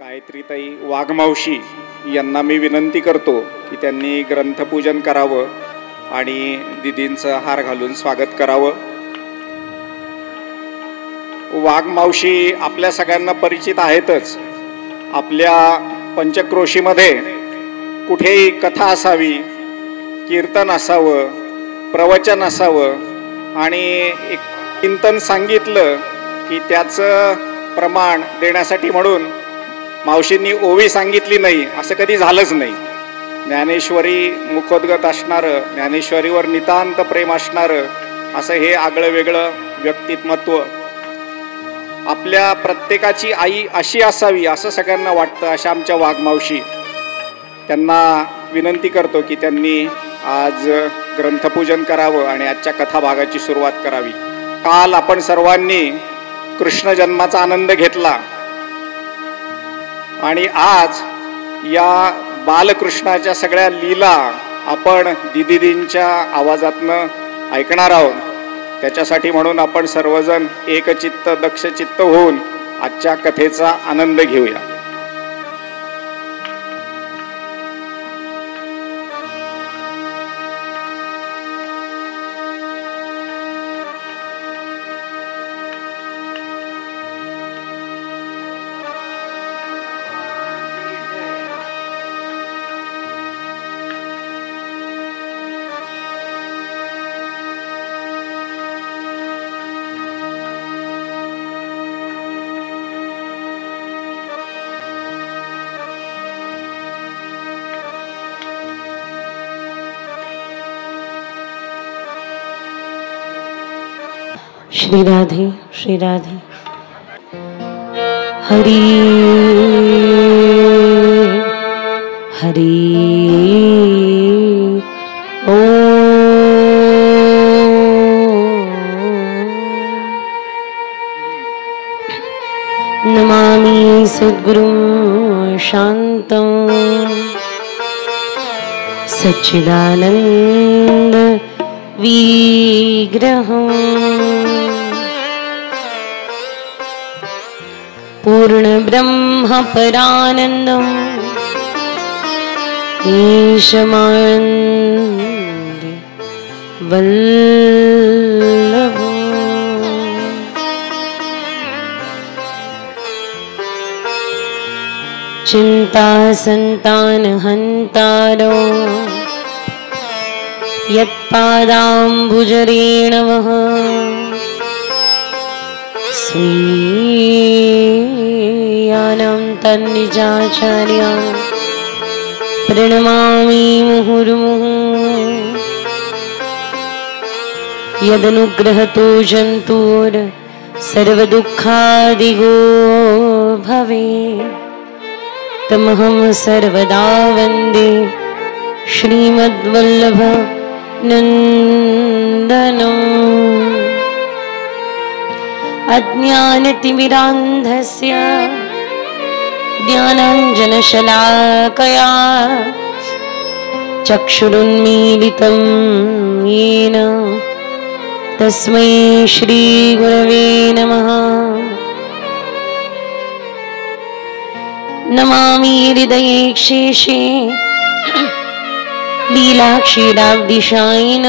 गायत्रीताई वाघमावशी यांना मी विनंती करतो की त्यांनी ग्रंथपूजन करावं आणि दिदींचं हार घालून स्वागत करावं. वाघमावशी आपल्या सगळ्यांना परिचित आहेतच. आपल्या पंचक्रोशीमध्ये कुठेही कथा असावी, कीर्तन असावं, प्रवचन असावं आणि एक चिंतन सांगितलं की त्याचं प्रमाण देण्यासाठी म्हणून मावशींनी ओवी सांगितली नाही असं कधी झालंच नाही. ज्ञानेश्वरी मुखोद्गत असणारं, ज्ञानेश्वरीवर नितांत प्रेम असणारं असं हे आगळं वेगळं व्यक्तिमत्व. आपल्या प्रत्येकाची आई अशी असावी असं सगळ्यांना वाटतं. अशा आमच्या वाघमावशी, त्यांना विनंती करतो की त्यांनी आज ग्रंथपूजन करावं आणि आजच्या कथा भागाची सुरुवात करावी. काल आपण सर्वांनी कृष्ण जन्माचा आनंद घेतला आणि आज या बालकृष्णाच्या सगळ्या लीला आपण दिदींच्या आवाजातनं ऐकणार आहोत. त्याच्यासाठी म्हणून आपण सर्वजण एकचित्त दक्षचित्त होऊन आजच्या कथेचा आनंद घेऊया. श्री राधे श्री राधे. हरी हरी ओ नमामि सद्गुरुं शान्तं सच्चिदानन्द विग्रहम् पूर्ण ब्रह्म परानंदम ईशमानंद वल्लभ चिंता संतान हंतारो यत्पादाम्बुजरेणवः स्वीयानां तन्निजाचार्या प्रणमामि मुहुर्मुहुः. यदनुग्रहतो जन्तुर सर्वदुःखादिगो भवेत् तमहं सर्वदा वन्दे श्रीमद्वल्लभ नन्दनम्. अज्ञानतिमिरान्धस्य ज्ञानाञ्जनशलाकया चक्षुरुन्मीलितं येन तस्मै श्रीगुरवे नमः. नमामि हृदये शेषे लीलाक्षीराब्धिशायिन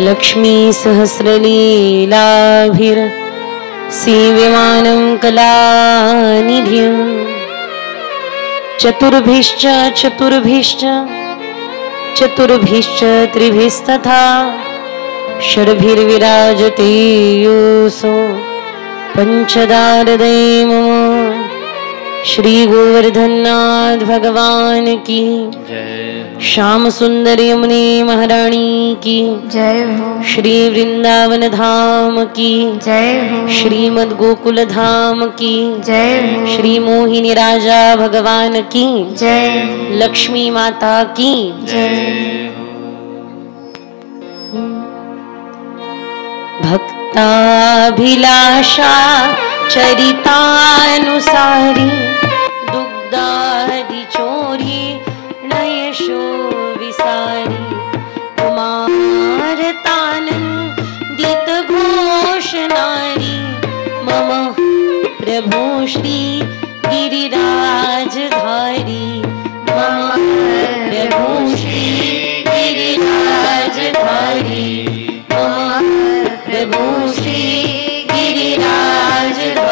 लक्ष्मी सहस्रलीलाभिर सेव्यमानं कलानिधिं. चतुर्भिश्च चतुर्भिश्च चतुर्भिश्च त्रिभिस्तथा षड्भिर्विराजते योऽसो पंचदारदे मम. श्री गोवर्धननाथ भगवान की जय. श्याम सुंदर यमुने महारानी की जय हो. श्री वृंदावन धाम की जय हो. श्रीमद गोकुल धाम की जय हो. श्री मोहिनी राजा भगवान की जय. लक्ष्मी माता की जय. भक्ताभिलाषा चरितानुसारी दुग्धादि चोरी नयशो विसारी कुमारतानंदित घोष नारी मम प्रभो श्री गिरिराजधारी मम प्रभु श्री गिरिराजधारी मम प्रभु श्री गिरिराजधारी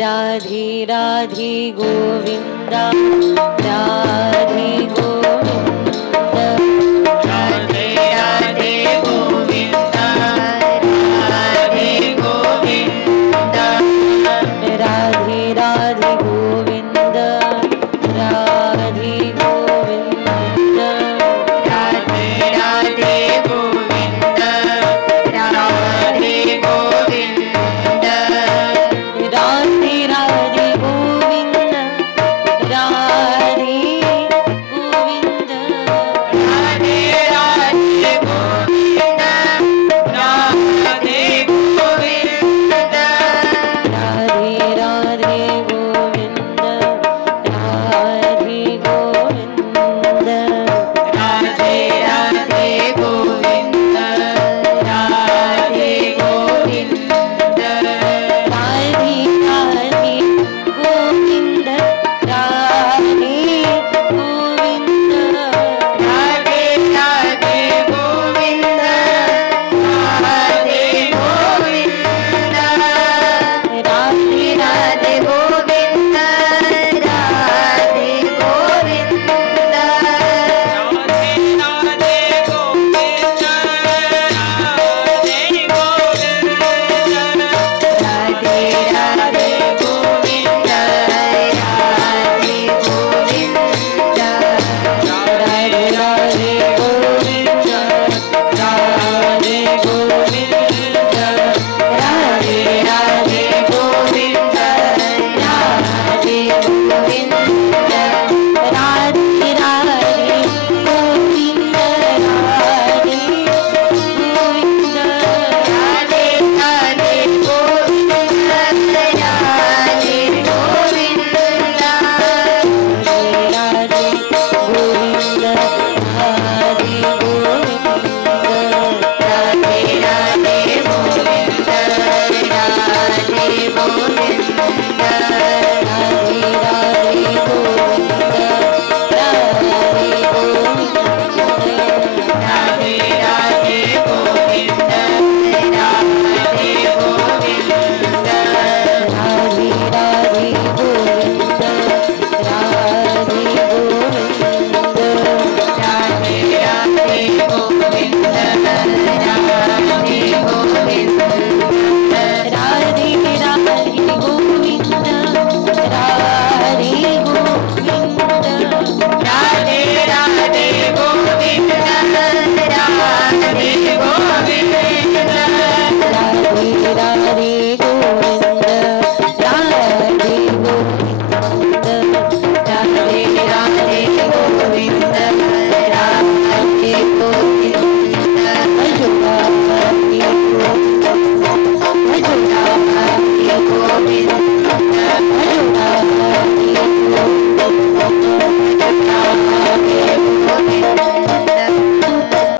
राधे राधे गोविंदा राधे गोविंदा राधे राधे गोविंदा राधे गोविंदा राधे राधे गोविंदा राधे गोविंदा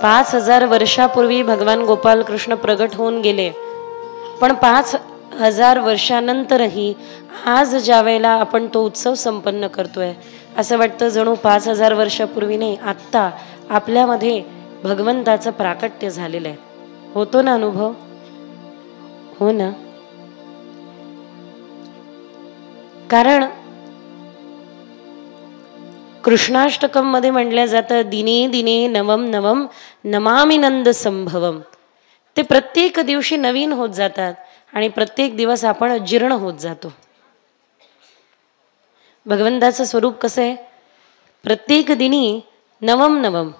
पाच 5000 वर्षापूर्वी भगवान गोपाल कृष्ण प्रगट होऊन गेले, पण 5000 वर्षानंतरही आज ज्या वेळेला आपण तो उत्सव संपन्न करतोय, असं वाटतं जणू 5000 वर्षापूर्वी नाही, आत्ता आपल्यामध्ये भगवंताचं प्राकट्य झालेलं आहे. होतो ना अनुभव? हो ना. कारण कृष्णाष्टकम मध्ये म्हटलं जातं, दिने दिने नवम नवम नमामि नंद संभवम. ते प्रत्येक दिवशी नवीन होत जातात आणि प्रत्येक दिवस आपण जीर्ण होत जातो. भगवंताचं स्वरूप कसं आहे? प्रत्येक दिनी नवम नवम,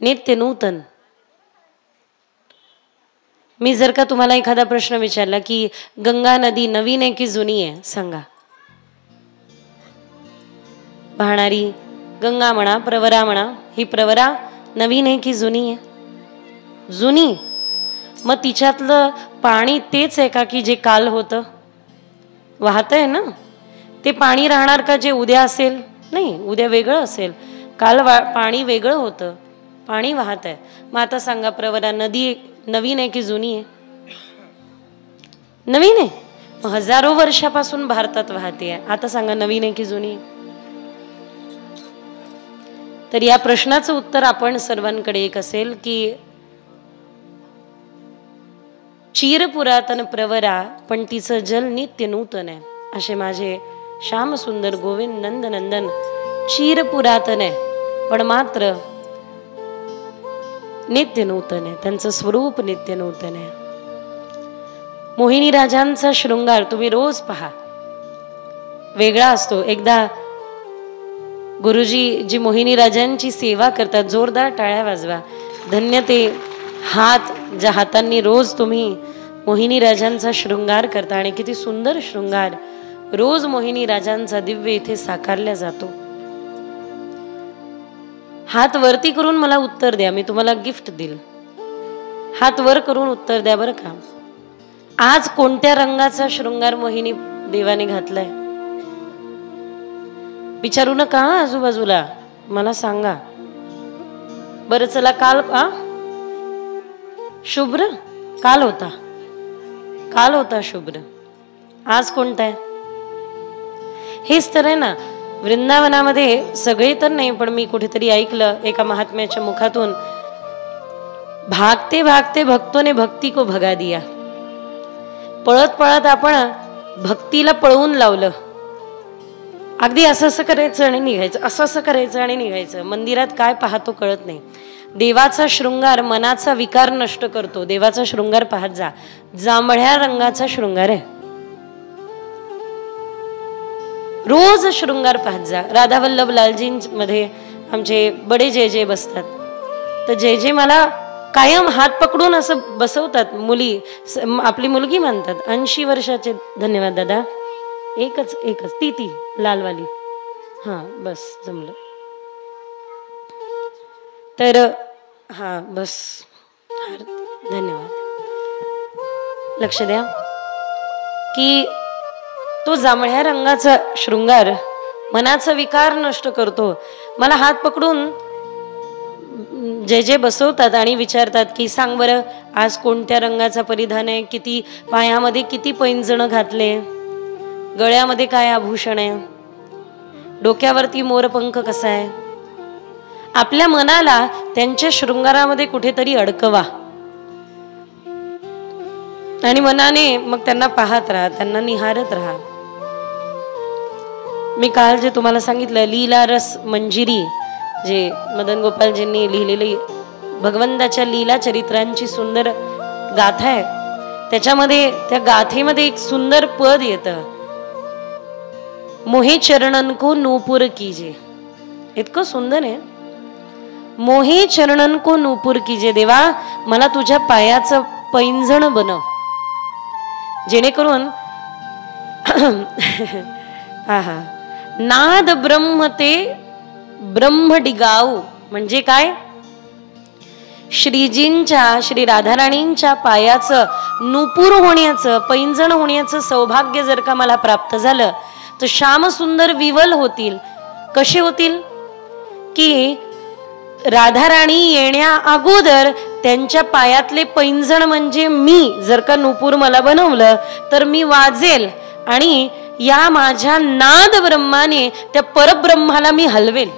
नित्य नूतन. मी जर का तुम्हाला एखादा प्रश्न विचारला की गंगा नदी नवीन आहे की जुनी आहे, सांगा. वाहणारी गंगा म्हणा, प्रवरा म्हणा, ही प्रवरा नवीन आहे की जुनी आहे? जुनी. मग तिच्यातलं पाणी तेच आहे का की जे काल होतं? वाहतंय ना. ते पाणी राहणार का जे उद्या असेल? नाही, उद्या वेगळं असेल. काल पाणी वेगळं होतं, पाणी वाहत आहे. मग आता सांगा, प्रवरा नदी नवीन आहे की जुनी आहे? नवीन आहे. हजारो वर्षापासून भारतात वाहते आहे. आता सांगा, नवीन आहे की जुनी आहे? तर या प्रश्नाचं उत्तर आपण सर्वांकडे एक असेल की चिरपुरातन प्रवरा, पण तिचं जल नित्य नूतन आहे. असे माझे श्याम सुंदर गोविंद नंद नंदन चिरपुरातन आहे, पण मात्र नित्य नूतन आहे. त्यांचं स्वरूप नित्य नूतन आहे. मोहिनी राजांचा शृंगार तुम्ही रोज पहा, वेगळा असतो. एकदा गुरुजी जी मोहिनी राजांची सेवा करतात, जोरदार टाळ्या वाजवा. धन्य ते हात ज्या हातांनी रोज तुम्ही मोहिनी राजांचा शृंगार करता. आणि किती सुंदर शृंगार रोज मोहिनी राजांचा दिव्य इथे साकारला जातो. हात वरती करून मला उत्तर द्या, मी तुम्हाला गिफ्ट देईल. हात वर करून उत्तर द्या बरं का. आज कोणत्या रंगाचा शृंगार मोहिनी देवाने घातलाय? विचारू नका आजूबाजूला, मला सांगा बरं. चला, काल शुभ्र काल होता, काल होता शुभ्र. आज कोणता आहे? हेच तर आहे ना. वृंदावनामध्ये सगळे तर नाही, पण मी कुठेतरी ऐकलं एका महात्म्याच्या मुखातून, भागते भागते भक्तों ने भक्ती को भगा दिया. पळत पळत आपण भक्तीला पळवून लावलं. अगदी असं असं करायचं आणि निघायचं, असं असं करायचं आणि निघायचं. मंदिरात काय पाहतो कळत नाही. देवाचा शृंगार मनाचा विकार नष्ट करतो. देवाचा शृंगार पाहत जा, जांभळ्या रंगाचा शृंगार आहे. रोज शृंगार पाहत जा. राधा वल्लभ लालजींमध्ये आमचे बडे जय जय बसतात, तर जय जय मला कायम हात पकडून असं बसवतात. मुली, आपली मुलगी म्हणतात, 80 वर्षाचे. धन्यवाद दादा. एकच एकच ती लालवाली. हा बस जमलं. तर हा बस, धन्यवाद. लक्ष द्या की तो जांभळ्या रंगाचा शृंगार मनाचा विकार नष्ट करतो. मला हात पकडून जे जे बसवतात आणि विचारतात की सांग बरं, आज कोणत्या रंगाचा परिधान आहे, किती पायामध्ये किती पैंजण घातले, गळ्यामध्ये काय आभूषण आहे, डोक्यावरती मोरपंख कसा आहे. आपल्या मनाला त्यांच्या शृंगारामध्ये कुठेतरी अडकवा आणि मनाने मग त्यांना पाहत राहा, त्यांना निहारत राहा. मी काल जे तुम्हाला सांगितलं, लीला रस मंजिरी, जे मदन गोपालजींनी लिहिलेली भगवंताच्या लीला चरित्रांची सुंदर गाथा आहे, त्याच्यामध्ये त्या गाथेमध्ये एक सुंदर पद येतं, मोहे चरणन को नूपुर कीजे. इतकं सुंदर आहे. मोहे चरणन को नूपुर कीजे. देवा, मला तुझ्या पायाचं पैंजण बनव, जेणेकरून आहा, नाद ब्रह्म ते ब्रह्म डिगाऊ म्हणजे काय? श्रीजींच्या, श्री राधाराणींच्या पायाचं नुपूर होण्याचं, पैंजण होण्याचं सौभाग्य जर का मला प्राप्त झालं तर श्यामसुंदर विवल होतील. कसे होतील? की राधाराणी येण्या अगोदर त्यांच्या पायातले पैंजण म्हणजे मी जर का नुपूर मला बनवलं तर मी वाजेल आणि या माझ्या नाद ब्रह्माने त्या परब्रह्माला मी हलवेल.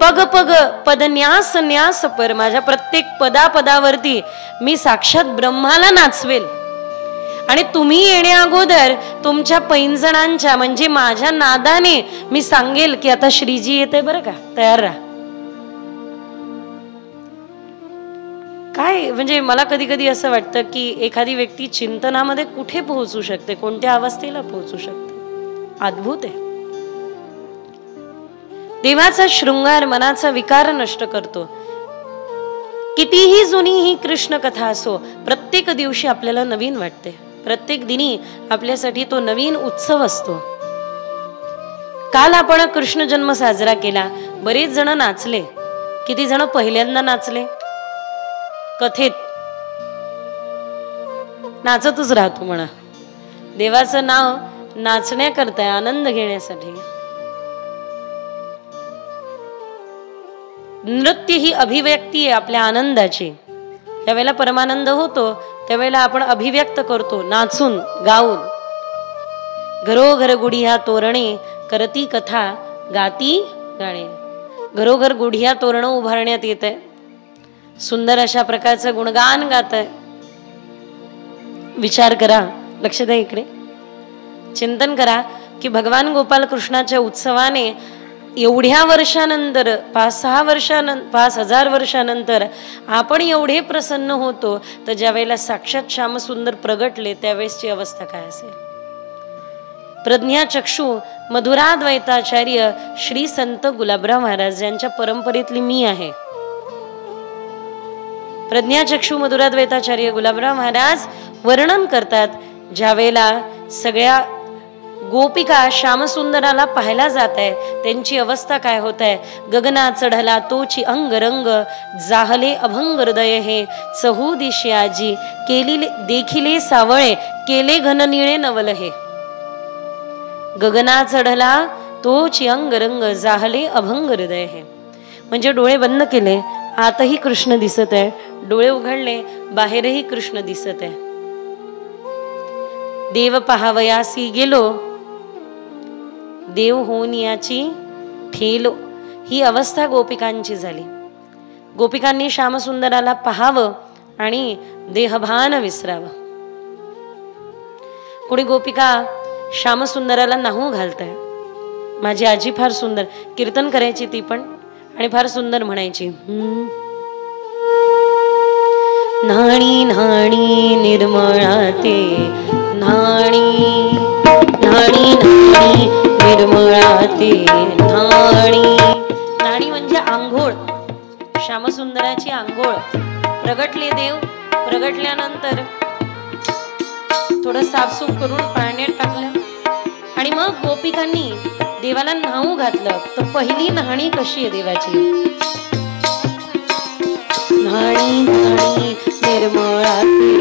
पग पग पदन्यास न्यास पर, माझ्या प्रत्येक पदापदावरती मी साक्षात ब्रह्माला नाचवेल. आणि तुम्ही येण्या अगोदर तुमच्या पैंजणांच्या म्हणजे माझ्या नादाने मी सांगेल की आता श्रीजी येते बरं का, तयार राहा. काय म्हणजे मला कधी कधी असं वाटतं की एखादी व्यक्ती चिंतनामध्ये कुठे पोहोचू शकते, कोणत्या अवस्थेला पोहोचू शकते. अद्भुत आहे. देवाचा शृंगार मनाचा विकार नष्ट करतो. कितीही जुनी ही कृष्ण कथा असो, प्रत्येक दिवशी आपल्याला नवीन वाटते. प्रत्येक दिनी आपल्यासाठी तो नवीन उत्सव असतो. काल आपण कृष्ण जन्म साजरा केला. बरेच जण नाचले. किती जण पहिल्यांदा नाचले? कथेत नाचतच राहतो म्हणा. देवाचं नाव नाचण्याकरता, आनंद घेण्यासाठी. नृत्य ही अभिव्यक्ती आहे आपल्या आनंदाची. ज्यावेळेला परमानंद होतो त्यावेळेला आपण अभिव्यक्त करतो नाचून गाऊन. घरोघर गुढिया तोरणे करती कथा गाती गाणे. घरोघर गुढिया तोरण उभारण्यात येत आहे. सुंदर अशा प्रकारचं गुणगान गात आहे. विचार करा, लक्ष द्या इकडे, चिंतन करा की भगवान गोपाल कृष्णाच्या उत्सवाने एवढ्या वर्षानंतर 5,000 वर्षानंतर आपण एवढे प्रसन्न होतो, तर ज्या वेळेला साक्षात श्यामसुंदर प्रगटले त्यावेळेसची अवस्था काय असेल. प्रज्ञाचक्षू मधुराद्वैताचार्य श्री संत गुलाबराव महाराज यांच्या परंपरेतली मी आहे. प्रज्ञाचक्षू मधुराद्वैताचार्य गुलाबराव महाराज वर्णन करतात, ज्या वेळेला सगळ्या गोपिका श्यामसुंदराला पाहायला जात आहे त्यांची अवस्था काय होत आहे. गगना चढला तोची अंगरंग जाहले अभंग हृदय हे चहू दिशी आजी केली देखिले सावळे केले घन निळे नवल हे. गगना चढला तोची अंगरंग जाहले अभंग हृदय हे म्हणजे डोळे बंद केले आतही कृष्ण दिसत आहे, डोळे उघडले बाहेरही कृष्ण दिसत आहे. देव पहावयासी गेलो देव होऊन याची ठेलो, ही अवस्था गोपिकांची झाली. गोपिकांनी श्यामसुंदराला पाहावं आणि देहभान विसरावं. कोणी गोपिका श्यामसुंदराला नाहू घालताय. माझी आजी फार सुंदर कीर्तन करायची ती पण, आणि फार सुंदर म्हणायची. न्हाणी न्हाणी निर्मळा ते न्हाणी न्हाणी न्हाणी निर्मळा ते न्हाणी. न्हाणी म्हणजे आंघोळ, श्यामसुंदराची आंघोळ. प्रगटले देव, प्रगटल्यानंतर थोडं साफसूफ करून पाण्यात टाकलं आणि मग गोपिकांनी देवाला न्हाऊ घातलं. तर पहिली न्हाणी कशी आहे देवाची? न्हाणी न्हाणी निर्मळा ते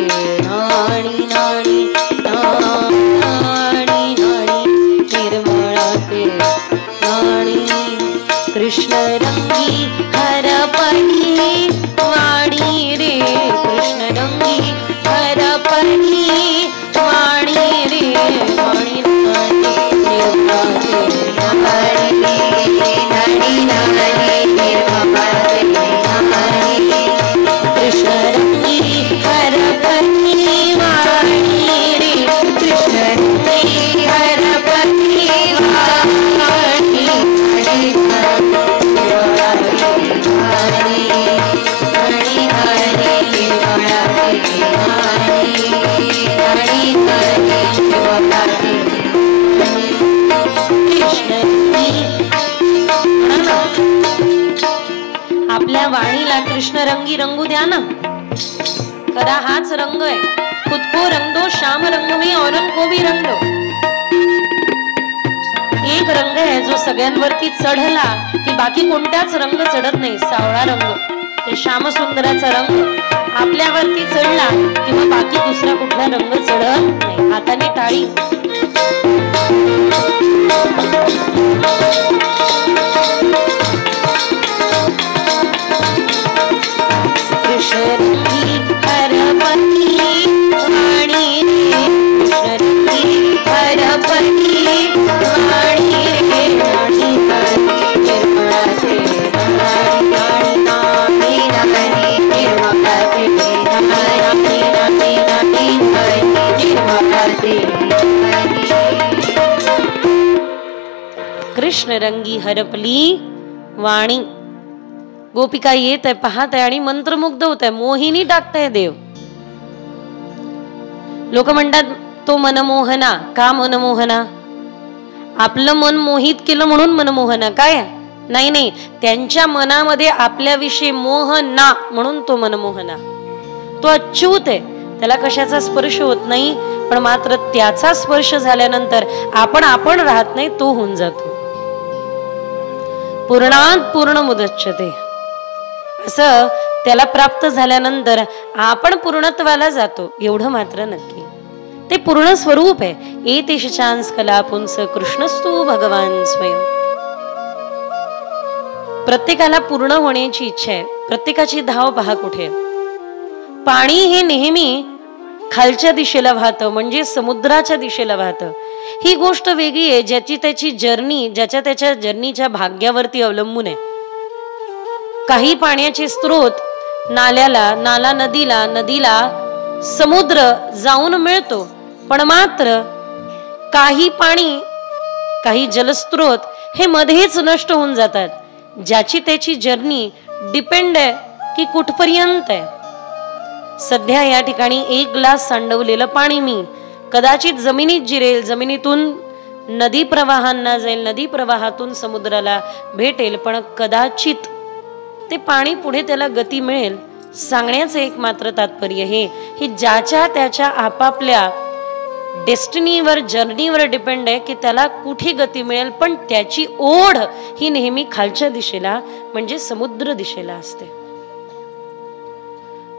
न्हाणी न्हाणी न्हाणी न्हाणी निर्मळा ते न्हाणी. कृष्ण रंगी हरपणी वाणी रे कृष्ण रंगी हरपणी वाणी रे वाणी न्हाणी निर्मळा ते न्हाणी न्हाणी न्हाणी निर्मळा ते न्हाणी. कृष्ण रंगी हरपणी वाणी रे कृष्ण रंगी हरपणी वाणी आपल्या वाणीला कृष्ण रंगी रंगू द्या ना. खरा हाच रंग आहे. खुद को रंग दो श्याम रंग में औरत को भी रंग दो. एक रंग आहे जो सगळ्यांवरती चढला की बाकी कोणताच रंग चढत नाही, सावळा रंग. ते श्यामसुंदराचा रंग आपल्यावरती चढला की मग बाकी दुसरा कुठला रंग चढत नाही. हाताने टाळी. कृष्णरंगी हरपती वाणी रे, कृष्णरंगी हरपती वाणी रे, वाणी हरी निर्मळाचे राणी राणी नामी नामी निर्मळाचे राणी राणी नामी नामी निर्मळाचे. कृष्णरंगी हरपली वाणी. गोपिका येत आहे, पाहत आहे आणि मंत्रमुग्ध होत आहे. मोहिनी टाकताय देव. लोक म्हणतात तो मनमोहना. का मनमोहना? आपलं मन मोहित केलं म्हणून मनमोहना. काय? नाही नाही, त्यांच्या मनामध्ये आपल्याविषयी मोह ना म्हणून तो मनमोहना. तो अच्युत आहे, त्याला कशाचा स्पर्श होत नाही, पण मात्र त्याचा स्पर्श झाल्यानंतर आपण राहत नाही, तो होऊन जातो. पूर्णात पूर्ण मुदच्यते, असं त्याला प्राप्त झाल्यानंतर आपण पूर्णत्वाला जातो, एवढं मात्र नक्की. ते पूर्ण स्वरूप आहे. एतेश चांस कला पुंस कृष्णस्तु भगवान स्वयं. प्रत्येकाला पूर्ण होण्याची इच्छा आहे. प्रत्येकाची धाव पहा कुठे. पाणी हे नेहमी खालच्या दिशेला वाहतं, म्हणजे समुद्राच्या दिशेला वाहतं. ही गोष्ट वेगळी आहे, ज्याची त्याची जर्नी, ज्याच्या त्याच्या जर्नीच्या भाग्यावरती अवलंबून आहे. काही पाण्याचे स्रोत नाल्याला, नाला नदीला, नदीला समुद्र जाऊन मिळतो, पण मात्र काही पाणी, काही जलस्रोत हे मध्येच नष्ट होऊन जातात. ज्याची त्याची जर्नी डिपेंड आहे की कुठपर्यंत आहे. सध्या या ठिकाणी 1 ग्लास सांडवलेलं पाणी मी कदाचित जमिनीत जिरेल, जमिनीतून नदी प्रवाहांना जाईल, नदी प्रवाहातून समुद्राला भेटेल, पण कदाचित ते पाणी पुढे त्याला गती मिळेल. सांगण्याचं एक मात्र तात्पर्य हे ही ज्याच्या त्याच्या आपापल्या डेस्टिनीवर, जर्नीवर डिपेंड आहे की त्याला कुठे गती मिळेल, पण त्याची ओढ ही नेहमी खालच्या दिशेला म्हणजे समुद्र दिशेला असते.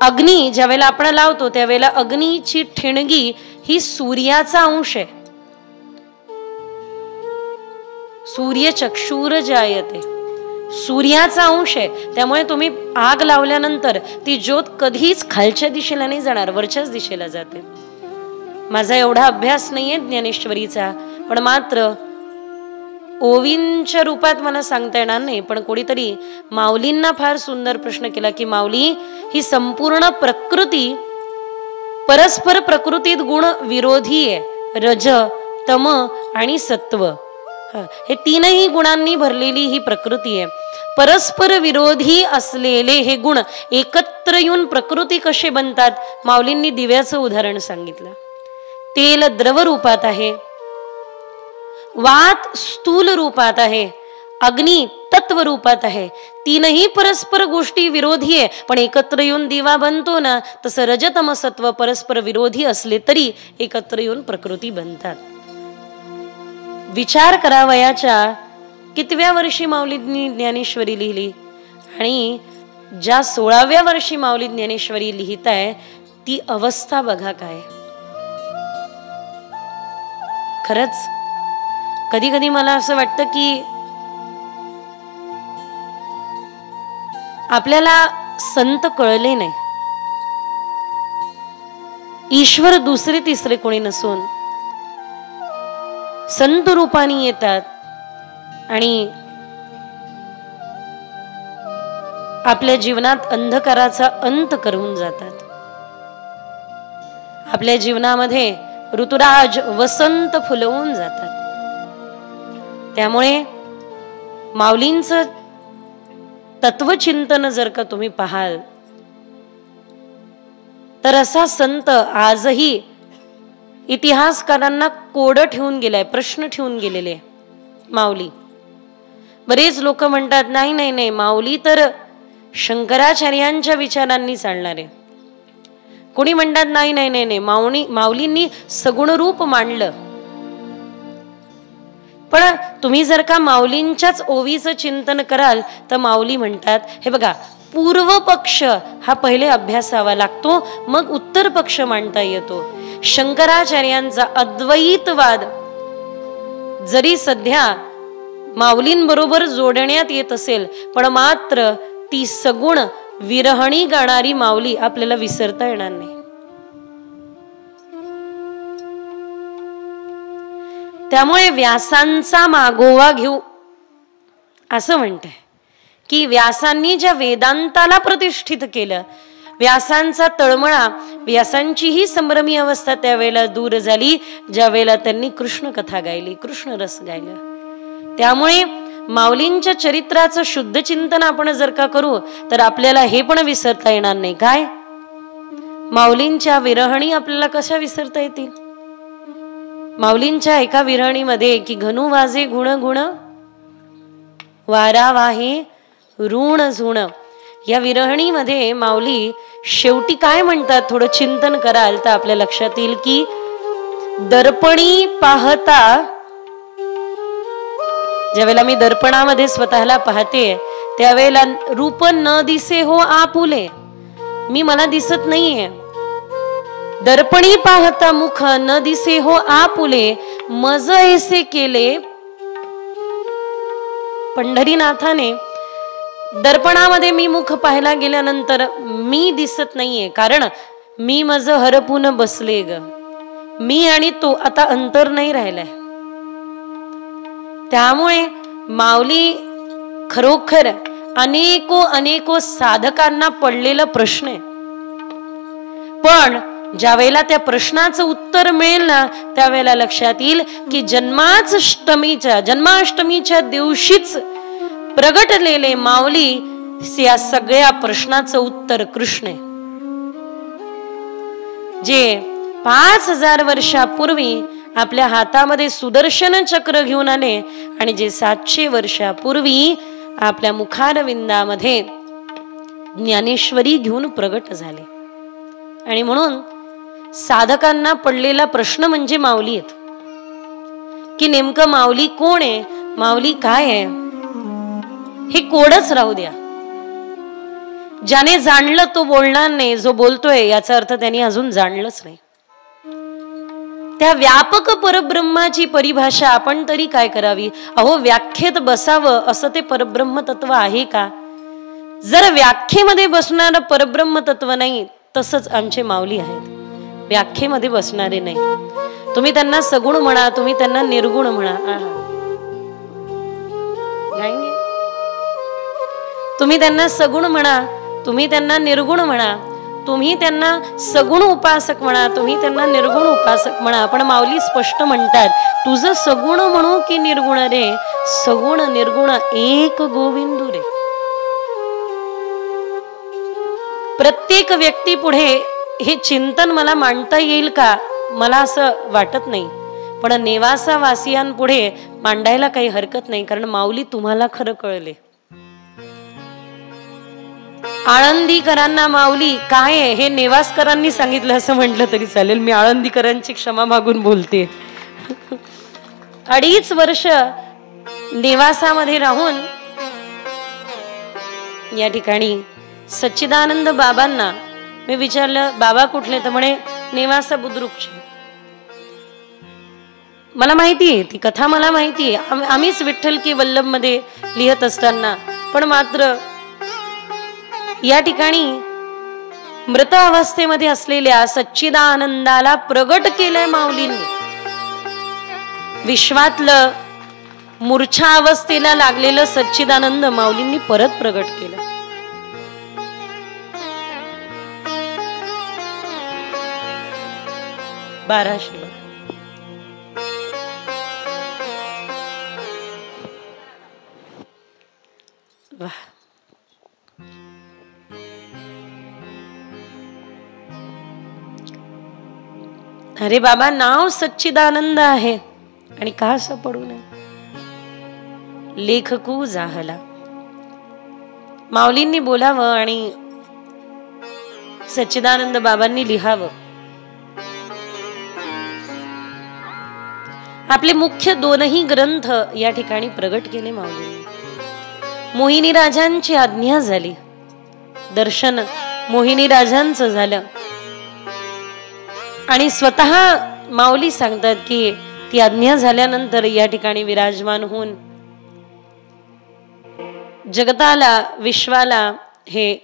अग्नी ज्या वेळेला आपण लावतो त्यावेळेला अग्नीची ठिणगी ही सूर्याचा अंश आहे. सूर्य चक्षुर जायते, सूर्याचा अंश आहे. त्यामुळे तुम्ही आग लावल्यानंतर ती ज्योत कधीच खालच्या दिशेला नाही जाणार, वरच्याच दिशेला जाते. माझा एवढा अभ्यास नाहीये ज्ञानेश्वरीचा, पण मात्र ओवींच्या रूपात मला सांगता येणार नाही. पण कोणीतरी माऊलींना फार सुंदर प्रश्न केला की माऊली, ही संपूर्ण प्रकृती परस्पर प्रकृतीत गुण विरोधी आहे. रज, तम आणि सत्व, हे तीनही गुणांनी भरलेली ही प्रकृती आहे. परस्पर विरोधी असलेले हे गुण एकत्र येऊन प्रकृती कसे बनतात? माऊलींनी दिव्याचं उदाहरण सांगितलं. तेल द्रव रूपात आहे, वात स्थूल रूपात आहे, अग्नी तत्व रूपात आहे. तीनही परस्पर गोष्टी विरोधी आहे, पण एकत्र येऊन दिवा बनतो ना, तसं रजतम सत्व परस्पर विरोधी असले तरी एकत्र येऊन प्रकृती बनतात. विचार करावयाच्या कितव्या वर्षी माऊलींनी ज्ञानेश्वरी लिहिली, आणि ज्या 16व्या वर्षी माऊली ज्ञानेश्वरी लिहित आहे ती अवस्था बघा काय. खरंच कधी कधी मला असं वाटतं की आपल्याला संत कळले नाही. ईश्वर दुसरे तिसरे कोणी नसून संत रूपाने येतात आणि आपल्या जीवनात अंधकाराचा अंत करून जातात. आपल्या जीवनामध्ये ऋतुराज वसंत फुलवून जातात. त्यामुळे माऊलींचं तत्वचिंतन जर का तुम्ही पाहाल तर असा संत आजही इतिहासकारांना कोडं ठेवून गेलाय, प्रश्न ठेवून गेलेले माऊली. बरेच लोक म्हणतात नाही नाही नाही, माऊली तर शंकराचार्यांच्या विचारांनी चालणारे. कोणी म्हणतात नाही नाही नाही नाही, माऊलींनी सगुण रूप मांडलं. पण तुम्ही जर का माऊलींच्याच ओवीचं चिंतन कराल तर माऊली म्हणतात, हे बघा, पूर्व पक्ष हा पहिले अभ्यासावा लागतो, मग उत्तर पक्ष मांडता येतो. शंकराचार्यांचा अद्वैतवाद जरी सध्या माऊलींबरोबर जोडण्यात येत असेल, पण मात्र ती सगुण विरहणी गाणारी माऊली आपल्याला विसरता येणार नाही. त्यामुळे व्यासांचा मागोवा घेऊ असं म्हणते की व्यासांनी ज्या वेदांताला प्रतिष्ठित केलं, व्यासांचा तळमळा, व्यासांचीही संभ्रमी अवस्था त्यावेळेला दूर झाली ज्या वेळेला त्यांनी कृष्ण कथा गायली, कृष्ण रस गायला. त्यामुळे माऊलींच्या चरित्राचं शुद्ध चिंतन आपण जर का करू तर आपल्याला हे पण विसरता येणार नाही. काय माऊलींच्या विरहणी आपल्याला कशा विसरता येतील? माऊलींच्या एका विरहणीमध्ये की घनु वाजे गुण गुण वारा वाहे ऋण झुण, या विरहणीमध्ये माऊली शेवटी काय म्हणतात थोडं चिंतन कराल तर आपल्या लक्षात येईल की दर्पणी पाहता, ज्यावेळेला मी दर्पणामध्ये स्वतःला पाहते त्यावेळेला रूप न दिसे हो आपुले, मी मला दिसत नाहीये. दर्पणी पाहता मुख न दिसे हो आपुले, मज ऐसे केले. पंढरीनाथाने दर्पणामध्ये मी मुख पाहायला गेल्यानंतर मी दिसत नाहीये, कारण मी मज हरपून बसले ग, मी आणि तो आता अंतर नाही राहिलाय. त्यामुळे माऊली खरोखर अनेको साधकांना पडलेला प्रश्न आहे, पण ज्या वेळेला त्या प्रश्नाचं उत्तर मिळेल ना त्यावेळेला लक्षात येईल की जन्माष्टमीच्या दिवशीच प्रगटलेले माऊली या सगळ्या प्रश्नाचं उत्तर कृष्ण आहे, जे 5000 वर्षापूर्वी आपल्या हातामध्ये सुदर्शन चक्र घेऊन आले आणि जे 700 वर्षापूर्वी आपल्या मुखारविंदामध्ये ज्ञानेश्वरी घेऊन प्रगट झाले. आणि म्हणून साधकांना पडलेला प्रश्न म्हणजे माऊली आहेत की नेमकं माऊली कोण आहे, माऊली काय आहे, हे कोडच राहू द्या. ज्याने जाणलं तो बोलणार नाही, जो बोलतोय याचा अर्थ त्यांनी अजून जाणलंच नाही. त्या व्यापक परब्रह्माची परिभाषा आपण तरी काय करावी? अहो, व्याख्येत बसावं असं ते परब्रह्म तत्व आहे का? जर व्याख्येमध्ये बसणारं परब्रह्म तत्व नाही, तसंच आमचे माऊली आहेत, व्याख्येमध्ये बसणारे नाही. तुम्ही त्यांना सगुण म्हणा, तुम्ही त्यांना निर्गुण म्हणा, तुम्ही त्यांना सगुण म्हणा, तुम्ही त्यांना निर्गुण म्हणा, तुम्ही त्यांना सगुण उपासक म्हणा, तुम्ही त्यांना निर्गुण उपासक म्हणा, पण माऊली स्पष्ट म्हणतात, तुझं सगुण म्हणू की निर्गुण रे, सगुण निर्गुण एक गोविंदू रे. प्रत्येक व्यक्ती पुढे हे चिंतन मला मांडता येईल का मला असं वाटत नाही, पण नेवासा वासियांपुढे मांडायला काही हरकत नाही, कारण माऊली तुम्हाला खरं कळले. आळंदीकरांना माऊली काय आहे हे नेवासकरांनी सांगितलं असं म्हटलं तरी चालेल. मी आळंदीकरांची क्षमा मागून बोलते. 2.5 वर्ष नेवासामध्ये राहून या ठिकाणी सच्चिदानंद बाबांना मी विचारलं, बाबा कुठले? तर म्हणे नेवासा बुद्रुकचे. मला माहितीये ती कथा, मला माहितीये, आम्हीच विठ्ठल की वल्लभ मध्ये लिहत असताना, पण मात्र या ठिकाणी मृत अवस्थेमध्ये असलेल्या सच्चिदानंदाला प्रगट केलंय माऊलींनी. विश्वातलं मूर्छा अवस्थेला लागलेलं सच्चिदानंद माऊलींनी परत प्रगट केलं. बाराशे वाह. अरे बाबा, नाव सच्चिदानंद आहे आणि का असं पडू नये? लेखकू जाहला. माऊलींनी बोलावं आणि सच्चिदानंद बाबांनी लिहावं. आपले मुख्य दोनही ग्रंथ या ठिकाणी प्रगट केले माऊलींनी. मोहिनी राजांची आज्ञा झाली, दर्शन मोहिनी राजांचं झालं आणि स्वतः माऊली सांगतात की ती आज्ञा झाल्यानंतर या ठिकाणी विराजमान होऊन जगताला विश्वाला हे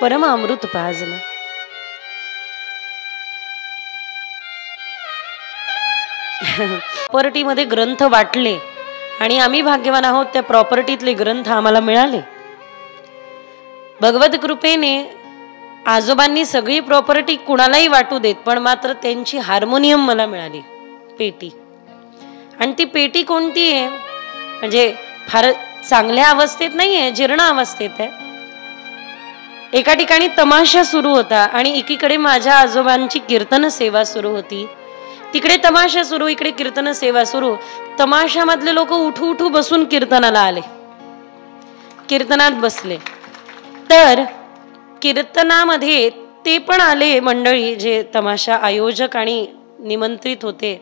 परम अमृत पाजलं. प्रॉपर्टीमध्ये ग्रंथ वाटले आणि आम्ही भाग्यवान आहोत, त्या प्रॉपर्टीतले ग्रंथ आम्हाला मिळाले. भगवत कृपेने आजोबांनी सगळी प्रॉपर्टी कुणालाही वाटू देत, पण मात्र त्यांची हार्मोनियम मला मिळाली, पेटी. आणि ती पेटी कोणती आहे म्हणजे फार चांगल्या अवस्थेत नाहीये, जीर्ण अवस्थेत आहे. एका ठिकाणी तमाशा सुरू होता आणि एकीकडे माझ्या आजोबांची कीर्तन सेवा सुरू होती. तिकडे तमाशा सुरू, इकडे कीर्तन सेवा सुरू. तमाशामधले लोक उठू उठू बसून कीर्तनाला आले, कीर्तनात बसले. तर कीर्तनामध्ये ते पण आले मंडळी जे तमाशा आयोजक आणि निमंत्रित होते.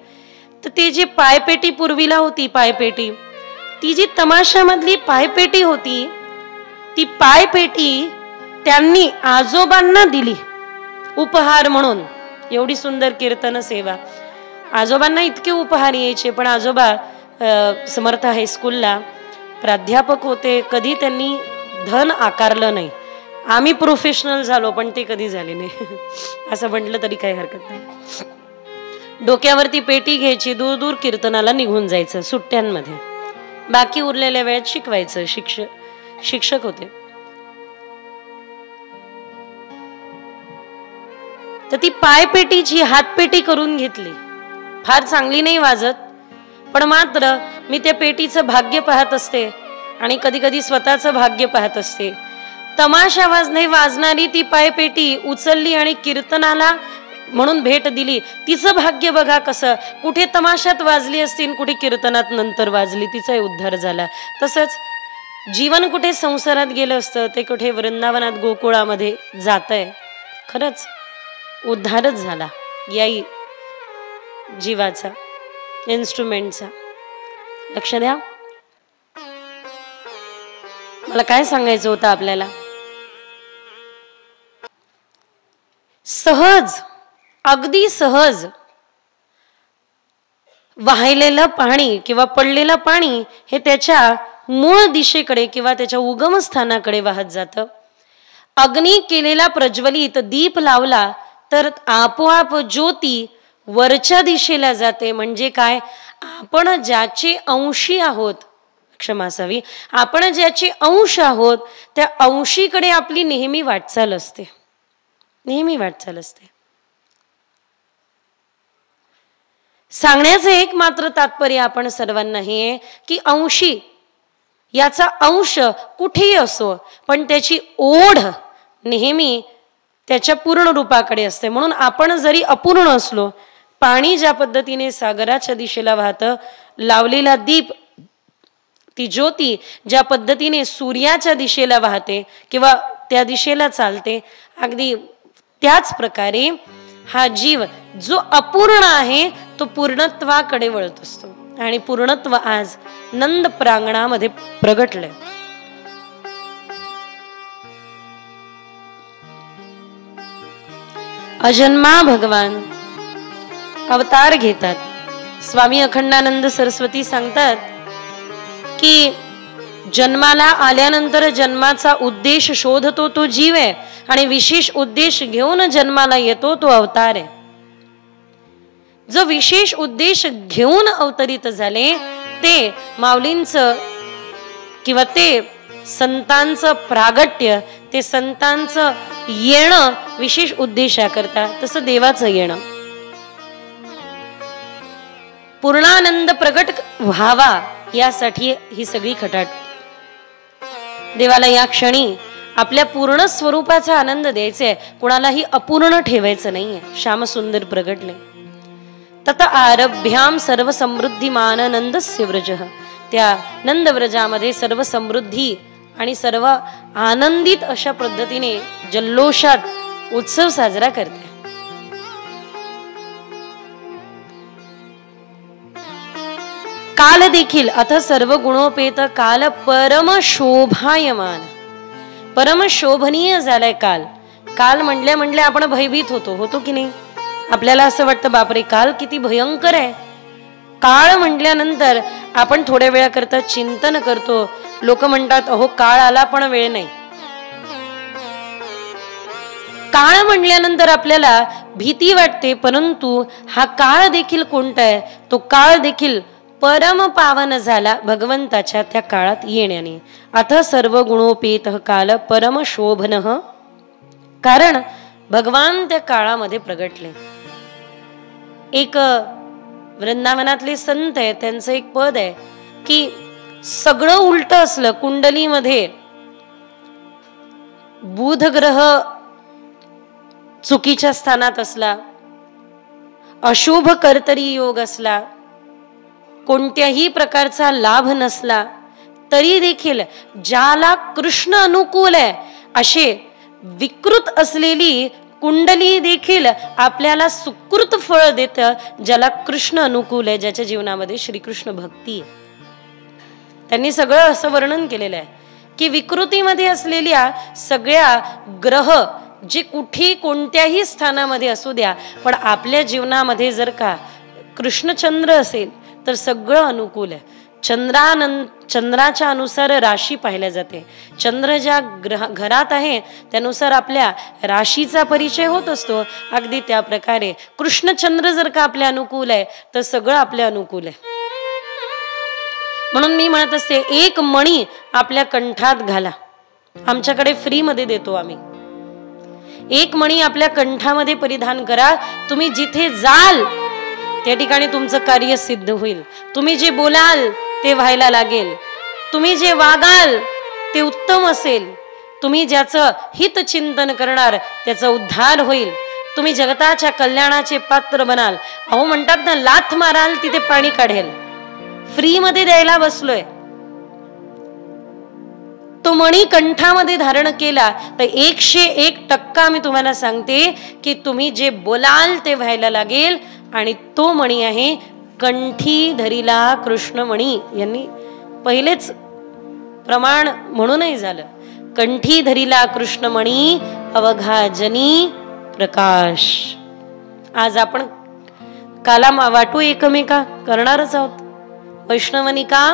तर ते जे पायपेटी पूर्वीला होती, पायपेटी, ती जी तमाशामधली पायपेटी होती, ती पायपेटी त्यांनी आजोबांना दिली उपहार म्हणून. एवढी सुंदर कीर्तन सेवा. आजोबांना इतके उपहार यायचे, पण आजोबा समर्थ हायस्कूलला प्राध्यापक होते, कधी त्यांनी धन आकारलं नाही. आम्ही प्रोफेशनल झालो पण ते कधी झाले नाही असं म्हटलं तरी काही हरकत नाही. डोक्यावरती पेटी घ्यायची, दूर दूर कीर्तनाला निघून जायचं सुट्ट्यांमध्ये. बाकी उरलेल्या वेळात शिकवायचं. शिक्षक होते. तर ती पायपेटीची हातपेटी करून घेतली. फार चांगली नाही वाजत, पण मात्र मी त्या पेटीचं भाग्य पाहत असते आणि कधी कधी स्वतःचं भाग्य पाहत असते. तमाशा नाही वाजणारी ती पायपेटी उचलली आणि कीर्तनाला म्हणून भेट दिली. तिचं भाग्य बघा कसं. कुठे तमाशात वाजली असती, कुठे कीर्तनात नंतर वाजली, तिचा उद्धार झाला. तसंच जीवन कुठे संसारात गेलं असतं, ते कुठे वृंदावनात गोकुळामध्ये जातंय. खरंच उद्धारच झाला याही जीवाचा, इन्स्ट्रुमेंटचा. लक्ष द्या, मला काय सांगायचं होतं आपल्याला. सहज, अगदी सहज वाहिलेलं पाणी किंवा पडलेलं पाणी हे त्याच्या मूळ दिशेकडे किंवा त्याच्या उगमस्थानाकडे वाहत जातं. अग्नी केलेला प्रज्वलित दीप लावला तर आपोआप ज्योती वरच्या दिशेला जाते. म्हणजे काय, आपण ज्याचे अंशी आहोत, क्षमा असावी, आपण ज्याचे अंश आहोत त्या अंशीकडे आपली नेहमी वाटचाल असते, नेहमी वाटचाल असते. सांगण्याचं एक मात्र तात्पर्य आपण सर्वांना हे आहे की अंशी याचा अंश कुठेही असो, पण त्याची ओढ नेहमी त्याच्या पूर्ण रूपाकडे असते. म्हणून आपण जरी अपूर्ण असलो, पाणी ज्या पद्धतीने सागराच्या दिशेला वाहतं, लावलेला दीप, ती ज्योती ज्या पद्धतीने सूर्याच्या दिशेला वाहते किंवा त्या दिशेला चालते, अगदी त्याच प्रकारे हा जीव जो अपूर्ण आहे तो पूर्णत्वाकडे वळत असतो. आणि पूर्णत्व आज नंद प्रांगणामध्ये प्रगटलंय. अजन्मा भगवान अवतार घेतात. स्वामी अखंडानंद सरस्वती सांगतात की जन्माला आल्यानंतर जन्माचा उद्देश शोधतो तो जीव आहे आणि विशेष उद्देश घेऊन जन्माला येतो तो अवतार आहे. जो विशेष उद्देश घेऊन अवतरित झाले ते माऊलींचं किंवा ते संतांचं प्रागट्य, ते संतांचं येणं विशेष उद्देशाकरता. तसं देवाचं येणं पूर्णानंद प्रगट व्हावा यासाठी ही सगळी खटाट. देवाला या क्षणी आपल्या पूर्ण स्वरूपाचा आनंद द्यायचा आहे, कुणालाही अपूर्ण ठेवायचं नाहीये. श्यामसुंदर प्रगटले. तत आरभ्याम सर्व समृद्धिमान नंदस्य व्रजः. त्या नंद व्रजामध्ये सर्व समृद्धी आणि सर्व आनंदित अशा पद्धतीने जल्लोषात उत्सव साजरा करते. काल देखील अथ सर्व गुणोपेत काल परम शोभायमान, परम शोभनीय झालाय काल. काल म्हणल्या आपण भयभीत होतो की नाही? आपल्याला असं वाटतं बापरे काल किती भयंकर आहे. काळ म्हटल्यानंतर आपण थोड्या वेळाकरता चिंतन करतो. लोक म्हणतात अहो काळ आला पण वेळ नाही. काळ म्हणल्यानंतर आपल्याला भीती वाटते, परंतु हा काळ देखील कोणता आहे? तो काळ देखील परम पावन झाला भगवंताच्या त्या काळात येण्याने. अथ सर्व गुणोपेत काल परम शोभन, कारण भगवान त्या काळामध्ये प्रगटले. एक वृंदावनातले संत आहे, त्यांचं एक पद आहे की सगळं उलट असलं, कुंडलीमध्ये बुध ग्रह चुकीच्या स्थानात असला, अशुभ कर्तरी योग असला, कोणत्याही प्रकारचा लाभ नसला, तरी देखील ज्याला कृष्ण अनुकूल आहे असे विकृत असलेली कुंडली देखील आपल्याला सुकृत फळ देतं. ज्याला कृष्ण अनुकूल आहे, ज्याच्या जीवनामध्ये श्रीकृष्ण भक्ती आहे. त्यांनी सगळं असं वर्णन केलेलं आहे की विकृतीमध्ये असलेल्या सगळ्या ग्रह जे कुठे कोणत्याही स्थानामध्ये असू द्या, पण आपल्या जीवनामध्ये जर का कृष्णचंद्र असेल तर सगळं अनुकूल आहे. चंद्राच्या अनुसार राशी पाहिल्या जाते. चंद्र ज्या घरात आहे त्यानुसार आपल्या राशीचा परिचय होत असतो. अगदी त्या प्रकारे कृष्णचंद्र जर का आपल्या अनुकूल आहे तर सगळं आपल्या अनुकूल आहे. म्हणून मी म्हणत असते एक मणी आपल्या कंठात घाला. आमच्याकडे फ्री मध्ये देतो आम्ही. एक मणी आपल्या कंठामध्ये परिधान करा. तुम्ही जिथे जाल त्या ठिकाणी तुमचं कार्य सिद्ध होईल. तुम्ही जे बोलाल ते व्हायला लागेल. तुम्ही जे वागाल ते उत्तम असेल. तुम्ही ज्याचं हित चिंतन करणार त्याचा उद्धार होईल. तुम्ही जगताच्या कल्याणाचे पात्र बनाल. अहो म्हणतात ना, लाथ माराल तिथे पाणी काढेल. फ्री मध्ये द्यायला बसलोय. तो मणी कंठामध्ये धारण केला तर 101% मी तुम्हाला सांगते की तुम्ही जे बोलाल ते व्हायला लागेल. आणि तो मणी आहे कंठी धरिला कृष्णमणी. यांनी पहिलेच प्रमाण म्हणूनही झालं. कंठी धरिला कृष्णमणी अवघा जनी प्रकाश. आज आपण काला वाटू एकमेका करणारच आहोत. वैष्णवनी का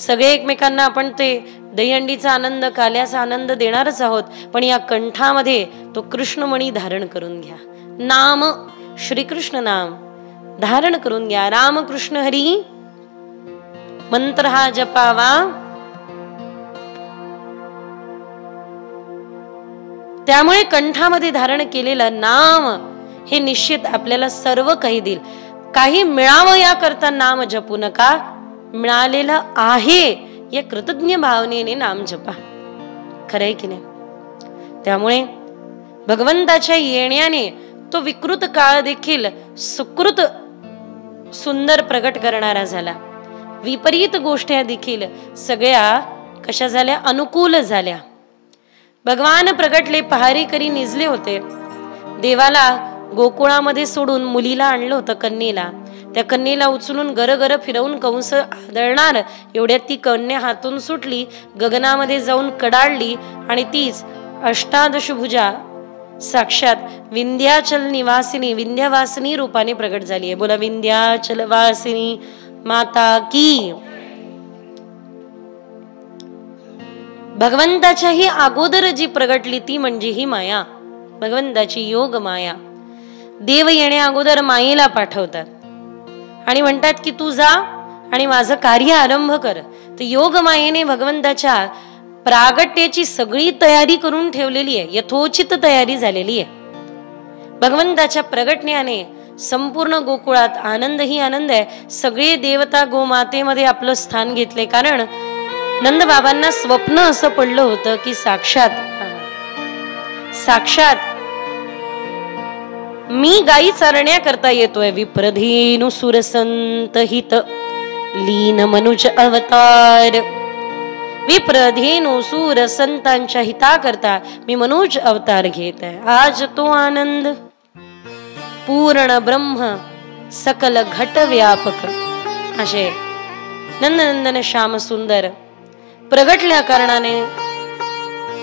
सगळे एकमेकांना आपण ते दहीहंडीचा आनंद, काल्याचा आनंद देणारच आहोत. पण या कंठामध्ये तो कृष्णमणी धारण करून घ्या. नाम, श्रीकृष्ण नाम धारण करून घ्या. राम कृष्ण हरी मंत्र हा जपावा. त्यामुळे कंठामध्ये धारण केलेलं नाम हे निश्चित आपल्याला सर्व काही देईल. काही मिळावं याकरता नाम जपू नका. मिळालेलं आहे या कृतज्ञ भावनेने नाम जपा. खरंय की नाही? त्यामुळे भगवंताच्या येण्याने तो विकृत काळ देखील सुकृत सुंदर प्रगट करणारा झाला. विपरीत गोष्टी देखील सगळ्या कशा झाल्या? अनुकूल झाल्या. भगवान प्रगटले. पहारेकरी निजले होते. देवाला गोकुळामध्ये सोडून मुलीला आणलं होतं, कन्येला. त्या कन्येला उचलून गरगर फिरवून कंस आदळणार एवढ्यात ती कन्या हातून सुटली, गगनामध्ये जाऊन कडाळली आणि तीच अष्टादश भुजा साक्षात विंध्याचल निवासिनी, विंध्यवासिनी रूपाने प्रगट झाली आहे. बोला विंध्याचल वासिनी माता की. भगवंताच्याही अगोदर जी प्रगटली ती म्हणजे ही माया, भगवंताची योग माया. देव येण्या अगोदर मायेला पाठवतात आणि म्हणतात की तू जा आणि माझं कार्य आरंभ कर. तर योग मायेने भगवंताच्या प्रागट्याची सगळी तयारी करून ठेवलेली आहे. यथोचित तयारी झालेली आहे. भगवंताच्या प्रगटण्याने संपूर्ण गोकुळात आनंद ही आनंद आहे. सगळे देवता गोमातेमध्ये आपलं स्थान घेतले. कारण नंद बाबांना स्वप्न असं पडलं होतं की साक्षात मी गायी चारण्या करता येतोय. विप्रधेनु सुरसंत हित लीन मनुज अवतार. विप्रधेनु सूर संतांच्या हिता करता मी मनुज अवतार घेत आहे. आज तो आनंद पूर्ण ब्रह्म सकल घट व्यापक असे नंदनंदन श्याम सुंदर प्रगटल्या कारणाने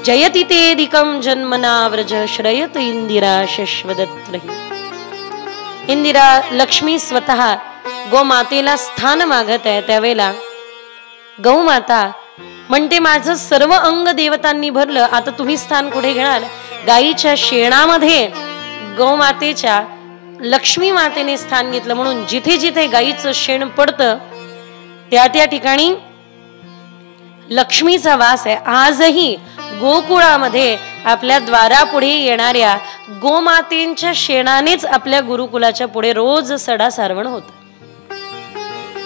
जयति तेदिकं जन्मना व्रज श्रयत इंदिरा शश्वदत्रही. इंदिरा लक्ष्मी स्वतः गोमातेला स्थान मागत आहे. त्यावेळेला गौमाता म्हणते माझं सर्व अंग देवतांनी भरलं, आता तुम्ही स्थान कुठे घेणार? गाईच्या शेणामध्ये गौमातेच्या लक्ष्मी मातेने स्थान घेतलं, म्हणून जिथे जिथे गाईचं शेण पडतं त्या त्या ठिकाणी लक्ष्मीचा वास आहे. आजही गोकुळामध्ये आपल्या द्वारापुढे येणाऱ्या गोमातेंच्या शेणानेच आपल्या गुरुकुलाच्या पुढे रोज सडा सारवण होत.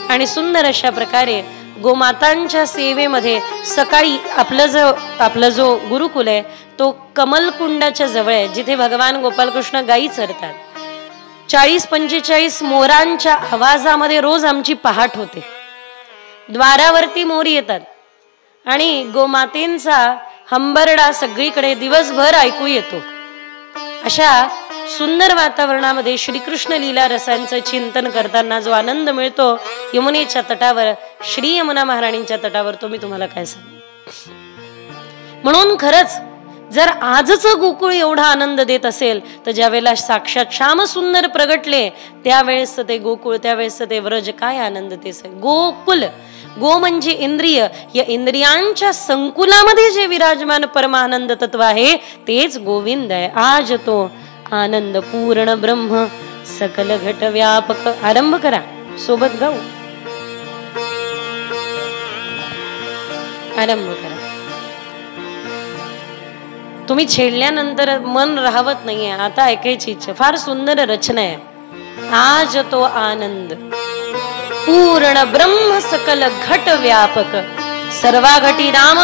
आणि सुंदर अशा प्रकारे गोमातांच्या सेवेमध्ये सकाळी आपलं जो गुरुकुल आहे तो कमलकुंडाच्या जवळ आहे, जिथे भगवान गोपालकृष्ण गायी चरतात. 40-45 मोरांच्या आवाजामध्ये रोज आमची पहाट होते. द्वारावरती मोर येतात आणि गोमातेंचा हंबरडा सगळीकडे दिवसभर ऐकू येतो. अशा सुंदर वातावरणामध्ये श्रीकृष्ण लीला रसांचं चिंतन करताना जो आनंद मिळतो यमुनेच्या तटावर, श्री यमुना महाराणींच्या तटावर, तो मी तुम्हाला काय सांगू. म्हणून खरंच जर आजच गोकुळ एवढा आनंद देत असेल तर ज्यावेळेला साक्षात श्याम सुंदर प्रगटले त्यावेळेस ते गोकुळ, त्यावेळेस ते व्रज, काय आनंद तेच. गोकुल, गो म्हणजे इंद्रिय, या इंद्रियांच्या संकुलामध्ये जे विराजमान परमानंद तत्व आहे तेच गोविंद आहे. आज तो आनंद पूर्ण ब्रह्म सकल घट व्यापक. आरंभ करा, सोबत गाऊ. आरंभ करा. तुम्ही छेडल्यानंतर मन राहवत नाहीये, आता ऐकायची इच्छा. फार सुंदर रचना आहे. आज तो आनंद पूर्ण ब्रह्म सकल घट व्यापक. सर्वा घटी राम,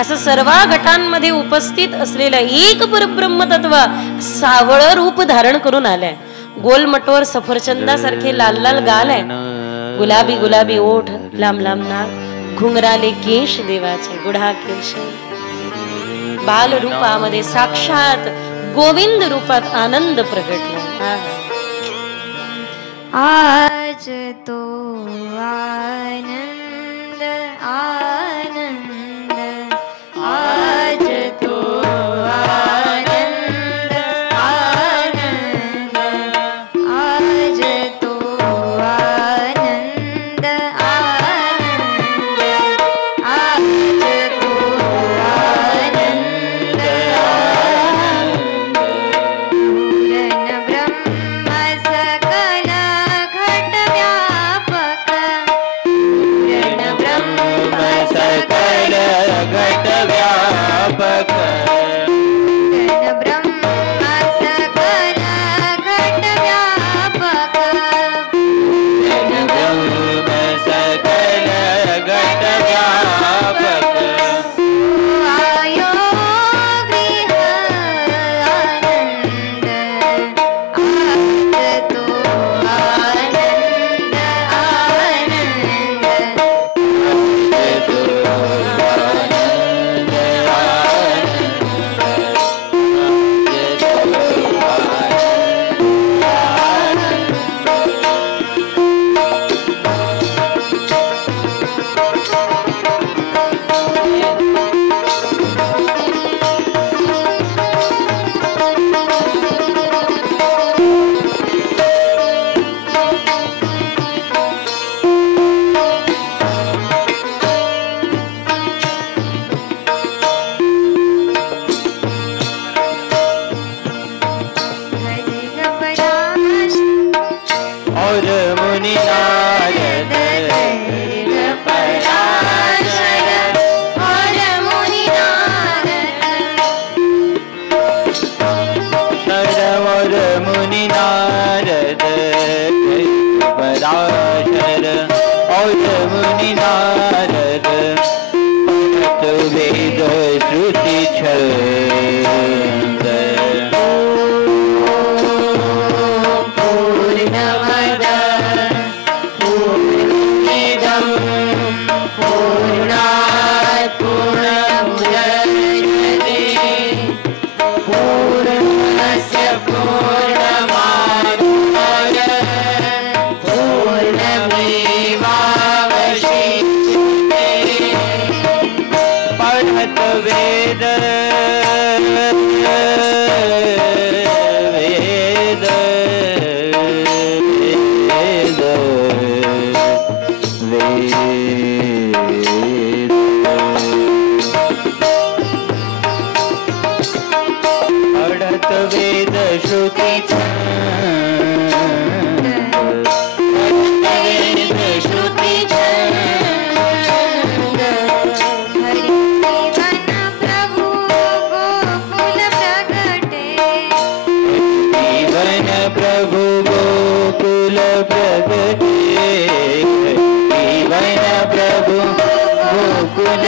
असं सर्वा घटांमध्ये उपस्थित असलेलं एक परब्रह्म तत्व सावळ रूप धारण करून आलंय. गोलमटोर सफरचंदासारखे लाल लाल गाल आहे, गुलाबी गुलाबी ओठ, लांब लांब नाक, घुंगराले केश देवाचे, गुढा केश. बाल रूपामध्ये साक्षात गोविंद रूपात आनंद प्रगटला. आज तो आनंद आनंद, आज तो आनंद आनंद, आज तो आनंद आनंद, आज तो आनंद आनंद. पूर्ण ब्रह्म सकल घट व्यापक, पूर्ण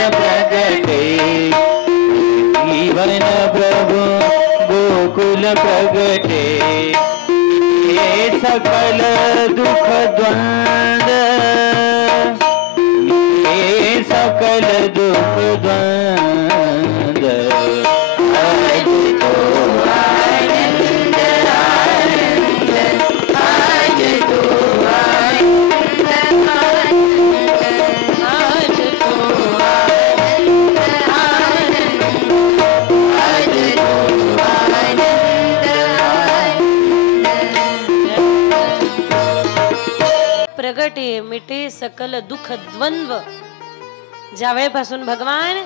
प्रगटे जीवन प्रभु गोकुल प्रगटे हे सकल दुख द्वंद हे सकल दुख द्वंद आज तो आनंद आनंद आज तो आनंद आनंद आज तो आनंद आनंद आज तो प्रगटे मिटे सकल दुःख द्वंद्व. ज्या वेळेपासून भगवान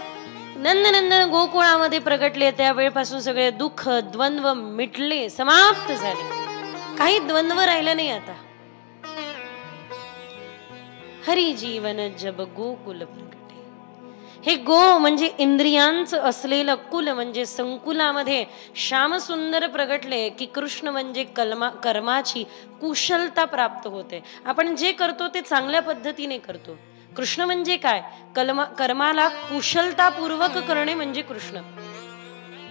नंदनंदन गोकुळामध्ये प्रगटले त्यावेळेपासून सगळे दुःख द्वंद्व मिटले, समाप्त झाले. काही द्वंद्व राहिलं नाही आता. हरी जीवन जब गोकुल प्रगटे. हे गो म्हणजे इंद्रियांचं असलेलं, कुल म्हणजे संकुलामध्ये श्यामसुंदर प्रगटले की कृष्ण म्हणजे कर्माची कुशलता प्राप्त होते. आपण जे करतो ते चांगल्या पद्धतीने करतो. कृष्ण म्हणजे काय? कर्माला कुशलतापूर्वक करणे म्हणजे कृष्ण.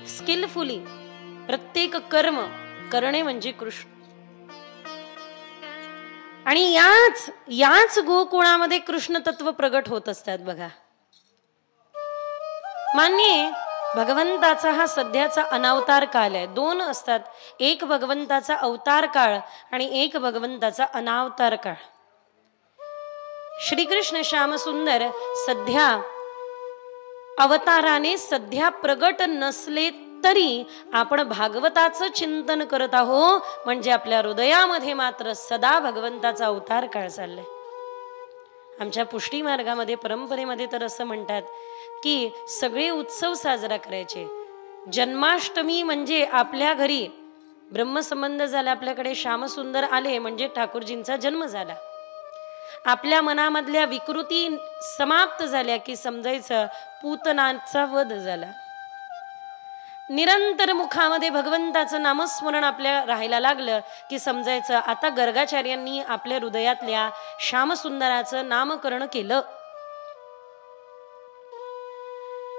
स्किलफुली प्रत्येक कर्म करणे म्हणजे कृष्ण. आणि याच गोकुळामध्ये कृष्ण तत्व प्रगट होत असतात. बघा, मान्य भगवंताचा हा सध्याचा अनावतार काल आहे. दोन असतात, एक भगवंताचा अवतार काळ आणि एक भगवंताचा अनावतार काळ. श्रीकृष्ण श्यामसुंदर सध्या अवताराने सध्या प्रगट नसले तरी आपण भागवताचं चिंतन करत आहोत, म्हणजे आपल्या हृदयामध्ये मात्र सदा भगवंताचा अवतार काळ चाललाय. आमच्या पुष्टी मार्गामध्ये परंपरेमध्ये तर असं म्हणतात की सगळे उत्सव साजरा करायचे. जन्माष्टमी म्हणजे आपल्या घरी ब्रह्मसंबंध झाला, आपल्याकडे श्यामसुंदर आले म्हणजे ठाकूरजींचा जन्म झाला. आपल्या मनामधल्या विकृती समाप्त झाल्या की समजायचं पूतनाचा वध झाला. निरंतर मुखामध्ये भगवंताचं नामस्मरण आपल्या राहायला लागलं की समजायचं आता गर्गाचार्यांनी आपल्या हृदयातल्या श्यामसुंदराचं नामकरण केलं.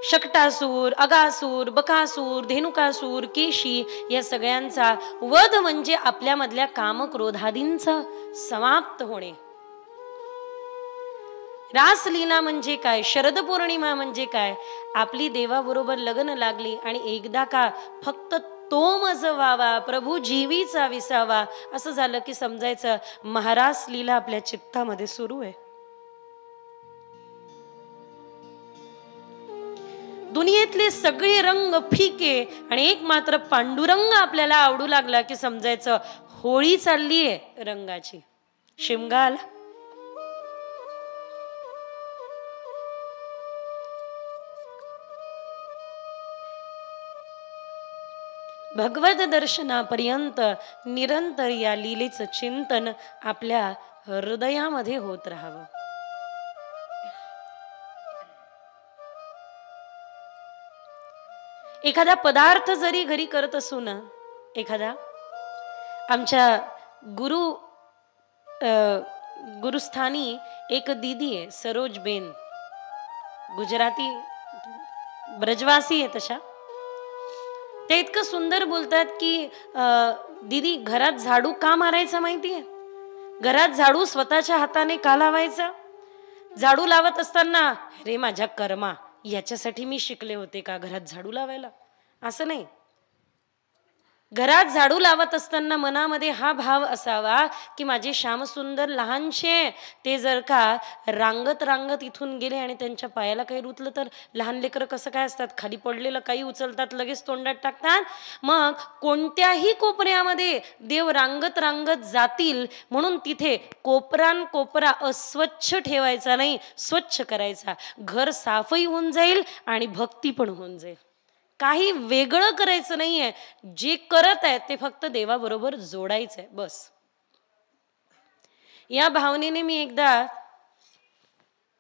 शकटासूर, अगासूर, बकासूर, धेनुकासूर, केशी या सगळ्यांचा वध म्हणजे आपल्यामधल्या कामक्रोधादींचा समाप्त होणे. रासलीला म्हणजे काय? शरद पौर्णिमा म्हणजे काय? आपली देवाबरोबर लग्न लागली आणि एकदा का फक्त तो मज व्हावा, प्रभू जीवीचा विसावा असं झालं की समजायचं महारास लीला आपल्या चित्तामध्ये सुरू आहे. दुनियेतले सगळे रंग फिके आणि एक मात्र पांडुरंग आपल्याला आवडू लागला की समजायचं होळी चाललीये रंगाची. शिमगा आला. भगवत दर्शनापर्यंत निरंतर या लीलेचं चिंतन आपल्या हृदयामध्ये होत राहावं. एखादा पदार्थ जरी घरी करत असू ना, एखादा आमच्या गुरुस्थानी एक दीदी आहे सरोजबेन, गुजराती ब्रजवासी आहे तशा. ते इतकं सुंदर बोलतात की दीदी घरात झाडू का मारायचा माहितीये? घरात झाडू स्वतःच्या हाताने का लावायचा? झाडू लावत असताना रे माझ्या कर्मा याच्यासाठी मी शिकले होते का घरात झाडू लावायला? असं नाही. घरात झाडू लावत असताना मनामध्ये हा भाव असावा की माझे श्यामसुंदर लहानशे, ते जर का रांगत रांगत इथून गेले आणि त्यांच्या पायाला काही रुतलं तर लहान लेकरं कसं काय असतात, खाली पडलेलं काही उचलतात लगेच तोंडात टाकतात. मग कोणत्याही कोपऱ्यामध्ये देव रांगत रांगत जातील म्हणून तिथे कोपरा अस्वच्छ ठेवायचा नाही, स्वच्छ करायचा. घर साफही होऊन जाईल आणि भक्ती पण होऊन जाईल. काही वेगळं करायचं नाहीये. जे करत आहे ते फक्त देवाबरोबर जोडायचंय बस. या भावनेने मी एकदा,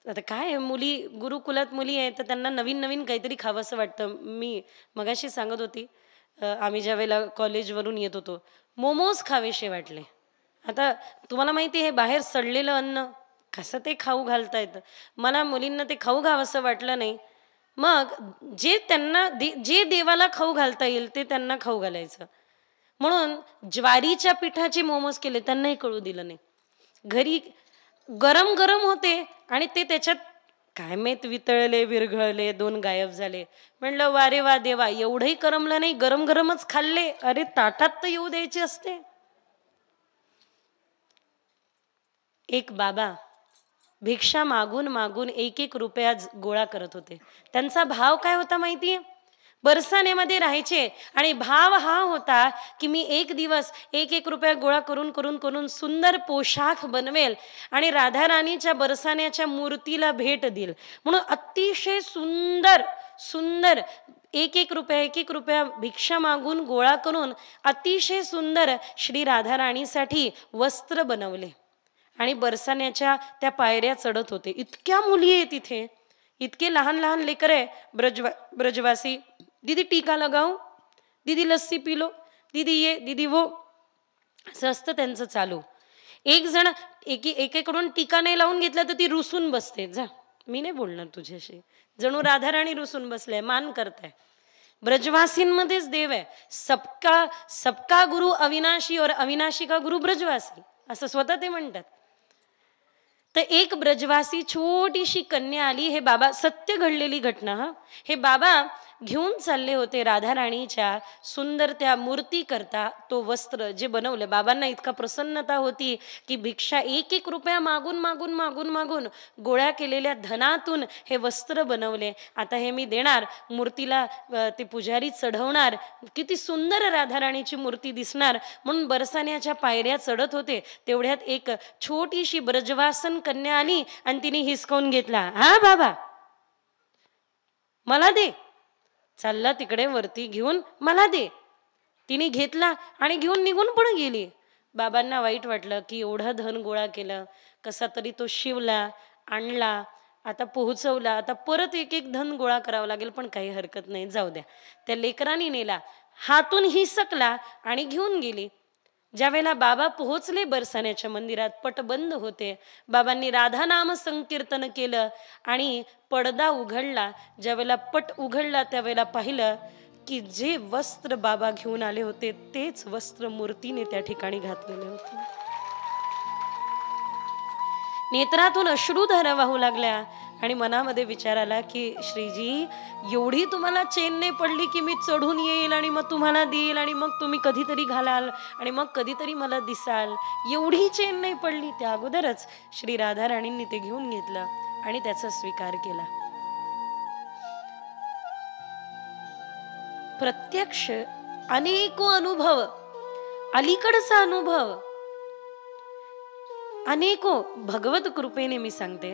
आता काय मुली गुरुकुलात मुली आहेत तर त्यांना नवीन नवीन काहीतरी खावंसं वाटतं. मी मगाशी सांगत होती आम्ही ज्या वेळेला कॉलेजवरून येत होतो मोमोज खावेसे वाटले. आता तुम्हाला माहिती आहे बाहेर सडलेलं अन्न कसं ते खाऊ घालता येतं. मला मुलींना ते खाऊ घावंसं वाटलं नाही. मग जे त्यांना जे देवाला खाऊ घालता येईल ते त्यांना खाऊ घालायचं. म्हणून ज्वारीच्या पिठाचे मोमोज केले, त्यांनाही कळू दिलं नाही. घरी गरम गरम होते आणि ते त्याच्यात काय माहित वितळले, विरघळले, 2 गायब झाले. म्हणलं वारे वा देवा, एवढंही करमलं नाही, गरम गरमच खाल्ले. अरे ताटात तर येऊ द्यायचे असते. एक बाबा भिक्षा मागून मागून 1-1 रुपया गोळा करत होते. त्यांचा भाव काय होता माहितीये? बरसाण्यामध्ये राहायचे आणि भाव हा होता की मी एक दिवस 1-1 रुपया गोळा करून करून करून सुंदर पोशाख बनवेल आणि राधा राणीच्या बरसाण्याच्या मूर्तीला भेट देईल. म्हणून अतिशय सुंदर सुंदर 1-1 रुपया 1-1 रुपया भिक्षा मागून गोळा करून अतिशय सुंदर श्री राधा राणीसाठी वस्त्र बनवले आणि बरसाण्याच्या त्या पायऱ्या चढत होते. इतक्या मुली आहे तिथे, इतके लहान लहान लेकर आहे. ब्रजवासी, दीदी टीका लगाऊ, दीदी लस्सी पिलो, दीदी ये दीदी वो, असं असतं त्यांचं चालू. एक जण एकेकडून टीका नाही लावून घेतला तर ती रुसून बसते. जा, मी नाही बोलणार तुझ्याशी. जणू राधाराणी रुसून बसलाय, मान करताय. ब्रजवासींमध्येच देव आहे. सबका गुरु अविनाशी और अविनाशी का गुरु ब्रजवासी, असं स्वतः ते म्हणतात. तर एक ब्रजवासी छोटीशी कन्या आली. हे बाबा, सत्य घडलेली घटना हा. हे बाबा घेऊन चालले होते राधा राणीच्या सुंदर त्या मूर्ती करता तो वस्त्र जे बनवलं. बाबांना इतका प्रसन्नता होती की भिक्षा 1-1 रुपया मागून मागून मागून मागून गोळा केलेल्या धनातून हे वस्त्र बनवले. आता हे मी देणार मूर्तीला, ते पुजारी चढवणार, किती सुंदर राधा राणीची मूर्ती दिसणार. म्हणून बरसाण्याच्या पायऱ्या चढत होते. तेवढ्यात एक छोटीशी ब्रजवासन कन्या आली आणि तिने हिसकावून घेतला. हा बाबा, मला दे. चालला तिकडे वरती घेऊन, मला दे. तिने घेतला आणि घेऊन निघून पण गेली. बाबांना वाईट वाटलं की एवढं धन गोळा केलं, कसा तरी तो शिवला, आणला, आता पोहोचवला, आता परत 1-1 धन गोळा करावं लागेल. पण काही हरकत नाही, जाऊ द्या. त्या लेकरांनी नेला, हातून हिसकला आणि घेऊन गेली. ज्या वेळेला बाबा पोहोचले बरसाण्याच्या मंदिरात, पट बंद होते. बाबांनी राधा नाम संकीर्तन केलं आणि पडदा उघडला. ज्या वेळेला पट उघडला त्यावेळेला पाहिलं की जे वस्त्र बाबा घेऊन आले होते तेच वस्त्र मूर्तीने त्या ठिकाणी घातलेले होते. नेत्रातून अश्रुधारा वाहू लागल्या आणि मनामध्ये विचार आला की श्रीजी, एवढी तुम्हाला चैन नाही पडली की मी चढून येईल आणि मग तुम्हाला देईल आणि मग तुम्ही कधीतरी घालाल आणि मग कधीतरी मला दिसाल, एवढी चैन नाही पडली. त्या अगोदरच श्री राधा राणींनी ते घेऊन घेतलं आणि त्याचा स्वीकार केला. प्रत्यक्ष अनेको अनुभव, अलीकडचा अनुभव अनेको भगवत कृपेने मी सांगते.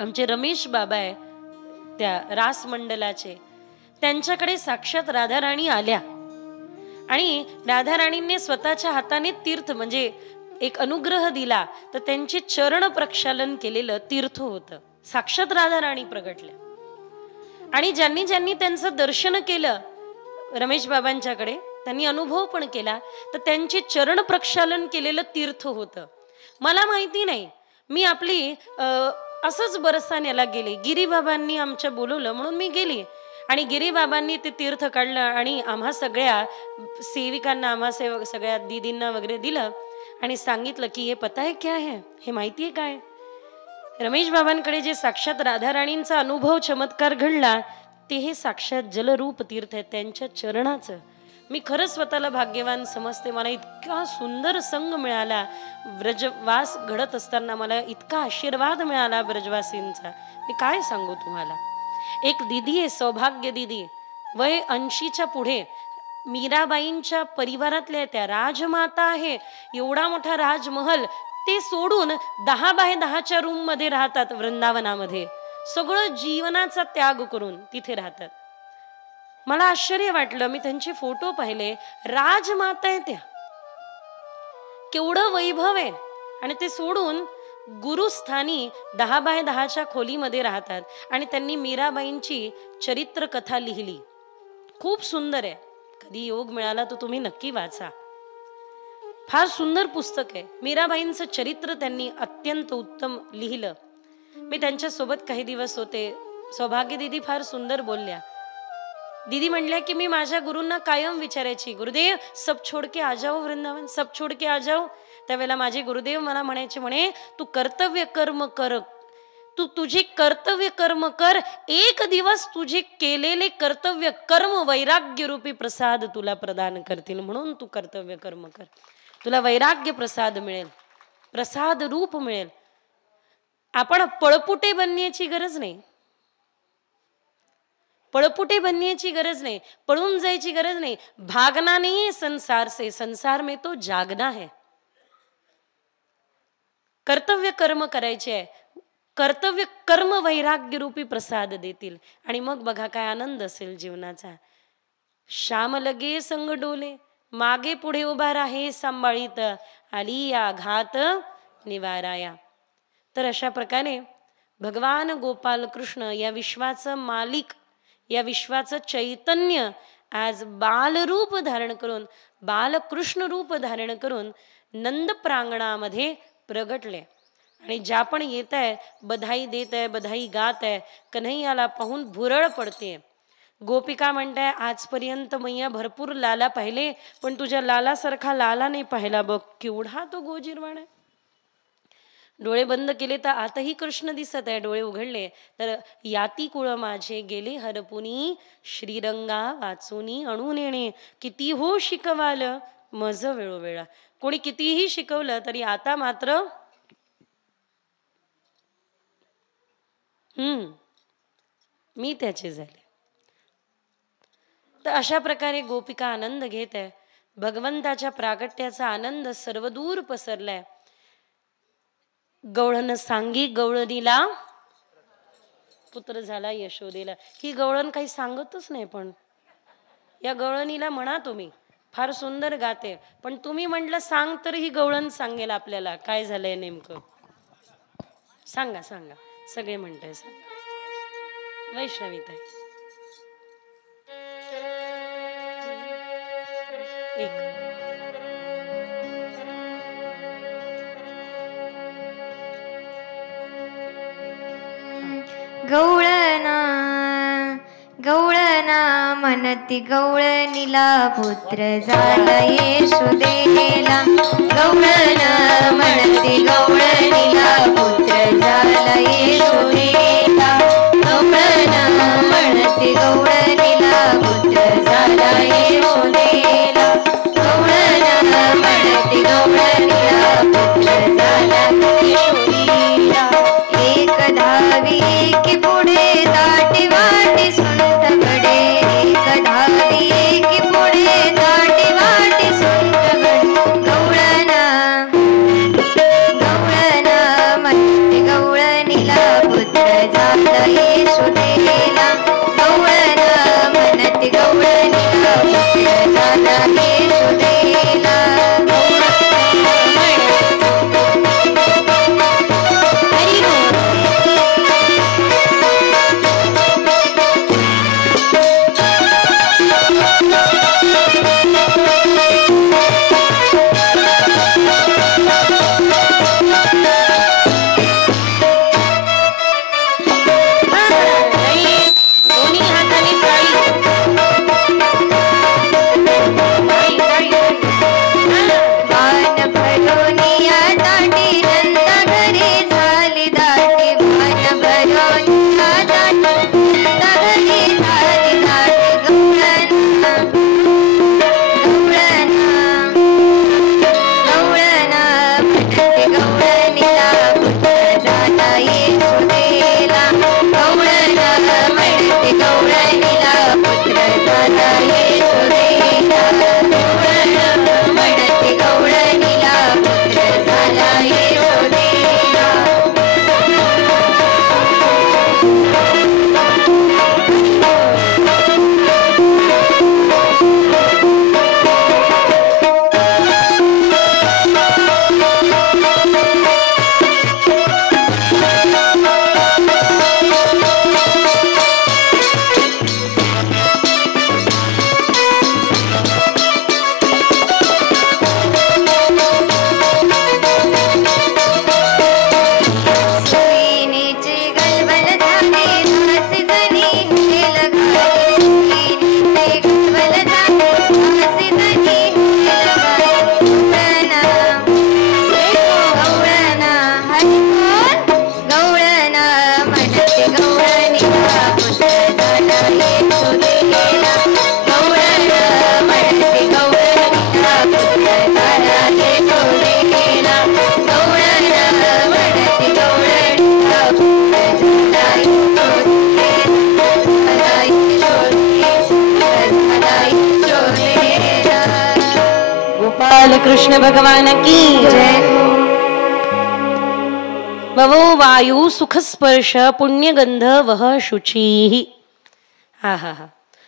आमचे रमेश बाबा आहे त्या रास मंडलाचे, त्यांच्याकडे साक्षात राधा राणी आल्या आणि राधा राणींनी स्वतःच्या हाताने तीर्थ म्हणजे एक अनुग्रह दिला. तर त्यांचे चरण प्रक्षालन केलेलं तीर्थ होतं. साक्षात राधा राणी प्रगटल्या आणि ज्यांनी ज्यांनी त्यांचं दर्शन केलं रमेश बाबांच्याकडे, त्यांनी अनुभव पण केला. तर त्यांचे चरण प्रक्षालन केलेलं तीर्थ होतं. मला माहिती नाही, मी आपली असंच बरसाण्याला गेले. गिरीबाबांनी आमच्या बोलवलं म्हणून मी गेली आणि गिरीबाबांनी ते तीर्थ काढलं आणि आम्हा सगळ्या सेविकांना, आम्हा सगळ्या दीदींना वगैरे दिलं आणि सांगितलं की हे पता है क्या है, हे माहितीये काय. रमेश बाबांकडे जे साक्षात राधा राणींचा अनुभव चमत्कार घडला ते हे साक्षात जलरूप तीर्थ आहे, त्यांच्या चरणाचं. मी खरंच स्वतःला भाग्यवान समजते. मला इतका सुंदर संग मिळाला. ब्रजवास घडत असताना मला इतका आशीर्वाद मिळाला ब्रजवासींचा, मी काय सांगू तुम्हाला. एक दिदी आहे, सौभाग्य दिदी, वय 80च्या पुढे, मीराबाईंच्या परिवारातल्या त्या राजमाता आहे. एवढा मोठा राजमहल ते सोडून 10x10च्या रूम मध्ये राहतात वृंदावनामध्ये. सगळं जीवनाचा त्याग करून तिथे राहतात. मला आश्चर्य वाटलं, मी त्यांचे फोटो पाहिले. राजमाता आहे त्या, केवढं वैभव आहे आणि ते सोडून गुरुस्थानी 10x10च्या खोलीमध्ये राहतात. आणि त्यांनी मीराबाईंची चरित्र कथा लिहिली, खूप सुंदर आहे. कधी योग मिळाला तर तुम्ही नक्की वाचा. फार सुंदर पुस्तक आहे. मीराबाईंचं चरित्र त्यांनी अत्यंत उत्तम लिहिलं. मी त्यांच्या सोबत काही दिवस होते. सौभाग्य दीदी फार सुंदर बोलल्या. दीदी म्हणल्या की मी माझ्या गुरूंना कायम विचारायची, गुरुदेव सब छोड़ के आ जाओ वृंदावन, सब छोड़ के आ जाओ. त्यावेळेला माझे गुरुदेव मला म्हणायचे, म्हणे तू कर्तव्य कर्म कर, तू तुझे कर्तव्य कर्म कर, एक दिवस तुझे केलेले कर्तव्य कर्म वैराग्य रूपी प्रसाद तुला प्रदान करतील. म्हणून तू कर्तव्य कर्म कर, तुला वैराग्य प्रसाद मिळेल, प्रसाद रूप मिळेल. आपण पळपुटे बनण्याची गरज नाही, पळपुटे बनण्याची गरज नाही, पळून जायची गरज नाही. भागना नहीं है संसार से, संसार में तो जागना है. कर्तव्य कर्म करायचे आहे, कर्तव्य कर्म वैराग्य रूपी प्रसाद देतील. आणि मग बघा काय आनंद असेल जीवनाचा. श्याम लगे संग डोले, मागे पुढे उभा राहे सांभाळीत, आली या घात निवाराया. तर अशा प्रकारे भगवान गोपाल कृष्ण या विश्वाचं मालिक, या विश्वाचं चैतन्य आज बालरूप धारण करून, बालकृष्ण रूप धारण करून नंद प्रांगणामध्ये प्रगटले. आणि ज्या पण येत आहे बधाई देत आहे, बधाई गात आहे, कन्हैयाला पाहून भुरळ पडते. गोपिका म्हणताय आजपर्यंत मैया भरपूर लाला पाहिले, पण तुझ्या लालासारखा लाला नाही पाहिला बघ, केवढा तो गोजिरवाण आहे. डोळे बंद केले तर आताही कृष्ण दिसत आहे, डोळे उघडले तर याती कुळ माझे गेले हरपुनी, श्रीरंगा वाचुनी अणून येणे, किती हो शिकवाल मज वेळोवेळा. कोणी कितीही शिकवलं तरी आता मात्र मी त्याचे झाले. तर अशा प्रकारे गोपिका आनंद घेत आहे. भगवंताच्या प्रागट्याचा आनंद सर्वदूर पसरलाय. गवळण सांगी गवळणीला पुत्र झाला यशोदेला. ही गवळण काही सांगतच नाही, पण या गवळणीला म्हणा तुम्ही फार सुंदर गाते, पण तुम्ही म्हटलं सांग तर ही गवळण सांगेल आपल्याला काय झालंय नेमकं. सांगा सांगा, सगळे म्हणताय सांगा. वैष्णवीताई एक गवळणा गवळणा म्हणती गवळणीला पुत्र झाला येशोदेला. गवळणा म्हणती गवळणीला पुत्र झाला येशोदेला. गवळणा म्हणती गवळणीला पुत्र झाला येशोदेला. गवळणा म्हणती गवळणीला पुत्र झाला येशोदेला. एक धावी की पुढे दाटी वाटी सुंठकडे, एक धावी की पुढे दाटी वाटी सुंठकडे. गवळणा गवळणा कृष्ण भगवान की जय। भवो वायू सुख स्पर्श पुण्यगंध वह शुची। हा हा हा,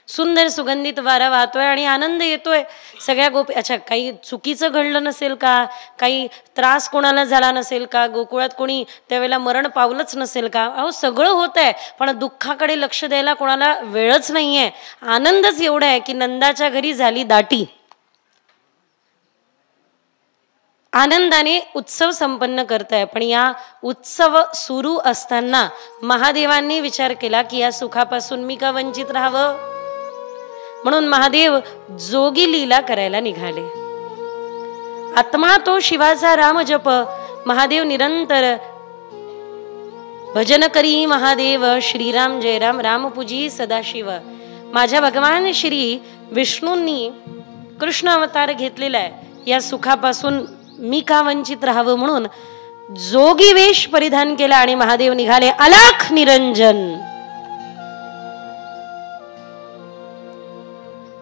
सुंदर सुगंधित वारा वाहतोय आणि आनंद येतोय सगळ्या गोपी. अच्छा, काही चुकीचं घडलं नसेल का, काही त्रास कोणाला झाला नसेल का, गोकुळात कोणी त्यावेळेला मरण पावलंच नसेल का? अहो सगळं होत आहे, पण दुःखाकडे लक्ष द्यायला कोणाला वेळच नाहीये. आनंदच एवढा आहे की नंदाच्या घरी झाली दाटी. आनंदाने उत्सव संपन्न करताय. पण या उत्सव सुरू असताना महादेवांनी विचार केला की या सुखापासून मी का वंचित राहावं, म्हणून महादेव जोगी लीला करायला निघाले. आत्मा तो शिवाचा राम जप. महादेव निरंतर भजन करी महादेव, श्रीराम जय राम, राम पूजी सदाशिव. माझ्या भगवान श्री विष्णूंनी कृष्ण अवतार घेतलेला आहे. या सुखापासून मी का वंचित राहावं म्हणून जोगी वेश परिधान केला आणि महादेव निघाले अलख निरंजन.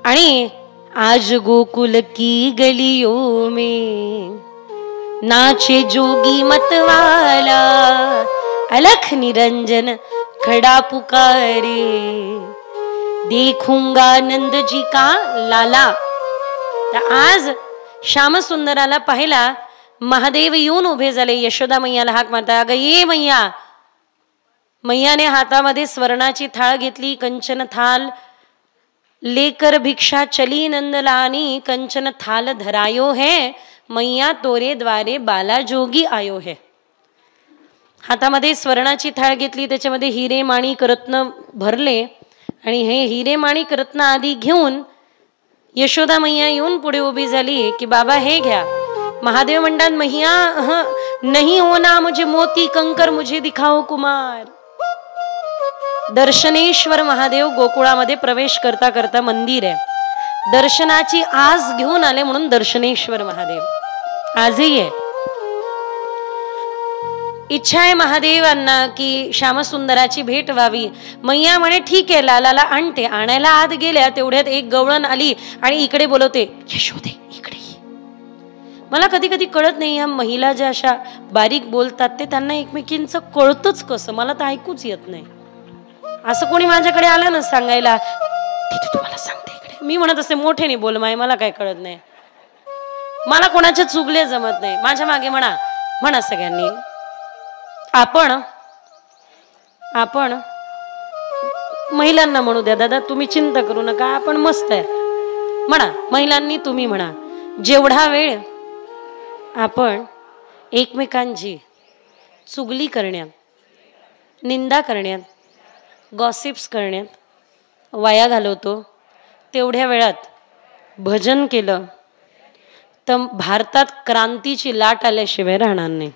आणि आज गोकुल की गलियों में नाचे जोगी मतवाला, अलख निरंजन खड़ा पुकारे, देखूंगा नंद जी का लाला. तर आज श्याम सुंदराला पाहिला महादेव येऊन उभे झाले. यशोदा मैयाला हाक मारता, अगं ये मैया. मैयाने हातामध्ये स्वर्णाची थाळ घेतली, कंचन थाल. लेकर भिक्षा चली नंदलानी, कंचन थाल धरायो है, मैया तोरे द्वारे बाला जोगी आयो है. हातामध्ये स्वर्णाची थाळ घेतली, त्याच्यामध्ये हिरे माणिक रत्न भरले आणि हे हिरे माणिक रत्न आधी घेऊन यशोदा मैया येऊन पुढे उभी झाली की बाबा हे घ्या. महादेव म्हणतात मैया नहीं होना मुझे मोती कंकर, मुझे दिखाओ कुमार. दर्शनेश्वर महादेव गोकुळामध्ये प्रवेश करता करता मंदिर आहे. दर्शनाची आस घेऊन आले म्हणून दर्शनेश्वर महादेव आजही आहे. इच्छा आहे महादेवांना की श्यामसुंदराची भेट व्हावी. मैया म्हणे ठीक आहे, लालाला आणते. आणायला आत गेल्या तेवढ्यात एक गवळण आली आणि इकडे बोलवते, यशोदे इकडे ये. मला कधी कधी कळत नाही ह्या महिला ज्या अशा बारीक बोलतात ते त्यांना एकमेकींचं कळतच कसं, मला तर ऐकूच येत नाही. असं कोणी माझ्याकडे आलं ना सांगायला, तुम्हाला सांगते इकडे, मी म्हणत असते मोठ्याने बोल माय, मला काय कळत नाही. मला कोणाच्या चुगले जमत नाही. माझ्या मागे म्हणा सगळ्यांनी, आपण महिलांना म्हणू द्या, दादा तुम्ही चिंता करू नका, आपण मस्त आहे म्हणा. महिलांनी तुम्ही म्हणा. जेवढा वेळ आपण एकमेकांची चुगली करण्यात, निंदा करण्यात, गॉसिप्स करण्यात वाया घालवतो, तेवढ्या वेळात भजन केलं तर भारतात क्रांतीची लाट आल्याशिवाय राहणार नाही.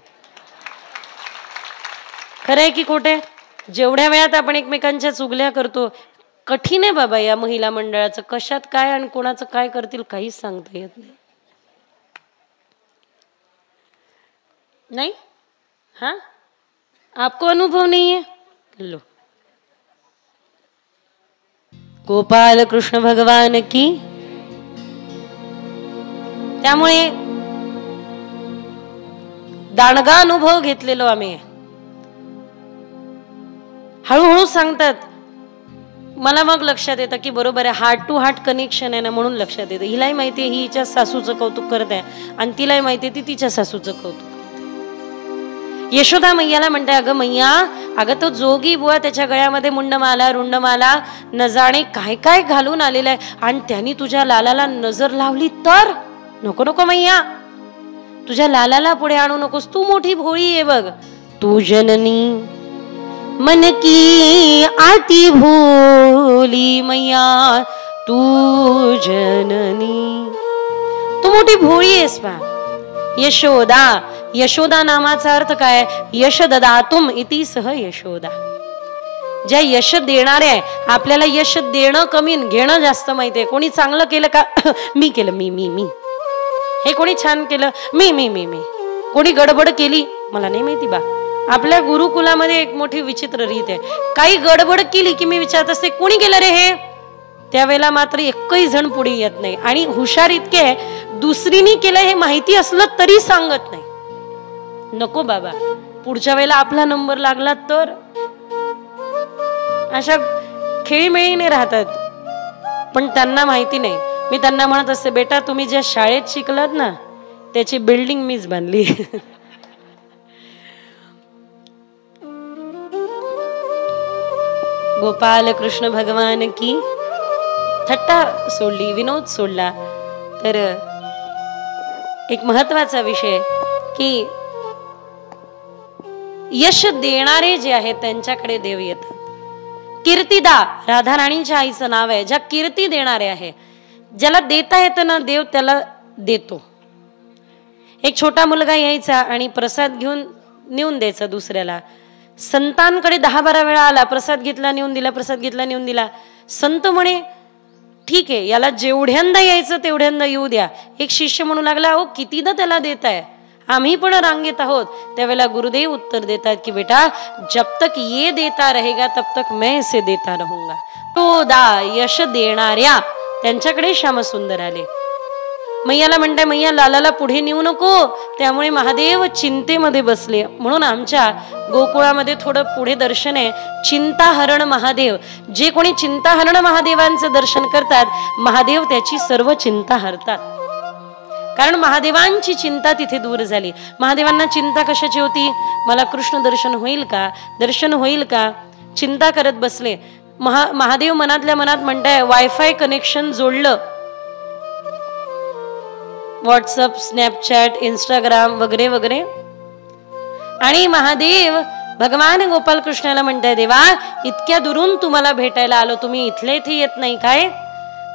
खरं आहे की खोटे? जेवढ्या वेळात आपण एकमेकांच्या चुगल्या करतो, कठीण आहे बाबा या महिला मंडळाचं. कशात काय आणि कोणाचं काय करतील काहीच सांगता येत नाही. नहीं हाँ, आपको अनुभव नहीं है? लो, गोपाल कृष्ण भगवान की. त्यामुळे दांडगा अनुभव घेतलेलो आम्ही. हळूहळू सांगतात मला, मग लक्षात येतं की बरोबर आहे, हार्ट टू हार्ट कनेक्शन आहे ना, म्हणून लक्षात येतं. हिलाही माहिती आहे ही हिच्या सासूचं कौतुक करत आहे आणि तिलाही माहिती आहे ती तिच्या सासूचं कौतुक करते. यशोदा मैयाला म्हणते, अगं मैया, अगं तो जोगी बुवा त्याच्या गळ्यामध्ये मुंडमाला रुंडमाला न जाणे काय काय घालून आलेला आहे आणि त्यांनी तुझ्या लालाला नजर लावली तर नको नको मैया, तुझ्या लालाला पुढे आणू नकोस, तू मोठी भोळी आहे बघ. तू जननी मन की आती भोली मैया, तू जननी, तू मोठी भोळी आहेस बा. यशोदा, यशोदा नामाचा अर्थ काय? यश ददातुम इति सह यशोदा. ज्या यश देणाऱ्या आहे, आपल्याला यश देणं कमी घेणं जास्त माहितीये. कोणी चांगलं केलं का मी केलं, मी मी मी. हे कोणी छान केलं, मी मी मी मी. कोणी गडबड केली, मला नाही माहिती बा. आपल्या गुरुकुलामध्ये एक मोठी विचित्र रीत आहे, काही गडबड केली की मी विचारत असते कोणी केलं रे हे, त्यावेळेला मात्र एकही जण पुढे येत नाही. आणि हुशार इतके दुसरीनी केलं हे माहिती असलं तरी सांगत नाही. नको बाबा, पुढच्या वेळेला आपला नंबर लागला तर. अशा खेळीमेळीने राहतात. पण त्यांना माहिती नाही. मी त्यांना म्हणत असते, बेटा तुम्ही ज्या शाळेत शिकलात ना त्याची बिल्डिंग मीच बांधली. गोपाल कृष्ण भगवान की. थट्टा सोडली, विनोद सोडला तर एक महत्वाचा विषय की यश देणारे जे आहेत त्यांच्याकडे देव येतात. कीर्तिदा राधा राणींच्या आईचं नाव आहे, ज्या कीर्ती देणारे आहे. ज्याला देता येतं ना देव त्याला देतो. एक छोटा मुलगा यायचा आणि प्रसाद घेऊन नेऊन द्यायचा दुसऱ्याला. संतांकडे 10-12 वेळा आला, प्रसाद घेतला नेऊन दिला, प्रसाद घेतला नेऊन दिला. संत म्हणे ठीक आहे, याला जेवढ्यांदा यायचं तेवढ्यांदा येऊ द्या. एक शिष्य म्हणू लागला, अहो कितीदा त्याला देताय, आम्ही पण रांगेत आहोत. त्यावेळेला गुरुदेव उत्तर देतात की बेटा जब तक ये देता रहेगा तब तक मैं इसे देता रहूंगा. तो दा यश देणाऱ्या त्यांच्याकडे श्यामसुंदर आले. मैयाला म्हणताय, मैया लालाला पुढे नेऊ नको, त्यामुळे महादेव चिंतेमध्ये बसले. म्हणून आमच्या गोकुळामध्ये थोडं पुढे दर्शन आहे चिंताहरण महादेव. जे कोणी चिंताहरण महादेवांचं दर्शन करतात महादेव त्याची सर्व चिंता हरतात. कारण महादेवांची चिंता तिथे दूर झाली. महादेवांना चिंता कशाची होती? मला कृष्ण दर्शन होईल का, दर्शन होईल का, चिंता करत बसले. महादेव मनातल्या मनात म्हणताय, वायफाय कनेक्शन जोडलं, व्हॉट्सअप, स्नॅपचॅट, इंस्टाग्राम वगैरे वगैरे. आणि महादेव भगवान गोपाल कृष्णाला म्हणताय, देवा इतक्या दुरून तुम्हाला भेटायला आलो, तुम्ही इथले इथे येत नाही काय?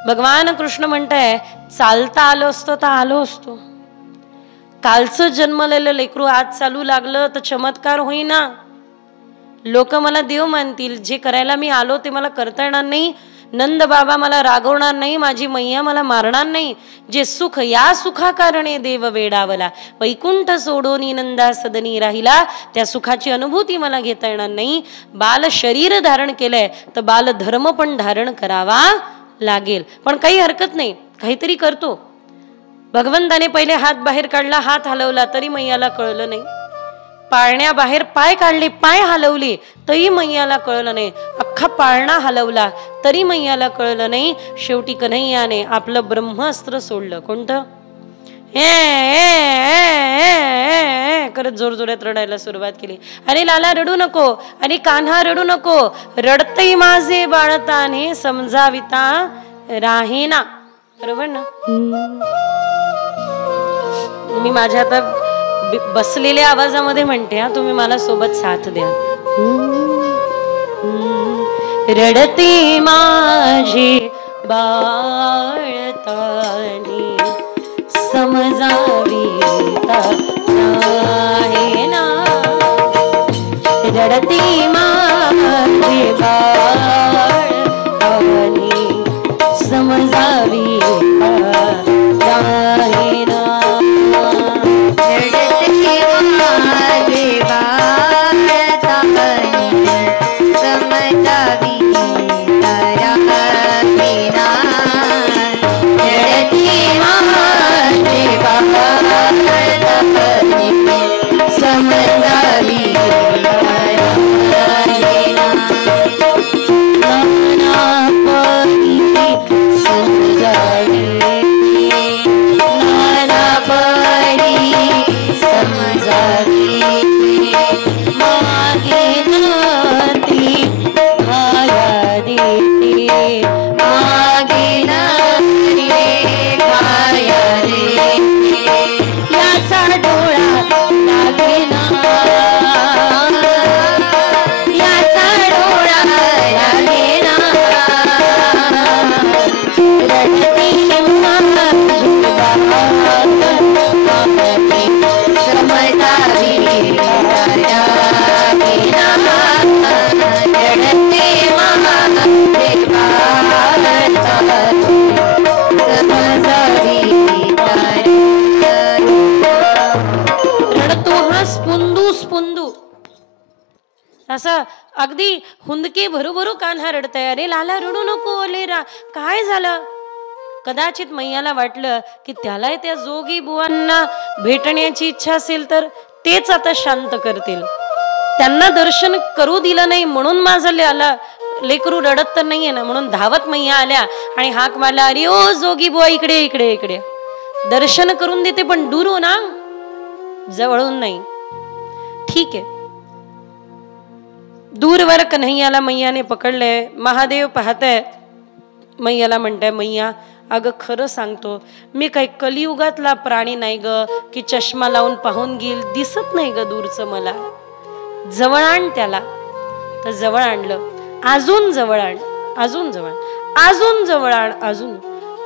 भगवान कृष्ण म्हणताय, चालता आलो असतो तर आलो असतो. कालचं जन्मलेलं लेकरू आज चालू लागलं तर चमत्कार होईना. लोक मला देव मानतील. जे करायला मी आलो ते मला करता येणार नाही. नंद बाबा मला रागवणार नाही, माझी मैया मला मारणार नाही. जे सुख या सुखाकारणे देव वेडावला, वैकुंठ सोडोनी नंदा सदनी राहिला, त्या सुखाची अनुभूती मला घेता येणार नाही. बाल शरीर धारण केलंय तर बाल धर्म पण धारण करावा लागेल. पण काही हरकत नाही, काहीतरी करतो. भगवंताने पहिले हात बाहेर काढला, हात हलवला तरी मैयाला कळलं नाही. पाळण्याबाहेर पाय काढले, पाय हलवले तरी मैयाला कळलं नाही. अख्खा पाळणा हलवला तरी मैयाला कळलं नाही. शेवटी कन्हैयाने आपलं ब्रह्मास्त्र सोडलं. कोणतं? करत जोर जोरात रडायला सुरुवात केली. अरे लाला रडू नको, अरे कान्हा रडू नको, रडतई माझे बाळताने समजाविता राहेना. बरोबर ना? मी माझ्या आता बसलेल्या आवाजामध्ये म्हणते हा, तुम्ही मला सोबत साथ द्या. रडते माझे बाळताने समजाविता राहेना. रडते माझे बाळताने समजाविता राहेना. असं अगदी हुंदके भरू कान्हा रडताय. अरे लाला रडू नको, अरे काय झालं? कदाचित मैयाला वाटलं की त्याला त्या जोगी बुवांना भेटण्याची इच्छा असेल तर तेच आता शांत करतील. त्यांना दर्शन करू दिलं नाही म्हणून माझं लेकरू रडत तर नाहीये ना, म्हणून धावत मैया आल्या आणि हाक मारला, अरे ओ जोगी बुवा इकडे इकडे इकडे. दर्शन करून देते पण दूर ना, जवळून नाही. ठीक आहे. दूरवर कन्हैयाला मैयाने पकडले. महादेव पाहताय, मैयाला म्हणताय, मैया अगं खरं सांगतो, मी काही कलियुगातला प्राणी नाही ग की चष्मा लावून पाहून घेईल. दिसत नाही ग दूरचं मला. जवळ आण त्याला. तर जवळ आणलं. अजून जवळ आण, अजून जवळ, अजून जवळ आण, अजून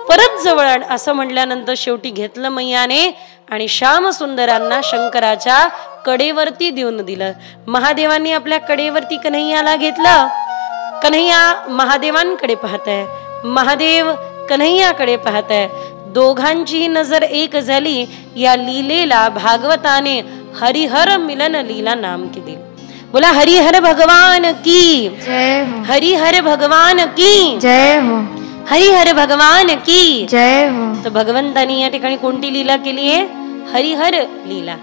परत जवळ आण. असं म्हटल्यानंतर शेवटी घेतलं मैयाने आणि श्याम सुंदरांना शंकराच्या कडेवरती देऊन दिलं. महादेवांनी आपल्या कडेवरती कन्हैयाला घेतलं. कन्हैया महादेवांकडे पाहताय, महादेव कन्हैयाकडे पाहताय. दोघांची नजर एक झाली. या लीलेला भागवताने हरिहर मिलन लीला नाम के दिल. बोला हरिहर भगवान की जय हो. हरिहर भगवान की जय हो. हरिहर भगवान की जय हो. तर भगवंतानी या ठिकाणी कोणती लीला केली आहे? हरिहर लीला.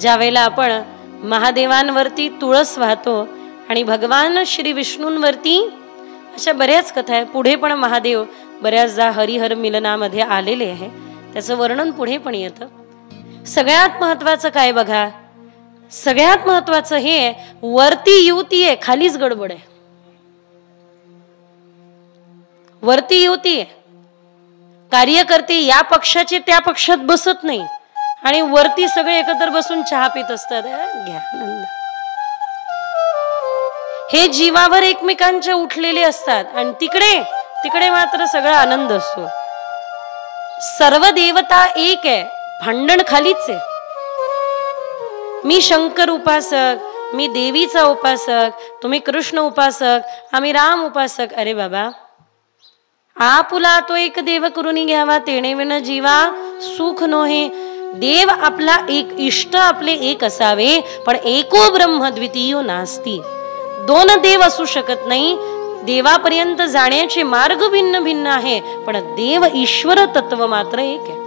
ज्या वेळेला आपण महादेवांवरती तुळस वाहतो आणि भगवान श्री विष्णूंवरती, अशा बऱ्याच कथा आहे. पुढे पण महादेव बऱ्याचदा हरिहर मिलनामध्ये आलेले आहे. त्याचं वर्णन पुढे पण येतं. सगळ्यात महत्वाचं काय बघा, सगळ्यात महत्वाचं हे, वरती युती आहे, खालीच गडबड आहे. वरती युती आहे. कार्यकर्ते या पक्षाचे त्या पक्षात बसत नाही आणि वरती सगळे एकत्र बसून चहा पित असतात. घ्या आनंद. हे जीवावर एकमेकांचे उठलेले असतात आणि तिकडे मात्र सगळा आनंद असतो. सर्व देवता एक आहे, भांडण खालीच आहे. मी शंकर उपासक, मी देवीचा उपासक, तुम्ही कृष्ण उपासक, आम्ही राम उपासक. अरे बाबा, आपुला तो एक देव करून घ्यावा, तेणे विण जीवा सुख नोहे. देव आपला एक, इष्ट आपले एक असावे, पण एको ब्रह्म द्वितीयो नास्ती. दोन देव असू शकत नाही. देवापर्यंत जाण्याचे मार्ग भिन्न भिन्न आहे, पण देव ईश्वर तत्व मात्र एक आहे.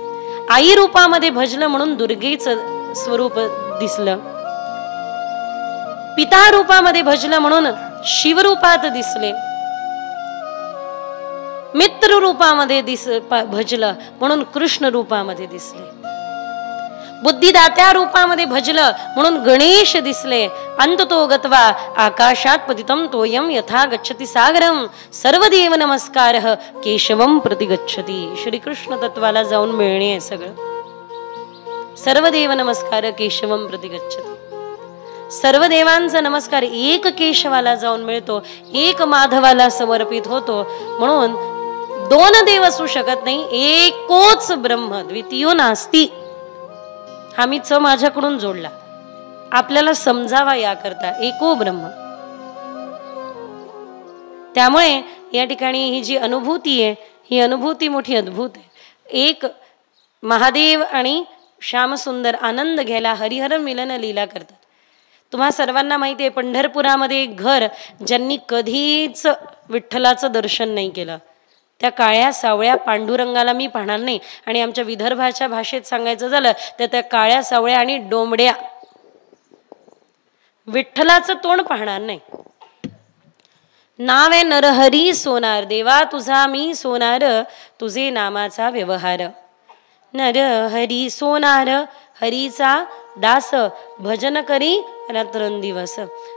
आई रूपामध्ये भजलं म्हणून दुर्गेचं स्वरूप दिसलं. पिता रूपामध्ये भजलं म्हणून शिवरूपात दिसले. मित्र रूपामध्ये भजलं म्हणून कृष्ण रूपामध्ये दिसले. बुद्धिदात्या रूपामध्ये भजलं म्हणून गणेश दिसले. अंततो गत्वा आकाशात पतितं तोयम यथा गच्छति सागरम सर्वदेव नमस्कारः केशवम प्रति गच्छति. श्रीकृष्ण तत्वाला जाऊन मिळणे आहे सगळं. सर्वदेव नमस्कार केशवम प्रति गच्छति. सर्व देवांचा नमस्कार एक केशवाला जाऊन मिळतो, एक माधवाला समर्पित होतो. म्हणून दोन देव असू शकत नाही, एकोच ब्रह्म द्वितीयो नास्ती. हा मी माझ्याकडून जोडला, आपल्याला समजावा याकरता. एको ब्रह्म. त्यामुळे या ठिकाणी ही जी अनुभूती आहे, ही अनुभूती मोठी अद्भुत आहे. एक महादेव आणि श्यामसुंदर आनंद घ्यायला हरिहर मिलन लीला करतात. तुम्हा सर्वांना माहिती आहे, पंढरपुरामध्ये एक घर ज्यांनी कधीच विठ्ठलाचं दर्शन नाही केलं, त्या काळ्या सावळ्या पांडुरंगाला मी पाहणार नाही. आणि आमच्या विदर्भाच्या भाषेत सांगायचं झालं तर त्या काळ्या सावळ्या आणि डोंबड्या विठ्ठलाचं तोंड पाहणार नाही. नाव आहे नरहरी सोनार, देवा तुझा मी सोनार, तुझे नामाचा व्यवहार. नरहरी सोनार, हरीचा दास, भजन करी रात्रंदिवस.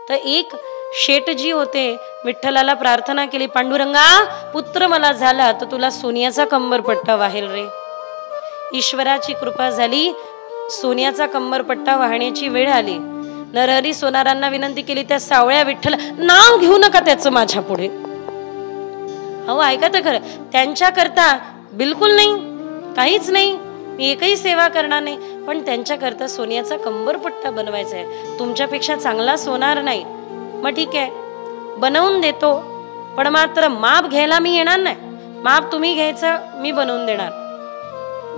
तर एक शेठजी होते, विठ्ठलाला प्रार्थना केली, पांडुरंगा पुत्र मला झाला तर तुला सोन्याचा कंबरपट्टा वाहेल रे. ईश्वराची कृपा झाली, सोन्याचा कंबरपट्टा वाहण्याची वेळ आली. नरहरी सोनारांना विनंती केली, त्या सावळ्या विठ्ठल नाव घेऊ नका त्याचं माझ्या पुढे. अहो ऐका तर खरं, त्यांच्या करता बिलकुल नाही, काहीच नाही, मी एकही सेवा करणार नाही, पण त्यांच्या करता सोन्याचा कंबरपट्टा बनवायचा आहे. तुमच्यापेक्षा चांगला सोनार नाही, मग ठीक आहे बनवून देतो, पण मात्र माप घ्यायला मी येणार नाही. माप तुम्ही घ्यायचं, मी बनवून देणार.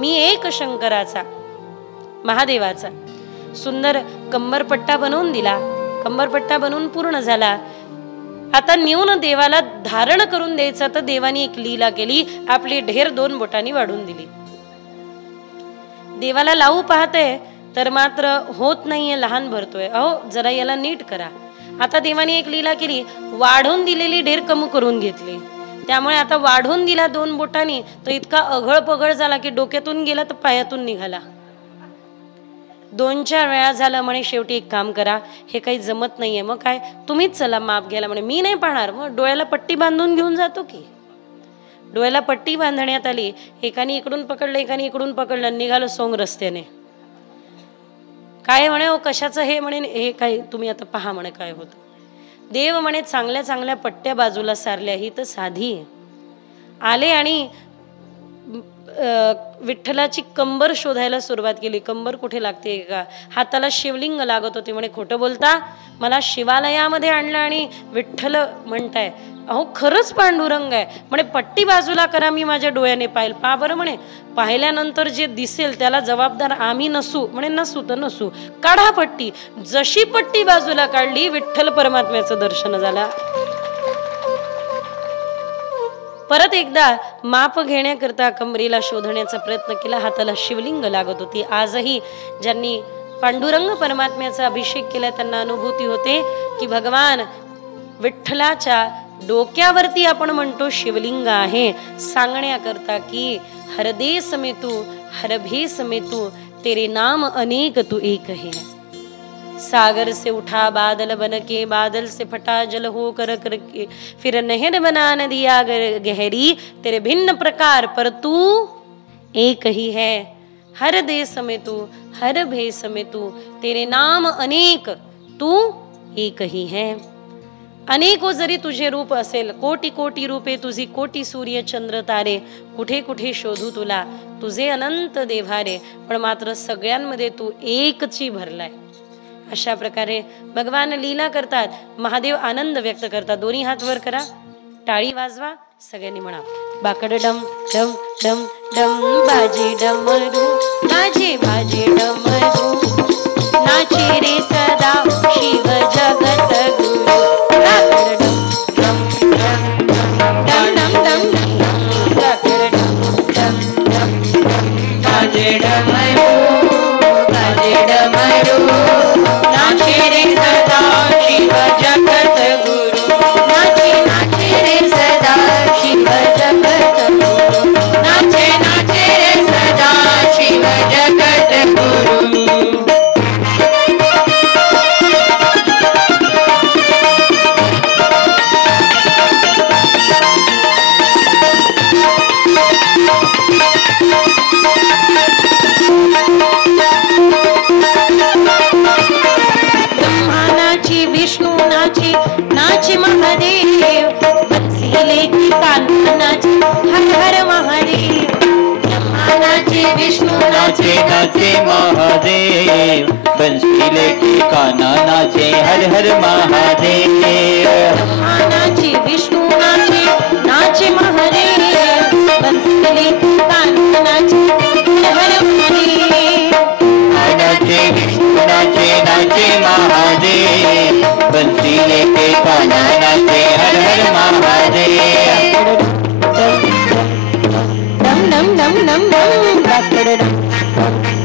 मी एक शंकराचा, महादेवाचा सुंदर कंबरपट्टा बनवून दिला. कंबरपट्टा बनवून पूर्ण झाला. आता नेऊन देवाला धारण करून द्यायचा. तर देवानी एक लीला केली, आपली ढेर 2 बोटांनी वाढून दिली. देवाला लावू पाहते तर मात्र होत नाहीये, लहान भरतोय. अहो जरा याला नीट करा. आता देवानी एक लीला केली, वाढून दिलेली ढेर कमी करून घेतली. त्यामुळे आता वाढून दिला 2 बोटांनी, तो इतका अघळ पघळ झाला की डोक्यातून गेला तर पायातून निघाला. 2-4 वेळा झालं. म्हणे शेवटी एक काम करा, हे काही जमत नाहीये, मग काय तुम्हीच चला माप घ्यायला. म्हणे मी नाही पाहणार. मग डोळ्याला पट्टी बांधून घेऊन जातो की. डोळ्याला पट्टी बांधण्यात आली. एकाने इकडून पकडलं, एकाने इकडून पकडलं, निघालो सोंग रस्त्याने. काय म्हणे हो कशाचं हे? म्हणे हे काय तुम्ही आता पहा म्हणे काय होतं. देव म्हणे चांगल्या चांगल्या पट्ट्या बाजूला सारल्या, ही तर साधी आले आणि विठ्ठलाची कंबर शोधायला सुरुवात केली. कंबर कुठे लागते का? हाताला शिवलिंग लागत होते. म्हणे खोटं बोलता, मला शिवालयामध्ये आणलं आणि विठ्ठल म्हणताय. अहो खरंच पांडुरंग आहे. म्हणे पट्टी बाजूला करा, मी माझ्या डोळ्याने पाहिल. पहा बरं म्हणे, पाहिल्यानंतर जे दिसेल त्याला जबाबदार आम्ही नसू. म्हणे नसू तर नसू, काढा पट्टी. जशी पट्टी बाजूला काढली, विठ्ठल परमात्म्याचं दर्शन झालं. परत एकदा माप घेण्याकरता कमरेला शोधण्याचा प्रयत्न केला. हाताला शिवलिंग लागत होती. आजही ज्यांनी पांडुरंग परमात्म्याचा अभिषेक केला त्यांना अनुभूती होते की भगवान विठ्ठलाच्या डोक्यावरती आपण म्हणतो शिवलिंग आहे, सांगण्याकरता की हरदे समेतू हरभे समेतू तेरे नाम अनेक तू एक है. सागर से उठा बादल बन के, बादल से फटा जल हो कर के, फिर नहर बना नदिया गहरी, तेरे भिन्न प्रकार पर तू एक ही है. हर दे समेतू हर भे समेतू तेरे नाम अनेक तू एक ही है. अनेको जरी तुझे रूप असेल, कोटी कोटी रूपे तुझी, कोटी सूर्य चंद्र तारे, कुठे कुठे शोधू तुला, तुझे अनंत देव्हारे, पण मात्र सगळ्यांमध्ये तू एकची भरलाय. अशा प्रकारे भगवान लीला करतात. महादेव आनंद व्यक्त करतात. दोन्ही हात वर करा, टाळी वाजवा, सगळ्यांनी म्हणा बाकड डम डम डम डम बाजे डमरू, नाचे बाजे डमरू, नाचे रे सदा शिव जगत गुरु. बाकड डम डम डम डम डम डम, बाकड डम डम डम, बाजे डमरू बाजे डमरू, नाचे रे सदा शिव जगत गुरु. नाचे नाचे रे सदा शिव जगत गुरु, नाचे नाचे रे सदा शिव जगत गुरु. ब्रह्मानाची विष्णू नाची, नाची महादेव, बंसीले की कान्हानाची, हर हर महादेव. ब्रह्मानाची विष्णू नाचे, नाचे महादेव, बंसीले की कान्हा नाचे, हर हर महादेव. ब्रह्मानाची विष्णू नाचे, नाचे महादेव, बंसीले की कान्हानाची, हर हर महादेव. नाचे विष्णू नाचे, नाचे महादेव, बंसीले के कान्हा नाचे, हर हर महादेव. डम डम डम डम डम, बाकड डम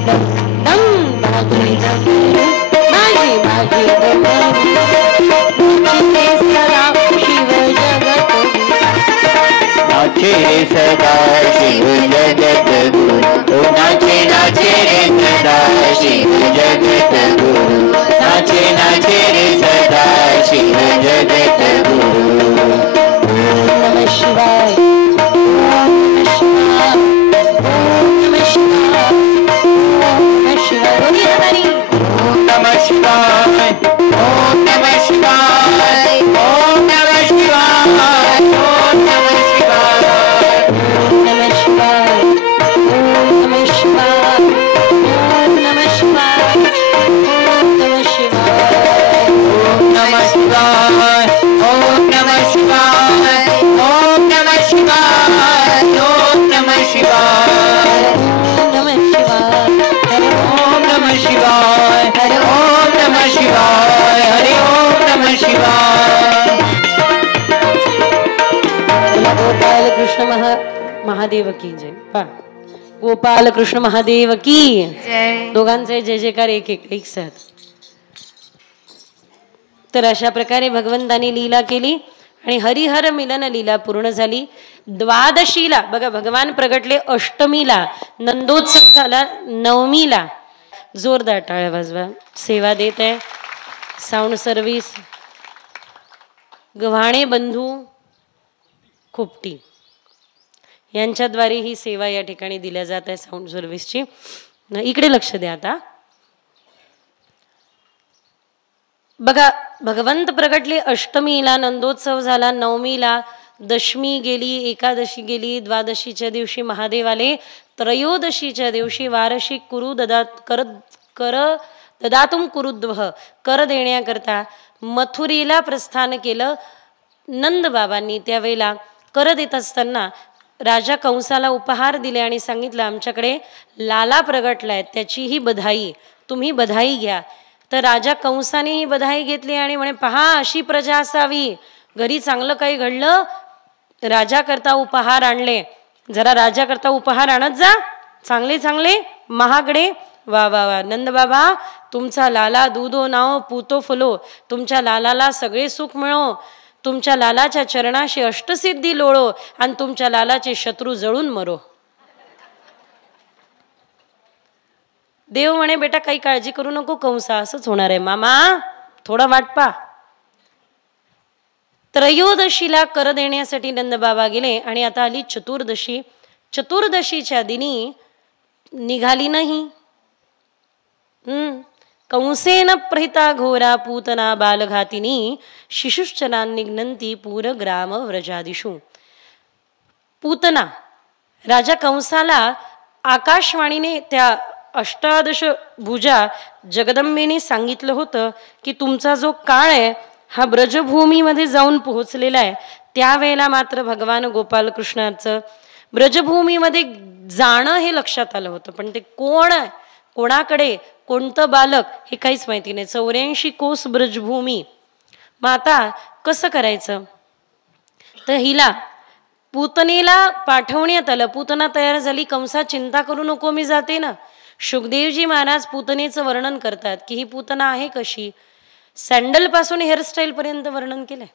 डम डम, बाजे डमरू, बाजे बाजे डमरू, नाचे सदा शिव जगत गुरु. नाचे रे सदा शिव जगत गुरु, नाचे नाचे रे सदा शिव जगत गुरु, नाचे नाचे रे सदा शिव जगत गुरु. ओम नमः शिवाय, ओम नमः शिवाय, ओम नमः शिवाय, ओम नमः शिवाय. बोलिए हमारी ओम नमः शिवाय, ओम नमः शिवाय, ओम नमः शिवाय, ओम नमः शिवाय. ओम नमः शिवाय, ओम नमः शिवाय, ओम नमः शिवाय, ओम नमः शिवाय. ओम नमः शिवाय, ओम नमः शिवाय, ओम नमः शिवाय, ओम नमः शिवाय. ओम नमः शिवाय, हरे ओम नमः शिवाय, हरे ओम नमः शिवाय, हरे कृष्ण महादेव की जय. गोपाल कृष्ण महादेव की जय. दोघांचे जय जयकार एक एक एक साथ. तर अशा प्रकारे भगवंतानी लीला केली आणि हरिहर मिलन लीला पूर्ण झाली. द्वादशीला बघा भगवान प्रगटले, अष्टमीला नंदोत्सव झाला, नवमीला जोरदार टाळ्या वाजवा. सेवा देत आहे साऊंड सर्व्हिस गव्हाणे बंधू खोपटी यांच्याद्वारे ही सेवा या ठिकाणी दिल्या जात आहे साऊंड सर्व्हिसची. इकडे लक्ष द्या आता. बघा भगवंत प्रगटले, अष्टमीला नंदोत्सव झाला, नवमीला दशमी गेली, एकादशी गेली, द्वादशीच्या दिवशी महादेव आले, त्रयोदशीच्या दिवशी वार्षिक कुरु ददातुम कुरुद्वह कर देण्याकरता मथुरेला प्रस्थान केलं नंद बाबांनी. त्यावेळेला कर देत असताना राजा कंसाला उपहार दिले आणि सांगितलं आमच्याकडे लाला प्रगटलाय, त्याचीही बधाई, तुम्ही बधाई घ्या. तर राजा कंसाने ही बधाई घेतली आणि म्हणे पहा अशी प्रजा असावी, घरी चांगलं काही घडलं राजा करता उपहार आणले, जरा राजा करता उपहार आणत जा, चांगले चांगले महागडे. वा वा वा, नंद बाबा तुमचा लाला दूधो नाओ पूतो फुलो, तुमच्या लालाला सगळे सुख मिळो, तुमच्या लालाच्या चरणाशी अष्टसिद्धी लोळो आणि तुमच्या लालाचे शत्रू जळून मरो. देव म्हणे बेटा काही काळजी करू नको कंसा, असंच होणार आहे मामा, थोडा वाट पा. त्रयोदशीला कर देण्यासाठी नंद बाबा गेले आणि आता आली चतुर्दशी. चतुर्दशीच्या दिनी निघाली नाही. कंसेन प्रहिता घोरा पूतना बालघातिनी शिशुश्चना निघ्नंती पूरग्राम व्रजादिषु. पूतना राजा कंसाला आकाशवाणीने त्या अष्टादश भुजा जगदंबेने सांगितलं होतं की तुमचा जो काळ आहे हा ब्रजभूमीमध्ये जाऊन पोहोचलेला आहे. त्यावेळेला मात्र भगवान गोपाल कृष्णाचं ब्रजभूमीमध्ये जाणं हे लक्षात आलं होतं, पण ते कोण आहे, कोणाकडे, कोणतं बालक हे काहीच माहिती नाही. 84 कोस ब्रजभूमी. मग आता कसं करायचं, तर हिला पूतनेला पाठवण्यात आलं. पूतना तयार झाली. कंसा चिंता करू नको मी जाते ना. शुकदेवजी महाराज पूतनेचं वर्णन करतात की ही पूतना आहे कशी, सँडल पासून हेअरस्टाईल पर्यंत वर्णन केलंय.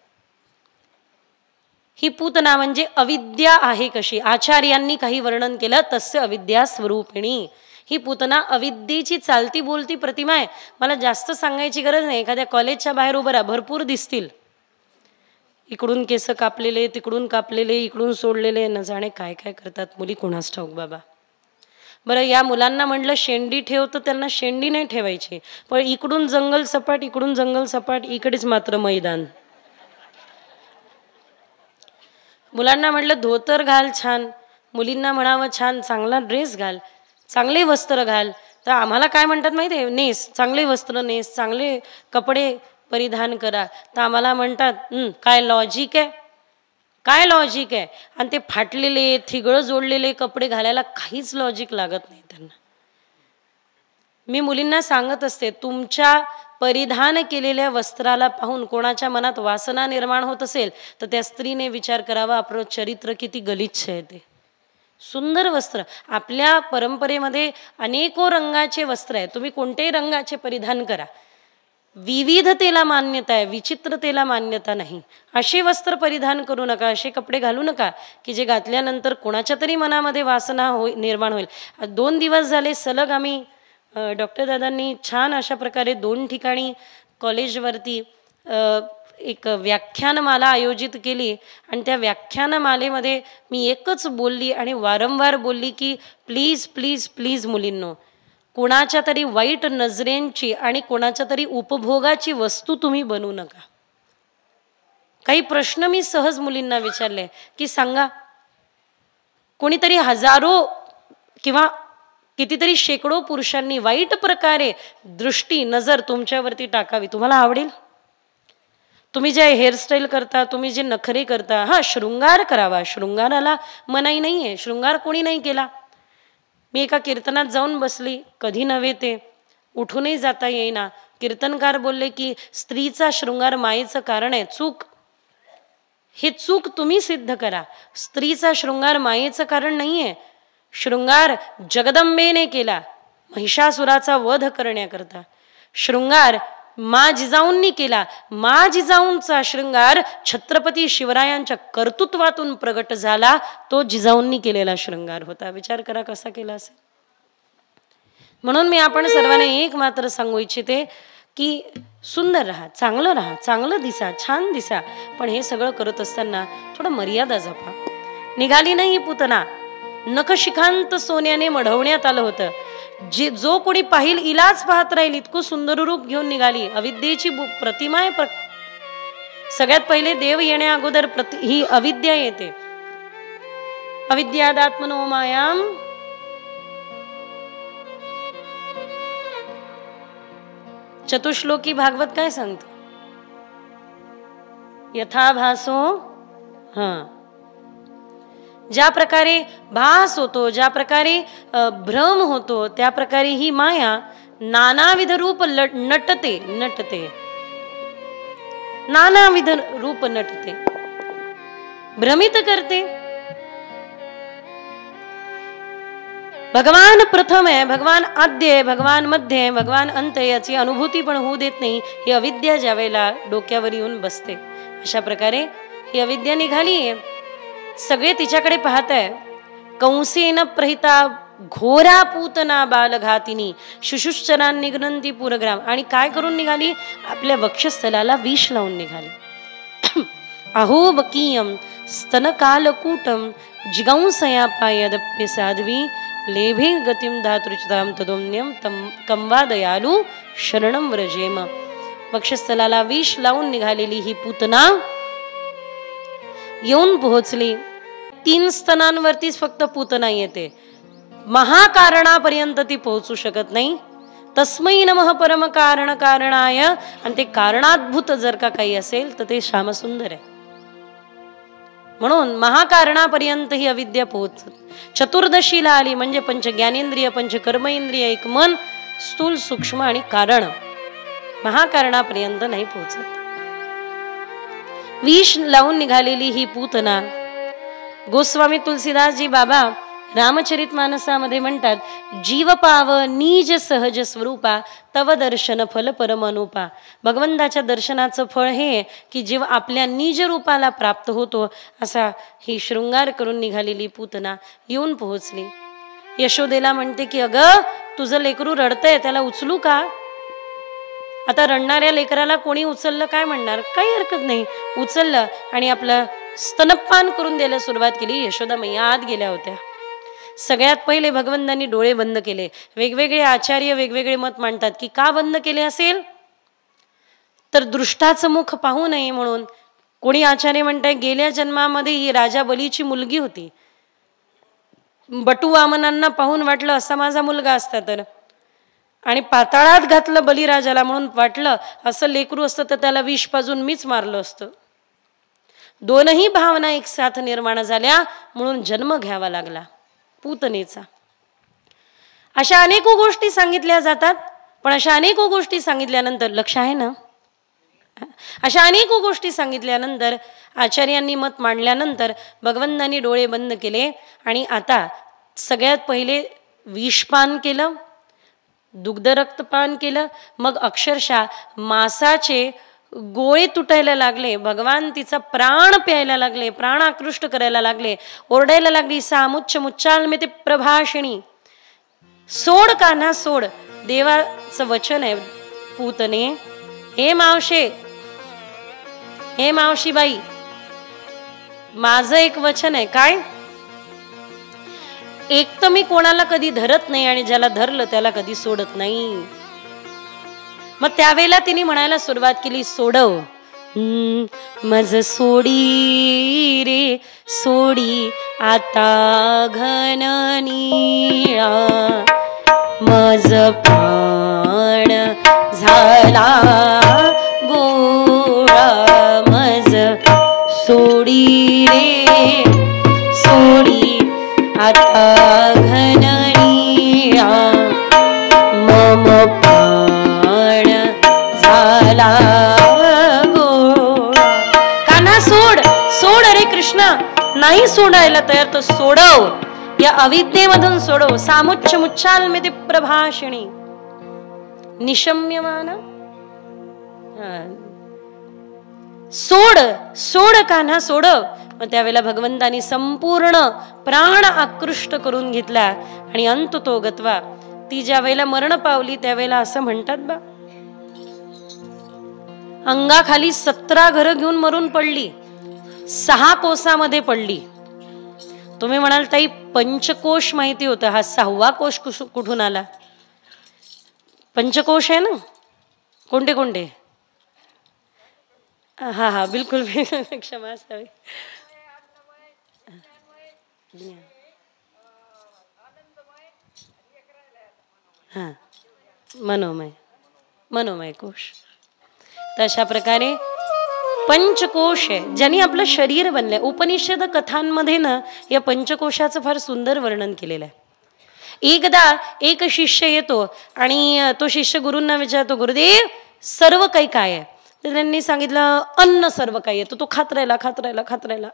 ही पूतना म्हणजे अविद्या आहे कशी, आचार्यांनी काही वर्णन केलं तस्य अविद्या स्वरूपिणी. ही पूतना अविद्येची चालती बोलती प्रतिमा आहे. मला जास्त सांगायची गरज नाही. एखाद्या कॉलेजच्या बाहेर उभं राहा, भरपूर दिसतील. इकडून केस कापलेले, तिकडून कापलेले, इकडून सोडलेले, न जाणे काय काय करतात मुली, कोणास ठाऊक बाबा. बरं या मुलांना म्हटलं शेंडी ठेव, तर त्यांना शेंडी नाही ठेवायची, पण इकडून जंगल सपाट, इकडून जंगल सपाट, इकडेच मात्र मैदान. मुलांना म्हटलं धोतर घाल छान, मुलींना म्हणावं छान चांगला ड्रेस घाल, चांगले वस्त्र घाल. तर आम्हाला काय म्हणतात माहिती आहे, नेस, चांगले वस्त्र नेस, चांगले कपडे परिधान करा. तर आम्हाला म्हणतात काय लॉजिक आहे, काय लॉजिक आहे. आणि ते फाटलेले थिगळं जोडलेले कपडे घालायला काहीच लॉजिक लागत नाही त्यांना. मी मुलींना सांगत असते तुमच्या परिधान केलेल्या वस्त्राला पाहून कोणाच्या मनात वासना निर्माण होत असेल तर त्या स्त्रीने विचार करावा आपलं चरित्र किती गलिच्छ आहे. ते सुंदर वस्त्र, आपल्या परंपरेमध्ये अनेको रंगाचे वस्त्र आहे, तुम्ही कोणत्याही रंगाचे परिधान करा, विविधतेला मान्यता आहे, विचित्रतेला मान्यता नाही. असे वस्त्र परिधान करू नका, असे कपडे घालू नका की जे घातल्यानंतर कोणाच्या तरी मनामध्ये वासना निर्माण होईल. 2 दिवस झाले सलग आम्ही डॉक्टर दादांनी छान अशा प्रकारे 2 ठिकाणी कॉलेजवरती एक व्याख्यानमाला आयोजित केली आणि त्या व्याख्यानमालेमध्ये मी एकच बोलली आणि वारंवार बोलली की प्लीज प्लीज प्लीज मुलींनो, कोणाच्या तरी वाईट नजरेंची आणि कोणाच्या तरी उपभोगाची वस्तू तुम्ही बनवू नका. काही प्रश्न मी सहज मुलींना विचारले की सांगा, कोणीतरी हजारो किंवा कितीतरी शेकडो पुरुषांनी वाईट प्रकारे दृष्टी नजर तुमच्यावरती टाकावी, तुम्हाला आवडेल? तुम्ही जे हेअरस्टाईल करता, तुम्ही जे नखरे करता, हा शृंगार करावा, शृंगाराला मनाई नाहीये, शृंगार कोणी नाही केला. मी एका कीर्तनात जाऊन बसली, कधी नव्हे ते, उठूनही जाता येईना. कीर्तनकार बोलले की स्त्रीचा शृंगार मायेचं कारण आहे. चूक. हे चूक तुम्ही सिद्ध करा. स्त्रीचा शृंगार मायेचं कारण नाहीये. शृंगार जगदंबेने केला महिषासुराचा वध करण्याकरता. शृंगार मा जिजाऊंनी केला. मा जिजाऊंचा शृंगार छत्रपती शिवरायांच्या कर्तृत्वातून प्रगट झाला. तो जिजाऊंनी केलेला शृंगार होता. विचार करा कसा केला असेल. म्हणून मी आपण सर्वांना एक मात्र सांगू इच्छिते की सुंदर राहा, चांगलं राहा, चांगलं दिसा, छान दिसा, पण हे सगळं करत असताना थोडं मर्यादा जपा. निघाली नाही पुतना, नखशिखांत सोन्याने मढवण्यात आलं होतं. जो कोणी पाहिल इलाच पाहत राहील इतकं सुंदर रूप घेऊन निघाली. अविद्येची प्रतिमा आहे. सगळ्यात पहिले देव येण्या अगोदर ही अविद्या येते. अविद्यादात्मनो मायाम चतुश्लोकी भागवत काय सांगतो? यथाभासो, ज्या प्रकारे भास होतो, ज्या प्रकारे भ्रम होतो, त्या प्रकारे ही माया नानाविध रूप नटते नानाविध रूप नटते, भ्रमित करते. भगवान प्रथम आहे, भगवान आद्य आहे, भगवान मध्य आहे, भगवान अंत आहे, याची अनुभूती पण होऊ देत नाही. ही अविद्या ज्या वेळेला डोक्यावर येऊन बसते, अशा प्रकारे ही अविद्या निघाली. सगळे तिच्याकडे पाहताय. कंसेन प्रहिता घोरा पूतना बालघातिनी शुशुश्चरान निघ्नंती पुरग्राम. आणि काय करून निघाली? आपल्या वक्षस्थलाला विष लावून निघाली. अहो बकीयम स्तनकालकूटम जिगांसया पायदप्य साध्वी लेभे गतिम धातृचताम तदोम्यम कंवा दयालू शरणम व्रजेम. वक्षस्थलाला विष लावून निघालेली ही पूतना येऊन पोहोचली. 3 स्तनांवरतीच फक्त पूतना येते, महाकारणापर्यंत ती पोहोचू शकत नाही. तस्मै नमः परम कारण कारणाय. आणि ते कारणाद्भूत जर का काही असेल तर ते श्यामसुंदर आहे. म्हणून महाकारणापर्यंत ही अविद्या पोहोचत. चतुर्दशीला आली म्हणजे पंच ज्ञानेंद्रिय, पंच कर्मेंद्रिय, एक मन, स्थूल, सूक्ष्म आणि कारण, महाकारणापर्यंत नाही पोहोचत. विष लावून निघालेली ही पूतना. गोस्वामी तुलसीदासजी बाबा रामचरितमानसामध्ये म्हणतात, जीव पाव निज सहज स्वरूपा तव दर्शन फल परमनुपा. भगवंताच्या दर्शनाचं फळ हे की जेव्हा आपल्या निज रूपाला प्राप्त होतो. असा ही शृंगार करून निघालेली पूतना येऊन पोहोचली. यशोदेला म्हणते की अगं तुझं लेकरू रडतंय, त्याला उचलू का? आता रडणाऱ्या लेकराला कोणी उचललं काय म्हणणार? काही हरकत नाही. उचललं आणि आपलं स्तनपान करून द्यायला सुरुवात केली. यशोदा मैया आत गेल्या होत्या. सगळ्यात पहिले भगवंतांनी डोळे बंद केले. वेगवेगळे आचार्य वेगवेगळे मत मांडतात की का बंद केले असेल, तर दृष्टाचं मुख पाहू नये म्हणून. कोणी आचार्य म्हणताय गेल्या जन्मामध्ये ही राजा बलीची मुलगी होती. बटू वामनांना पाहून वाटलं असा माझा मुलगा असता तर, आणि पाताळात घातलं बलिराजाला म्हणून वाटलं असं लेकरू असतं तर त्याला विष पाजून मीच मारलं असतं. दोनही भावना एक साथ निर्माण झाल्या म्हणून जन्म घ्यावा लागला पूतनेचा. अशा अनेक गोष्टी सांगितल्या जातात. पण अशा अनेक गोष्टी सांगितल्यानंतर, लक्ष आहे ना, अशा अनेक गोष्टी सांगितल्यानंतर, आचार्यांनी मत मांडल्यानंतर भगवंतांनी डोळे बंद केले आणि आता सगळ्यात पहिले विषपान केलं, दुग्ध रक्तपान केलं. मग अक्षरशः मासाचे गोळे तुटायला लागले. भगवान तिचा प्राण प्यायला लागले, प्राण आकृष्ट करायला लागले. ओरडायला लागली, सामुच्च मुच्चाल मे ते प्रभाषिणी, सोड कान्हा सोड. देवाचं वचन आहे पूतने, हे मावशे, हे मावशीबाई, माझं एक वचन आहे. काय? एक तर मी कोणाला कधी धरत नाही आणि ज्याला धरलं त्याला कधी सोडत नाही. मग त्यावेळेला तिने म्हणायला सुरुवात केली, सोडव मज सोडी रे सोडी आता घन निळा, मज प्राण झाला गोळा, मज सोडी रे सोडी आता घन निळा, मम प्राण झाला गोळा. कान्हा सोड सोड सोड अरे कृष्णा, नाही सोडायला तयार तर सोडव, या अविद्येमधून सोडव. सामुच्च मुच्चालमिति प्रभाषिणी निशम्यमान. सोड सोड कान्हा सोड. मग त्यावेळेला भगवंतानी संपूर्ण प्राण आकृष्ट करून घेतला आणि अंत तो गतवा. ती ज्या वेळेला मरण पावली त्यावेळेला असं म्हणतात बा, अंगाखाली 17 घरं घेऊन मरून पडली, 6 कोसामध्ये पडली. तुम्ही म्हणाल ताई पंचकोश माहिती होतं, हा 6वा कोश कुठून आला? पंचकोश आहे ना, कोणते कोणते? हा हा बिलकुल क्षमा असावी. हा मनोमय, मनोमय कोश. तशा प्रकारे पंचकोश आहे ज्यांनी आपलं शरीर बनलंय. उपनिषद कथांमध्ये ना या पंचकोशाचं फार सुंदर वर्णन केलेलं आहे. एकदा एक शिष्य येतो आणि तो शिष्य गुरूंना विचारतो, गुरुदेव सर्व काही काय आहे? तर त्यांनी सांगितलं अन्न सर्व काही आहे. तो खात राहिला खात राहिला खात राहिला.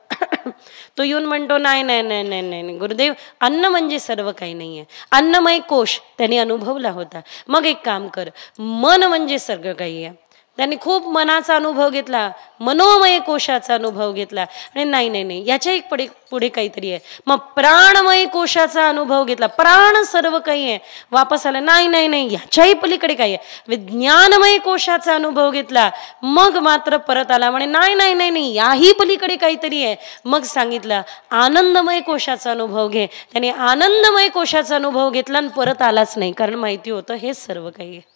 तो येऊन म्हणतो नाही नाही नाही नाही नाही गुरुदेव, अन्न म्हणजे सर्व काही नाहीये. अन्नमय कोश त्यांनी अनुभवला होता. मग एक काम कर, मन म्हणजे सगळं काही आहे. त्यांनी खूप मनाचा अनुभव घेतला, मनोमय कोशाचा अनुभव घेतला आणि नाही नाही नाही याच्या एक पुढे काहीतरी आहे. मग प्राणमय कोशाचा अनुभव घेतला, प्राण सर्व काही आहे. वापस आला, नाही नाही नाही याच्याही पलीकडे काही आहे. विज्ञानमय कोशाचा अनुभव घेतला, मग मात्र परत आला म्हणे नाही नाही नाही नाही याही पलीकडे काहीतरी आहे. मग सांगितलं आनंदमय कोशाचा अनुभव घे. त्याने आनंदमय कोशाचा अनुभव घेतला आणि परत आलाच नाही, कारण माहिती होतं हे सर्व काही आहे.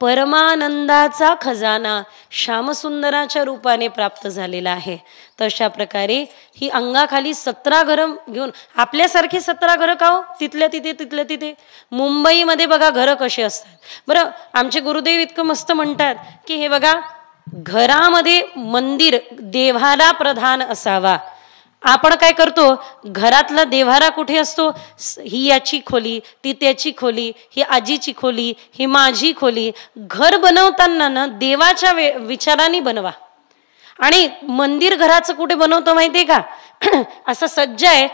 परमानंदाचा खजाना श्यामसुंदराच्या रूपाने प्राप्त झालेला आहे. तशा प्रकारे ही अंगाखाली 17 घरं घेऊन, आपल्यासारखे 17 घरं का हो? तिथल्या तिथे तिथल्या तिथे. मुंबईमध्ये बघा घरं कशी असतात बरं. आमचे गुरुदेव इतकं मस्त म्हणतात की हे बघा, घरामध्ये मंदिर देव्हारा प्रधान असावा. आपण काय करतो, घरातला देव्हारा कुठे असतो? ही याची खोली, ती त्याची खोली, ही आजीची खोली, ही माझी खोली. घर बनवताना ना देवाच्या विचाराने बनवा. आणि मंदिर घराचं कुठे बनवतो माहितीये का? असं सज्ज आहे,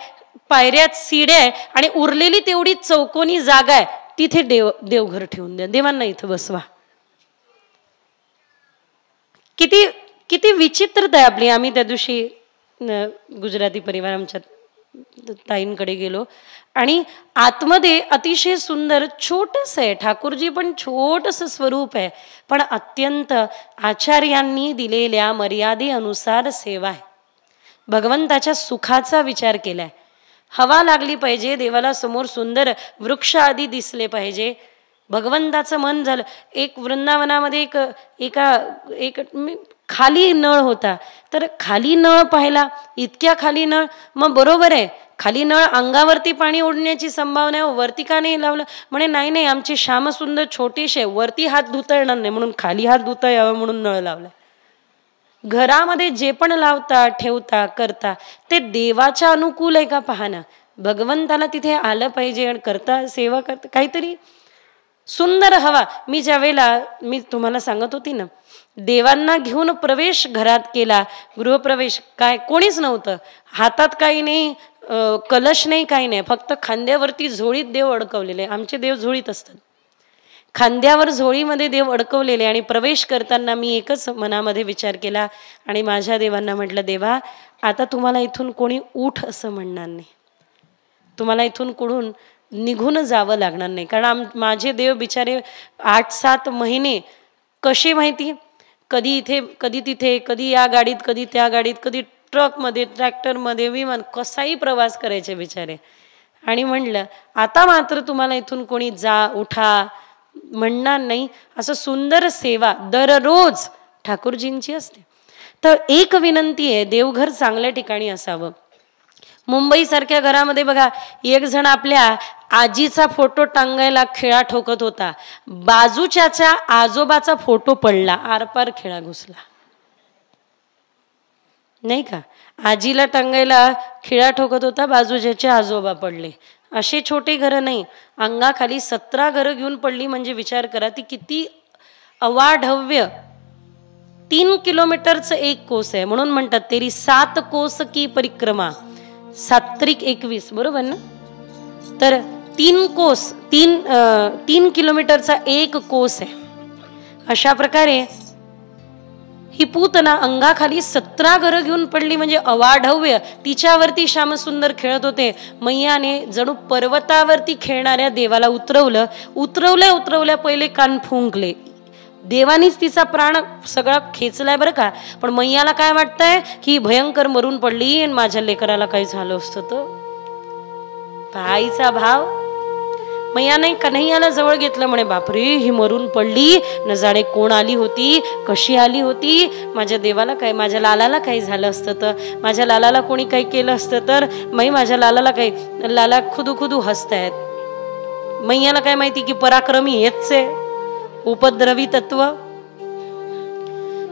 पायऱ्यात सीड्या आहे आणि उरलेली तेवढी चौकोनी जागा आहे, तिथे देवघर ठेवून द्या, देवांना इथं बसवा. किती किती विचित्रता आहे आपली. आम्ही त्या दिवशी गुजराती परिवार आमच्या ताईंकडे गेलो आणि आतमध्ये अतिशय सुंदर छोटस आहे, ठाकूरजी पण छोटस स्वरूप आहे, पण अत्यंत आचार्यांनी दिलेल्या मर्यादेनुसार सेवा आहे. भगवंताच्या सुखाचा विचार केलाय. हवा लागली पाहिजे देवाला, समोर सुंदर वृक्ष आदी दिसले पाहिजे. भगवंताचं मन झालं. एक वृंदावनामध्ये एक खाली नळ होता, तर खाली नळ पाहिला, इतक्या खाली नळ. मग बरोबर आहे, खाली नळ अंगावरती पाणी ओढण्याची संभावना आहे, वरती का नाही लावलं? म्हणे नाही नाही आमची श्यामसुंदर छोटीशी, वरती हात धुता येणार नाही म्हणून खाली हात धुता यावं म्हणून नळ लावला. घरामध्ये जे पण लावता ठेवता करता ते देवाच्या अनुकूल आहे का पाहणं. भगवंताला तिथे आलं पाहिजे आणि करता सेवा करता काहीतरी सुंदर हवा. मी ज्या वेळेला मी तुम्हाला सांगत होती ना, देवांना घेऊन प्रवेश घरात केला, गृहप्रवेश, काय कोणीच नव्हतं, हातात काही नाही, कलश नाही, काही नाही, फक्त खांद्यावरती झोळीत देव अडकवलेले. आमचे देव झोळीत असतात, खांद्यावर झोळीमध्ये देव अडकवलेले. आणि प्रवेश करताना मी एकच मनामध्ये विचार केला आणि माझ्या देवांना म्हटलं, देवा आता तुम्हाला इथून कोणी उठ असं म्हणणार नाही, तुम्हाला इथून कुठून निघून जावं लागणार नाही. कारण माझे देव बिचारे 8-7 महिने कसे माहिती, कधी इथे कधी तिथे, कधी या गाडीत कधी त्या गाडीत, कधी ट्रकमध्ये, ट्रॅक्टरमध्ये, विमान, कसाही प्रवास करायचे बिचारे. आणि म्हणलं आता मात्र तुम्हाला इथून कोणी जा उठा म्हणणार नाही. असं सुंदर सेवा दररोज ठाकूरजींची असते. तर एक विनंती आहे, देवघर चांगल्या ठिकाणी असावं. मुंबई सारख्या घरामध्ये बघा, एक जण आपल्या आजीचा फोटो टांगायला खिळा ठोकत होता, बाजूच्याच्या आजोबाचा फोटो पडला, आरपार खिळा घुसला नाही का. आजीला टांगायला खिळा ठोकत होता, बाजूच्याचे आजोबा पडले. असे छोटे घरं नाही, अंगाखाली 17 घरं घेऊन पडली म्हणजे विचार करा ती किती अवाढव्य 3 किलोमीटरचं एक कोस आहे, म्हणून म्हणतात तेरी 7 कोस की परिक्रमा, 7×21 बरोबर ना. तर 3 कोस 3 किलोमीटरचा एक कोस आहे. अशा प्रकारे ही पूतना अंगाखाली 17 घरं घेऊन पडली, म्हणजे अवाढव्य तिच्यावरती श्यामसुंदर खेळत होते. मैयाने जणू पर्वतावरती खेळणाऱ्या देवाला उतरवल्या पहिले कान फुंकले. देवानीच तिचा प्राण सगळा खेचलाय बरं का. पण मैयाला काय वाटतंय की भयंकर मरून पडली आणि माझ्या लेकराला काही झालं असतं तर. आईचा भाव. मैयाने कन्हैयाला जवळ घेतलं, म्हणे बापरे ही मरून पडली, न जाणे कोण आली होती, कशी आली होती, माझ्या देवाला काय, माझ्या लालाला काही झालं असतं तर, माझ्या लालाला कोणी काही केलं असतं तर. माझ्या लालाला काही, लाला खुदू हसतायत. मैयाला काय माहिती की पराक्रमी हेच आहे, उपद्रवी तत्व.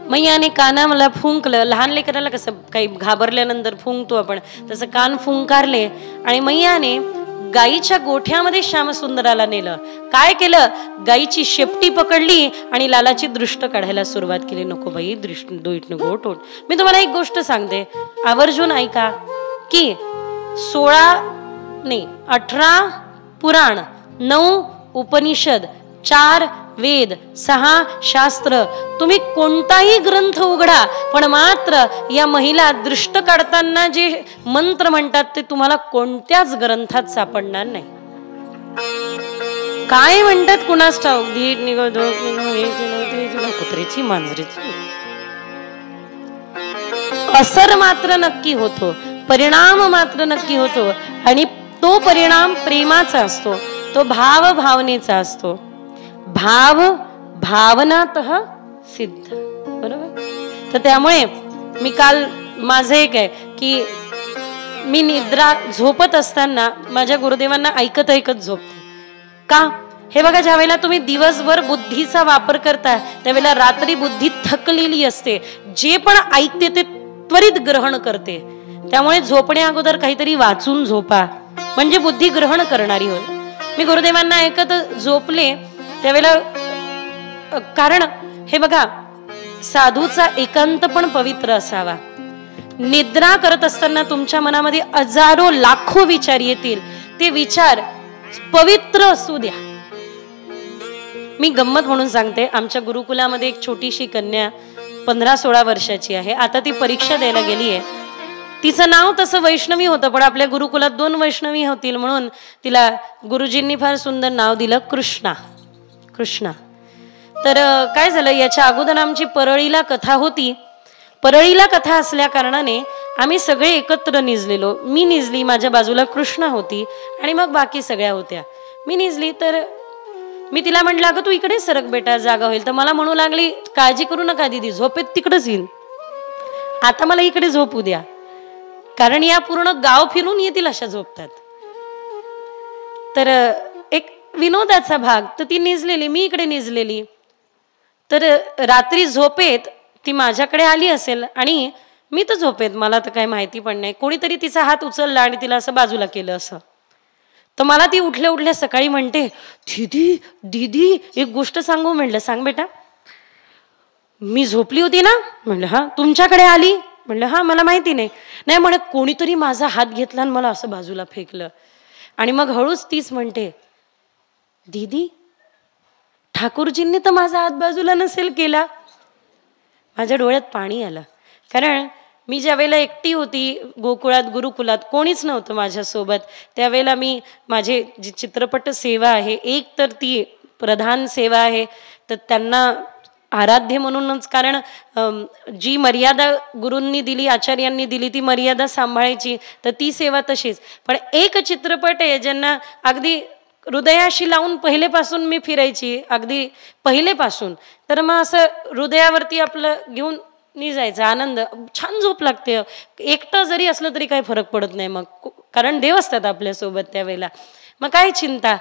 मैयाने कानाला फुंकलं. लहान लेकराला कसं काही घाबरल्यानंतर फुंकतो आपण, तसं कान फुंकारले. आणि मैयाने गाईच्या गोठ्यामध्ये श्यामसुंदराला नेलं. काय केलं, गाईची शेपटी पकडली आणि लालाची दृष्ट काढायला सुरुवात केली. नको बाई, दृष्ट दोईट नको टोट. मी तुम्हाला एक गोष्ट सांगते, आवर्जून ऐका की 18 पुराण, 9 उपनिषद, 4 वेद, 6 शास्त्र, तुम्ही कोणताही ग्रंथ उघडा, पण मात्र या महिला दृष्ट काढताना जे मंत्र म्हणतात ते तुम्हाला कोणत्याच ग्रंथात सापडणार नाही. काय म्हणतात कुणास ठाऊक, धीट निघो कुत्रेची मांजरीची. असर मात्र नक्की होतो, परिणाम मात्र नक्की होतो. आणि तो परिणाम प्रेमाचा असतो, तो भाव भावनेचा असतो. भाव भावनातः सिद्ध, बरोबर. तर त्यामुळे मी काल माझं एक आहे की मी निद्रा झोपत असताना माझ्या गुरुदेवांना ऐकत झोपते. का, हे बघा, ज्या वेळेला तुम्ही दिवसभर बुद्धीचा वापर करता त्यावेळेला रात्री बुद्धी थकलेली असते, जे पण ऐकते ते त्वरित ग्रहण करते. त्यामुळे झोपण्या अगोदर काहीतरी वाचून झोपा, म्हणजे बुद्धी ग्रहण करणारी होय. मी गुरुदेवांना ऐकत झोपले त्यावेळेला, कारण हे बघा, साधूचा एकांत पण पवित्र असावा. निद्रा करत असताना तुमच्या मनामध्ये हजारो लाखो विचार येतील, ते विचार पवित्र असू द्या. मी गंमत म्हणून सांगते, आमच्या गुरुकुलामध्ये एक छोटीशी कन्या 15-16 वर्षाची आहे. आता ती परीक्षा द्यायला गेली आहे. तिचं नाव तसं वैष्णवी होतं, पण आपल्या गुरुकुलात 2 वैष्णवी होतील म्हणून तिला गुरुजींनी फार सुंदर नाव दिलं, कृष्णा. तर काय झालं, याच्या अगोदर आमची परळीला कथा होती. परळीला कथा असल्या कारणाने आम्ही सगळे एकत्र निजलेलो. मी निजली, माझ्या बाजूला कृष्णा होती आणि मग बाकी सगळ्या होत्या. मी निजली तर मी तिला म्हटलं, अगं तू इकडे सरक बेटा, जागा होईल. तर मला म्हणू लागली, काळजी करू नका दीदी, झोपेत तिकडेच येईल, आता मला इकडे झोपू द्या, कारण या पूर्ण गाव फिरून येतील अशा झोपतात. तर एक विनोदाचा भाग. तर ती निजलेली, मी इकडे निजलेली. तर रात्री झोपेत ती माझ्याकडे आली असेल आणि मी तर झोपेत, मला तर काही माहिती पण नाही, कोणीतरी तिचा हात उचलला आणि तिला असं बाजूला केलं असं. तर मला ती उठल्या सकाळी म्हणते, दीदी एक गोष्ट सांगू. म्हणलं, सांग बेटा. मी झोपली होती ना. म्हणलं हा. तुमच्याकडे आली. म्हणलं हा, मला माहिती नाही. म्हणे कोणीतरी माझा हात घेतला आणि मला असं बाजूला फेकलं. आणि मग हळूच तीच म्हणते, दीदी ठाकूरजींनी तर माझा हात बाजूला नसेल केला. माझ्या डोळ्यात पाणी आलं, कारण मी ज्या वेळेला एकटी होती गोकुळात, गुरुकुलात कोणीच नव्हतं माझ्यासोबत, त्यावेळेला मी माझे जी चित्रपट सेवा आहे, एक तर ती प्रधान सेवा आहे, तर त्यांना आराध्य म्हणूनच, कारण जी मर्यादा गुरूंनी दिली, आचार्यांनी दिली, ती मर्यादा सांभाळायची, तर ती सेवा तशीच. पण एक चित्रपट आहे ज्यांना अगदी हृदयाशी लावून पहिलेपासून मी फिरायची, अगदी पहिलेपासून. तर मग असं हृदयावरती आपलं घेऊन निजायचं, आनंद, छान झोप लागते. एकटं जरी असलं तरी काही फरक पडत नाही मग, कारण देव असतात आपल्यासोबत त्यावेळेला, मग काय चिंता.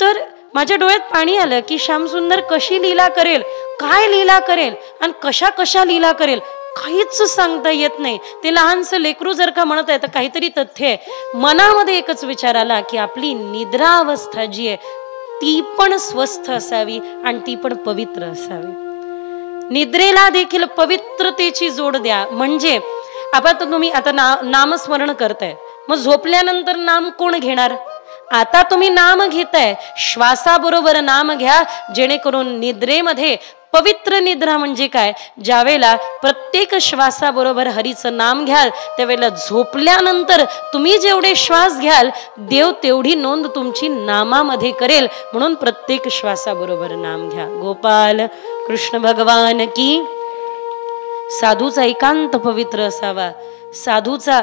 तर माझ्या डोळ्यात पाणी आलं की श्यामसुंदर कशी लीला करेल, काय लीला करेल आणि कशा लीला करेल, काहीच सांगता येत नाही. ते लहानसं लेकरू जर का म्हणत आहे तर काहीतरी तथ्य आहे. मनामध्ये एकच विचार आला की आपली निद्रा अवस्था जी आहे ती पण स्वस्थ असावी आणि ती पण पवित्र असावी. निद्रेला देखील पवित्रतेची जोड द्या. म्हणजे आपण तुम्ही आता नामस्मरण करताय, मग झोपल्यानंतर नाम कोण घेणार? आता तुम्ही नाम घेताय, श्वासाबरोबर नाम घ्या, जेणेकरून निद्रेमध्ये पवित्र निद्रा म्हणजे काय, ज्यावेळेला प्रत्येक श्वासाबरोबर हरीचं नाम घ्याल त्यावेळेला झोपल्यानंतर तुम्ही जेवढे श्वास घ्याल देव तेवढी नोंद तुमची नामामध्ये करेल. म्हणून प्रत्येक श्वासाबरोबर नाम घ्या. गोपाल कृष्ण भगवान की. साधूचा एकांत पवित्र असावा. साधूचा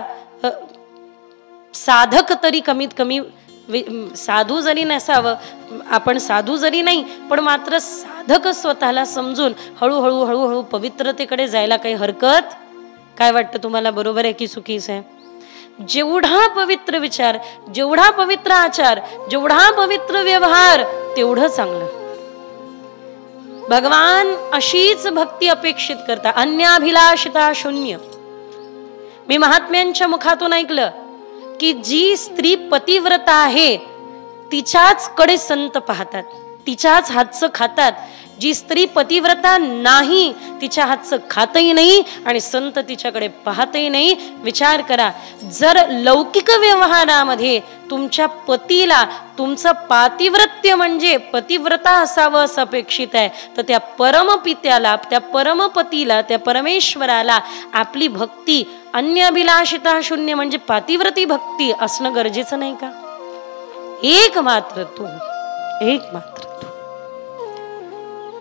साधक तरी कमीत कमी, साधू जरी नसावं, आपण साधू जरी नाही पण मात्र साधक स्वतःला समजून हळूहळू हळूहळू पवित्रतेकडे जायला काही हरकत. काय वाटतं तुम्हाला, बरोबर आहे की चुकीचं आहे? जेवढा पवित्र विचार, जेवढा पवित्र आचार, जेवढा पवित्र व्यवहार तेवढं चांगलं. भगवान अशीच भक्ती अपेक्षित करता. अन्याभिलाषिता शून्य. मी महात्म्यांच्या मुखातून ऐकलं की जी स्त्री पतिव्रता आहे तिच्याच कडे संत पाहतात, तिच्याच हातचं खातात. जी स्त्री पतिव्रता नाही तिच्या हातचं खातही नाही आणि संत तिच्याकडे पाहतही नाही. विचार करा, जर लौकिक व्यवहारामध्ये तुमच्या पतीला तुमचं पातिव्रत्य म्हणजे पतिव्रता असावं असं अपेक्षित आहे, तर त्या परमपित्याला, त्या परमपतीला, त्या परमेश्वराला आपली भक्ती अन्यभिलाषिता शून्य म्हणजे पातिव्रती भक्ती असणं गरजेचं नाही का? एक मात्र तू, एक मात्र तू.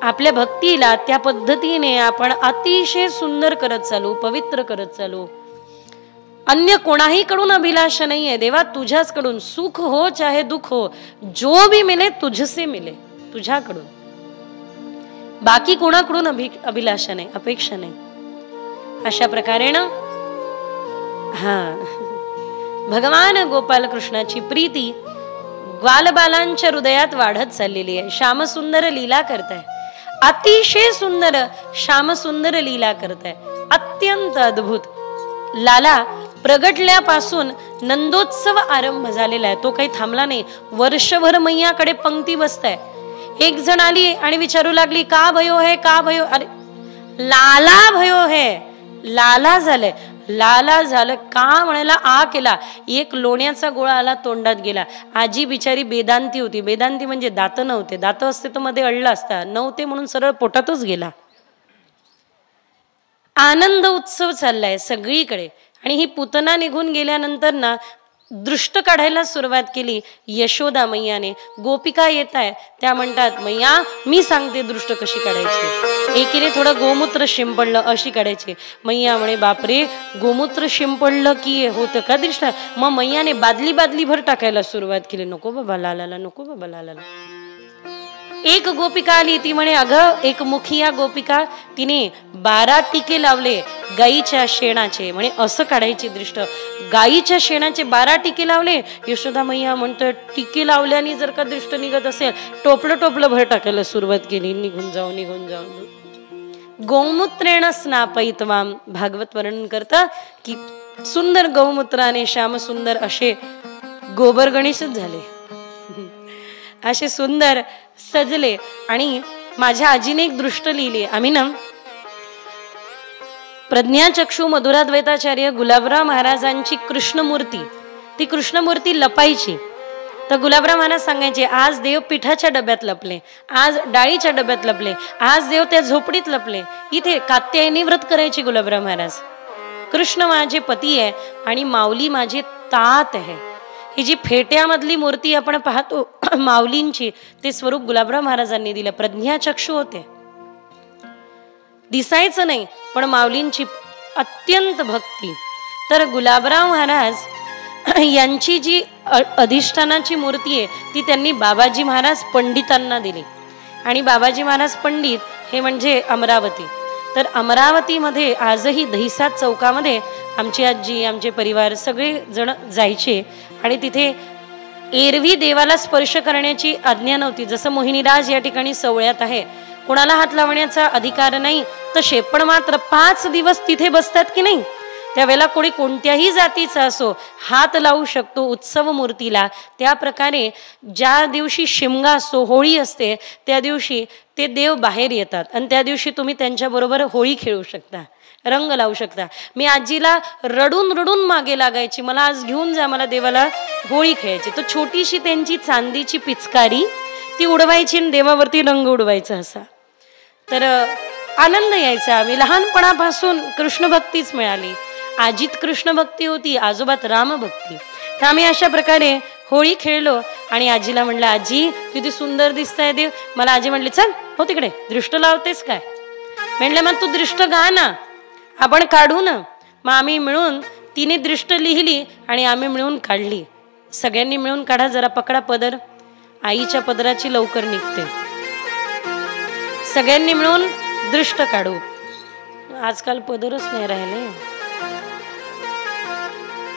आपल्या भक्तीला त्या पद्धतीने आपण अतिशय सुंदर करत चालू, पवित्र करत चालू. अन्य कोणाही कडून अभिलाषा नाहीये. देवा तुझ्याच कडून सुख हो चाहे दुख हो, जो भी मिले तुझसे मिले, तुझ्याकडून. बाकी कोणाकडून अभिलाषा नाही, अपेक्षा नाही. अशा प्रकारे ना भगवान गोपालकृष्णाची प्रीती ग्वालबालांच्या हृदयात वाढत चाललेली आहे. श्यामसुंदर लीला करताय, अतिशय सुंदर श्यामसुंदर लीला करताय, अत्यंत अद्भुत. लाला प्रगटल्यापासून नंदोत्सव आरंभ झालेला आहे, तो काही थांबला नाही. वर्षभर मैयाकडे पंक्ती बसताय. एक जण आली आणि विचारू लागली, का भयो है, का भयो? अरे लाला भयो है, लाला झालंय. लाला झालं का म्हणायला आ केला. एक लोण्याचा गोळा आला, तोंडात गेला. आजी बिचारी बेदांती होती. बेदांती म्हणजे दात नव्हते, दात असते तर मध्ये अडला असता, नव्हते म्हणून सरळ पोटातच गेला. आनंद उत्सव चाललाय सगळीकडे. आणि ही पुतना निघून गेल्यानंतर ना दृष्ट काढायला सुरुवात केली यशोदा मैयाने. गोपिका येत आहे, त्या म्हणतात मैया मी सांगते दृष्ट कशी काढायची. एकीने थोडं गोमूत्र शिंपडलं, अशी काढायची. मैया म्हणे बापरे, गोमूत्र शिंपडलं की होतं का दृष्ट? मग मैयाने बादली बादली भर टाकायला सुरुवात केली. नको बाबा लालाला, नको बाबा लालाला. एक गोपिका आली, ती म्हणे अगं, एक मुखिया गोपिका, तिने 12 टिके लावले गाईच्या शेणाचे. म्हणे असं काढायची दृष्ट. गाईच्या शेणाचे 12 टिके लावले. यशोदा मैया म्हणतोय टिके लावल्याने जर का दृष्ट निघत असेल, टोपलं टोपलं भर टाकायला सुरुवात केली. निघून जाऊ, निघून जाऊ. गोमूत्रेण स्नापयित्वाम, भागवत वर्णन करता की सुंदर गौमूत्राने श्यामसुंदर असे गोबर गणेशच झाले, असे सुंदर सजले. आणि माझ्या आजीने एक दृष्ट लिहिली. आम्ही ना प्रज्ञाचक्षू मधुराद्वैताचार्य गुलाबराव महाराजांची कृष्णमूर्ती, ती कृष्णमूर्ती लपायची. तर गुलाबराव महाराज सांगायचे, आज देव पिठाच्या डब्यात लपले, आज डाळीच्या डब्यात लपले, आज देव त्या झोपडीत लपले. इथे कात्यायनी व्रत करायचे गुलाबराव महाराज. कृष्ण माझे पती आहे आणि माऊली माझे तात आहे. ही जी फेट्यामधली मूर्ती आपण पाहतो माऊलींची, ते स्वरूप गुलाबराव महाराजांनी दिलं. प्रज्ञाचक्षू होते, दिसायचं नाही, पण माऊलींची अत्यंत भक्ती. तर गुलाबराव महाराज यांची जी अधिष्ठानाची मूर्ती आहे ती त्यांनी बाबाजी महाराज पंडितांना दिली. आणि बाबाजी महाराज पंडित हे म्हणजे अमरावती. तर अमरावतीमध्ये आजही दहिसात चौकामध्ये आमची आजी, आमचे परिवार सगळे जण जायचे. आणि तिथे एरवी देवाला स्पर्श करण्याची आज्ञा नव्हती. जसं मोहिनीराज या ठिकाणी सवळ्यात आहे, कोणाला हात लावण्याचा अधिकार नाही, तसे पण मात्र 5 दिवस तिथे बसतात की नाही, त्यावेळेला कोणी कोणत्याही जातीचा असो हात लावू शकतो उत्सव मूर्तीला. त्या प्रकारे ज्या दिवशी शिमगा असतो, होळी असते, त्या दिवशी ते देव बाहेर येतात आणि त्या दिवशी तुम्ही त्यांच्याबरोबर होळी खेळू शकता, रंग लावू शकता. मी आजीला रडून रडून मागे लागायची, मला आज घेऊन जा, मला देवाला होळी खेळायची. तो छोटीशी त्यांची चांदीची पिचकारी ती उडवायची आणि देवावरती रंग उडवायचा असा. तर आनंद यायचा. आम्ही लहानपणापासून कृष्ण भक्तीच मिळाली. आजीत कृष्ण भक्ती होती, आजोबात राम भक्ती. तर आम्ही अशा प्रकारे होळी खेळलो आणि आजीला म्हणलं, आजी किती सुंदर दिसताय देव. मला आजी म्हणली, चल हो तिकडे, दृष्ट लावतेस काय? म्हणलं मग तू दृष्ट गा ना, आपण काढू ना. मग आम्ही मिळून, तिने दृष्ट लिहिली आणि आम्ही मिळून काढली. सगळ्यांनी मिळून काढा, जरा पकडा पदर, आईच्या पदराची लवकर निघते. सगळ्यांनी मिळून दृष्ट काढू. आजकाल पदरच नाही राहिले.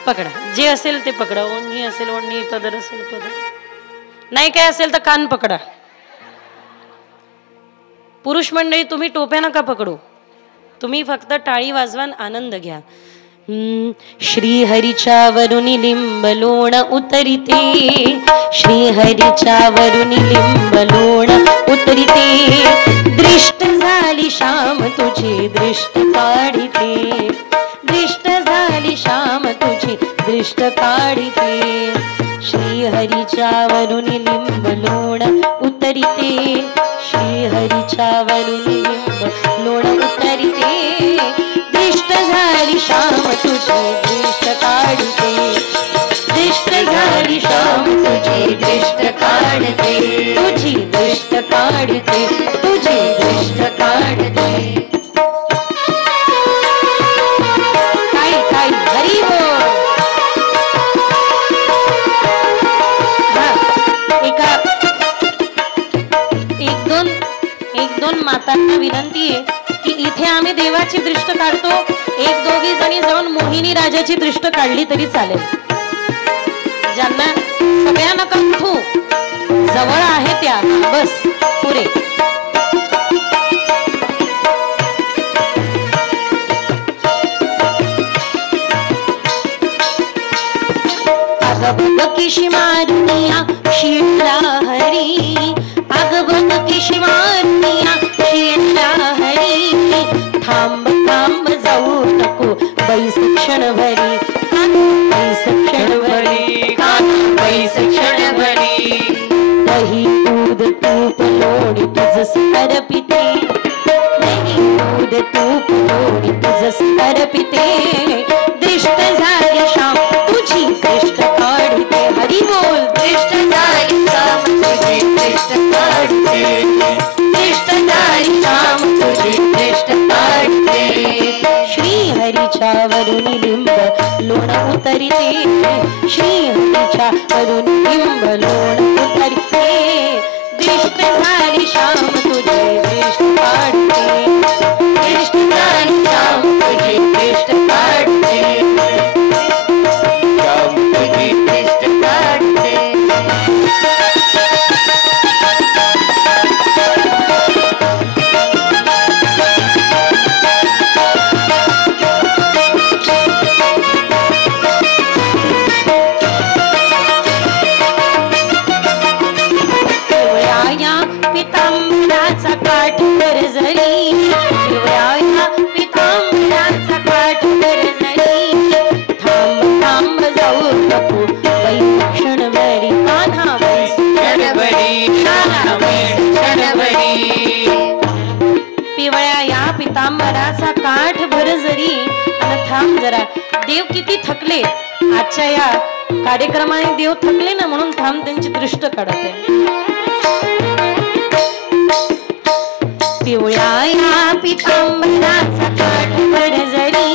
पकडा, जे असेल ते पकडा. ओढणी असेल ओढणी, पदर असेल पदर, नाही काय असेल तर कान पकडा. पुरुष मंडळी तुम्ही टोप्या नका पकडू, तुम्ही फक्त टाळी वाजवान आनंद घ्या. श्रीहरीच्या वरुणी लिंब लोण उतरिते, श्रीहरीच्या वरुणी लिंब लोण उतरिते. दृष्ट झाली श्याम तुझी दृष्ट काढिते, दृष्ट झाली श्याम तुझी दृष्ट काढिते. श्रीहरीच्या वरुणी लिंब लोण उतरिते, श्रीहरीच्या वरुणी लिंब लोण उतरिते. दृष्ट झाली श्याम तुझी दृष्ट काढते, दृष्ट झाली श्याम तुझी दृष्ट काढते, तुझी दृष्ट काढते, तुझी दृष्ट काढते. काय काय हरी बोल. एक दोन मातांना विनंती आहे की इथे आम्ही देवाची दृष्ट काढतो, एक दोघी जणी जाऊन मोहिनी राजाची दृष्ट काढली तरी चालेल. ज्यांना सगळ्यांना कंठू जवळ आहे त्या बस पुरे. अगबग किशी मारुनिया शिरला हरी, अगबग किशी मारुनिया शिरला हरी. थांब थांब जाऊ नको बैस क्षण भरी, बैस क्षण भरी, बैस क्षण भरी. दही दूध तूप लोणी तुझस अर्पिते, दही दूध तूप लोणी तुझस अर्पिते. दृष्ट झाली श्याम तुझी दृष्ट काढते. हरी बोल. दृष्ट झाली श्याम तुझी दृष्ट काढते, दृष्ट झाली श्याम तुझी दृष्ट काढते. श्रीहरीच्या वरुणी लिंब लोण उतरिते, श्रीहरीच्या वरुणी लिंब लोण उतरिते. दृष्ट झाली श्याम तुझी दृष्ट काढते, दृष्ट झाली श्याम तुझी दृष्ट काढते, श्याम तुझी दृष्ट काढते. पितांबराचा काठ गरजली, पिवळ्या पितांबराचा काठ गरजली. थांब थांब जाऊ नको बैस क्षण भरी, कान्हा बैस क्षण भरी, कान्हा बैस क्षण भरी. पिवळ्या या पितांबराचा काठ भरजरी. आणि थांब जरा, देव किती थकले आजच्या या कार्यक्रमाने, देव थकले ना म्हणून थांब त्यांची दृष्ट काढते. पिवळ्या या पितांबराचा काठ भरजरी.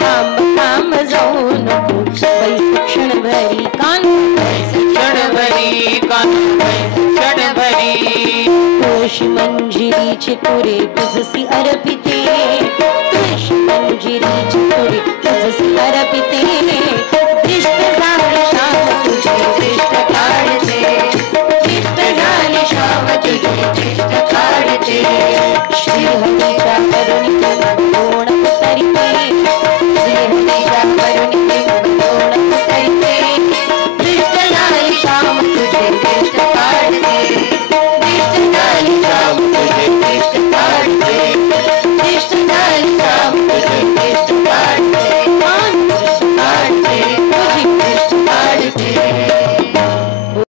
थांब थांब जाऊ नको बैस क्षण भरी, कान्हा बैस क्षण भरी, कान्हा बैस क्षण भरी. तुळशी मंजिरीची तुरे तुझसी अर्पिते,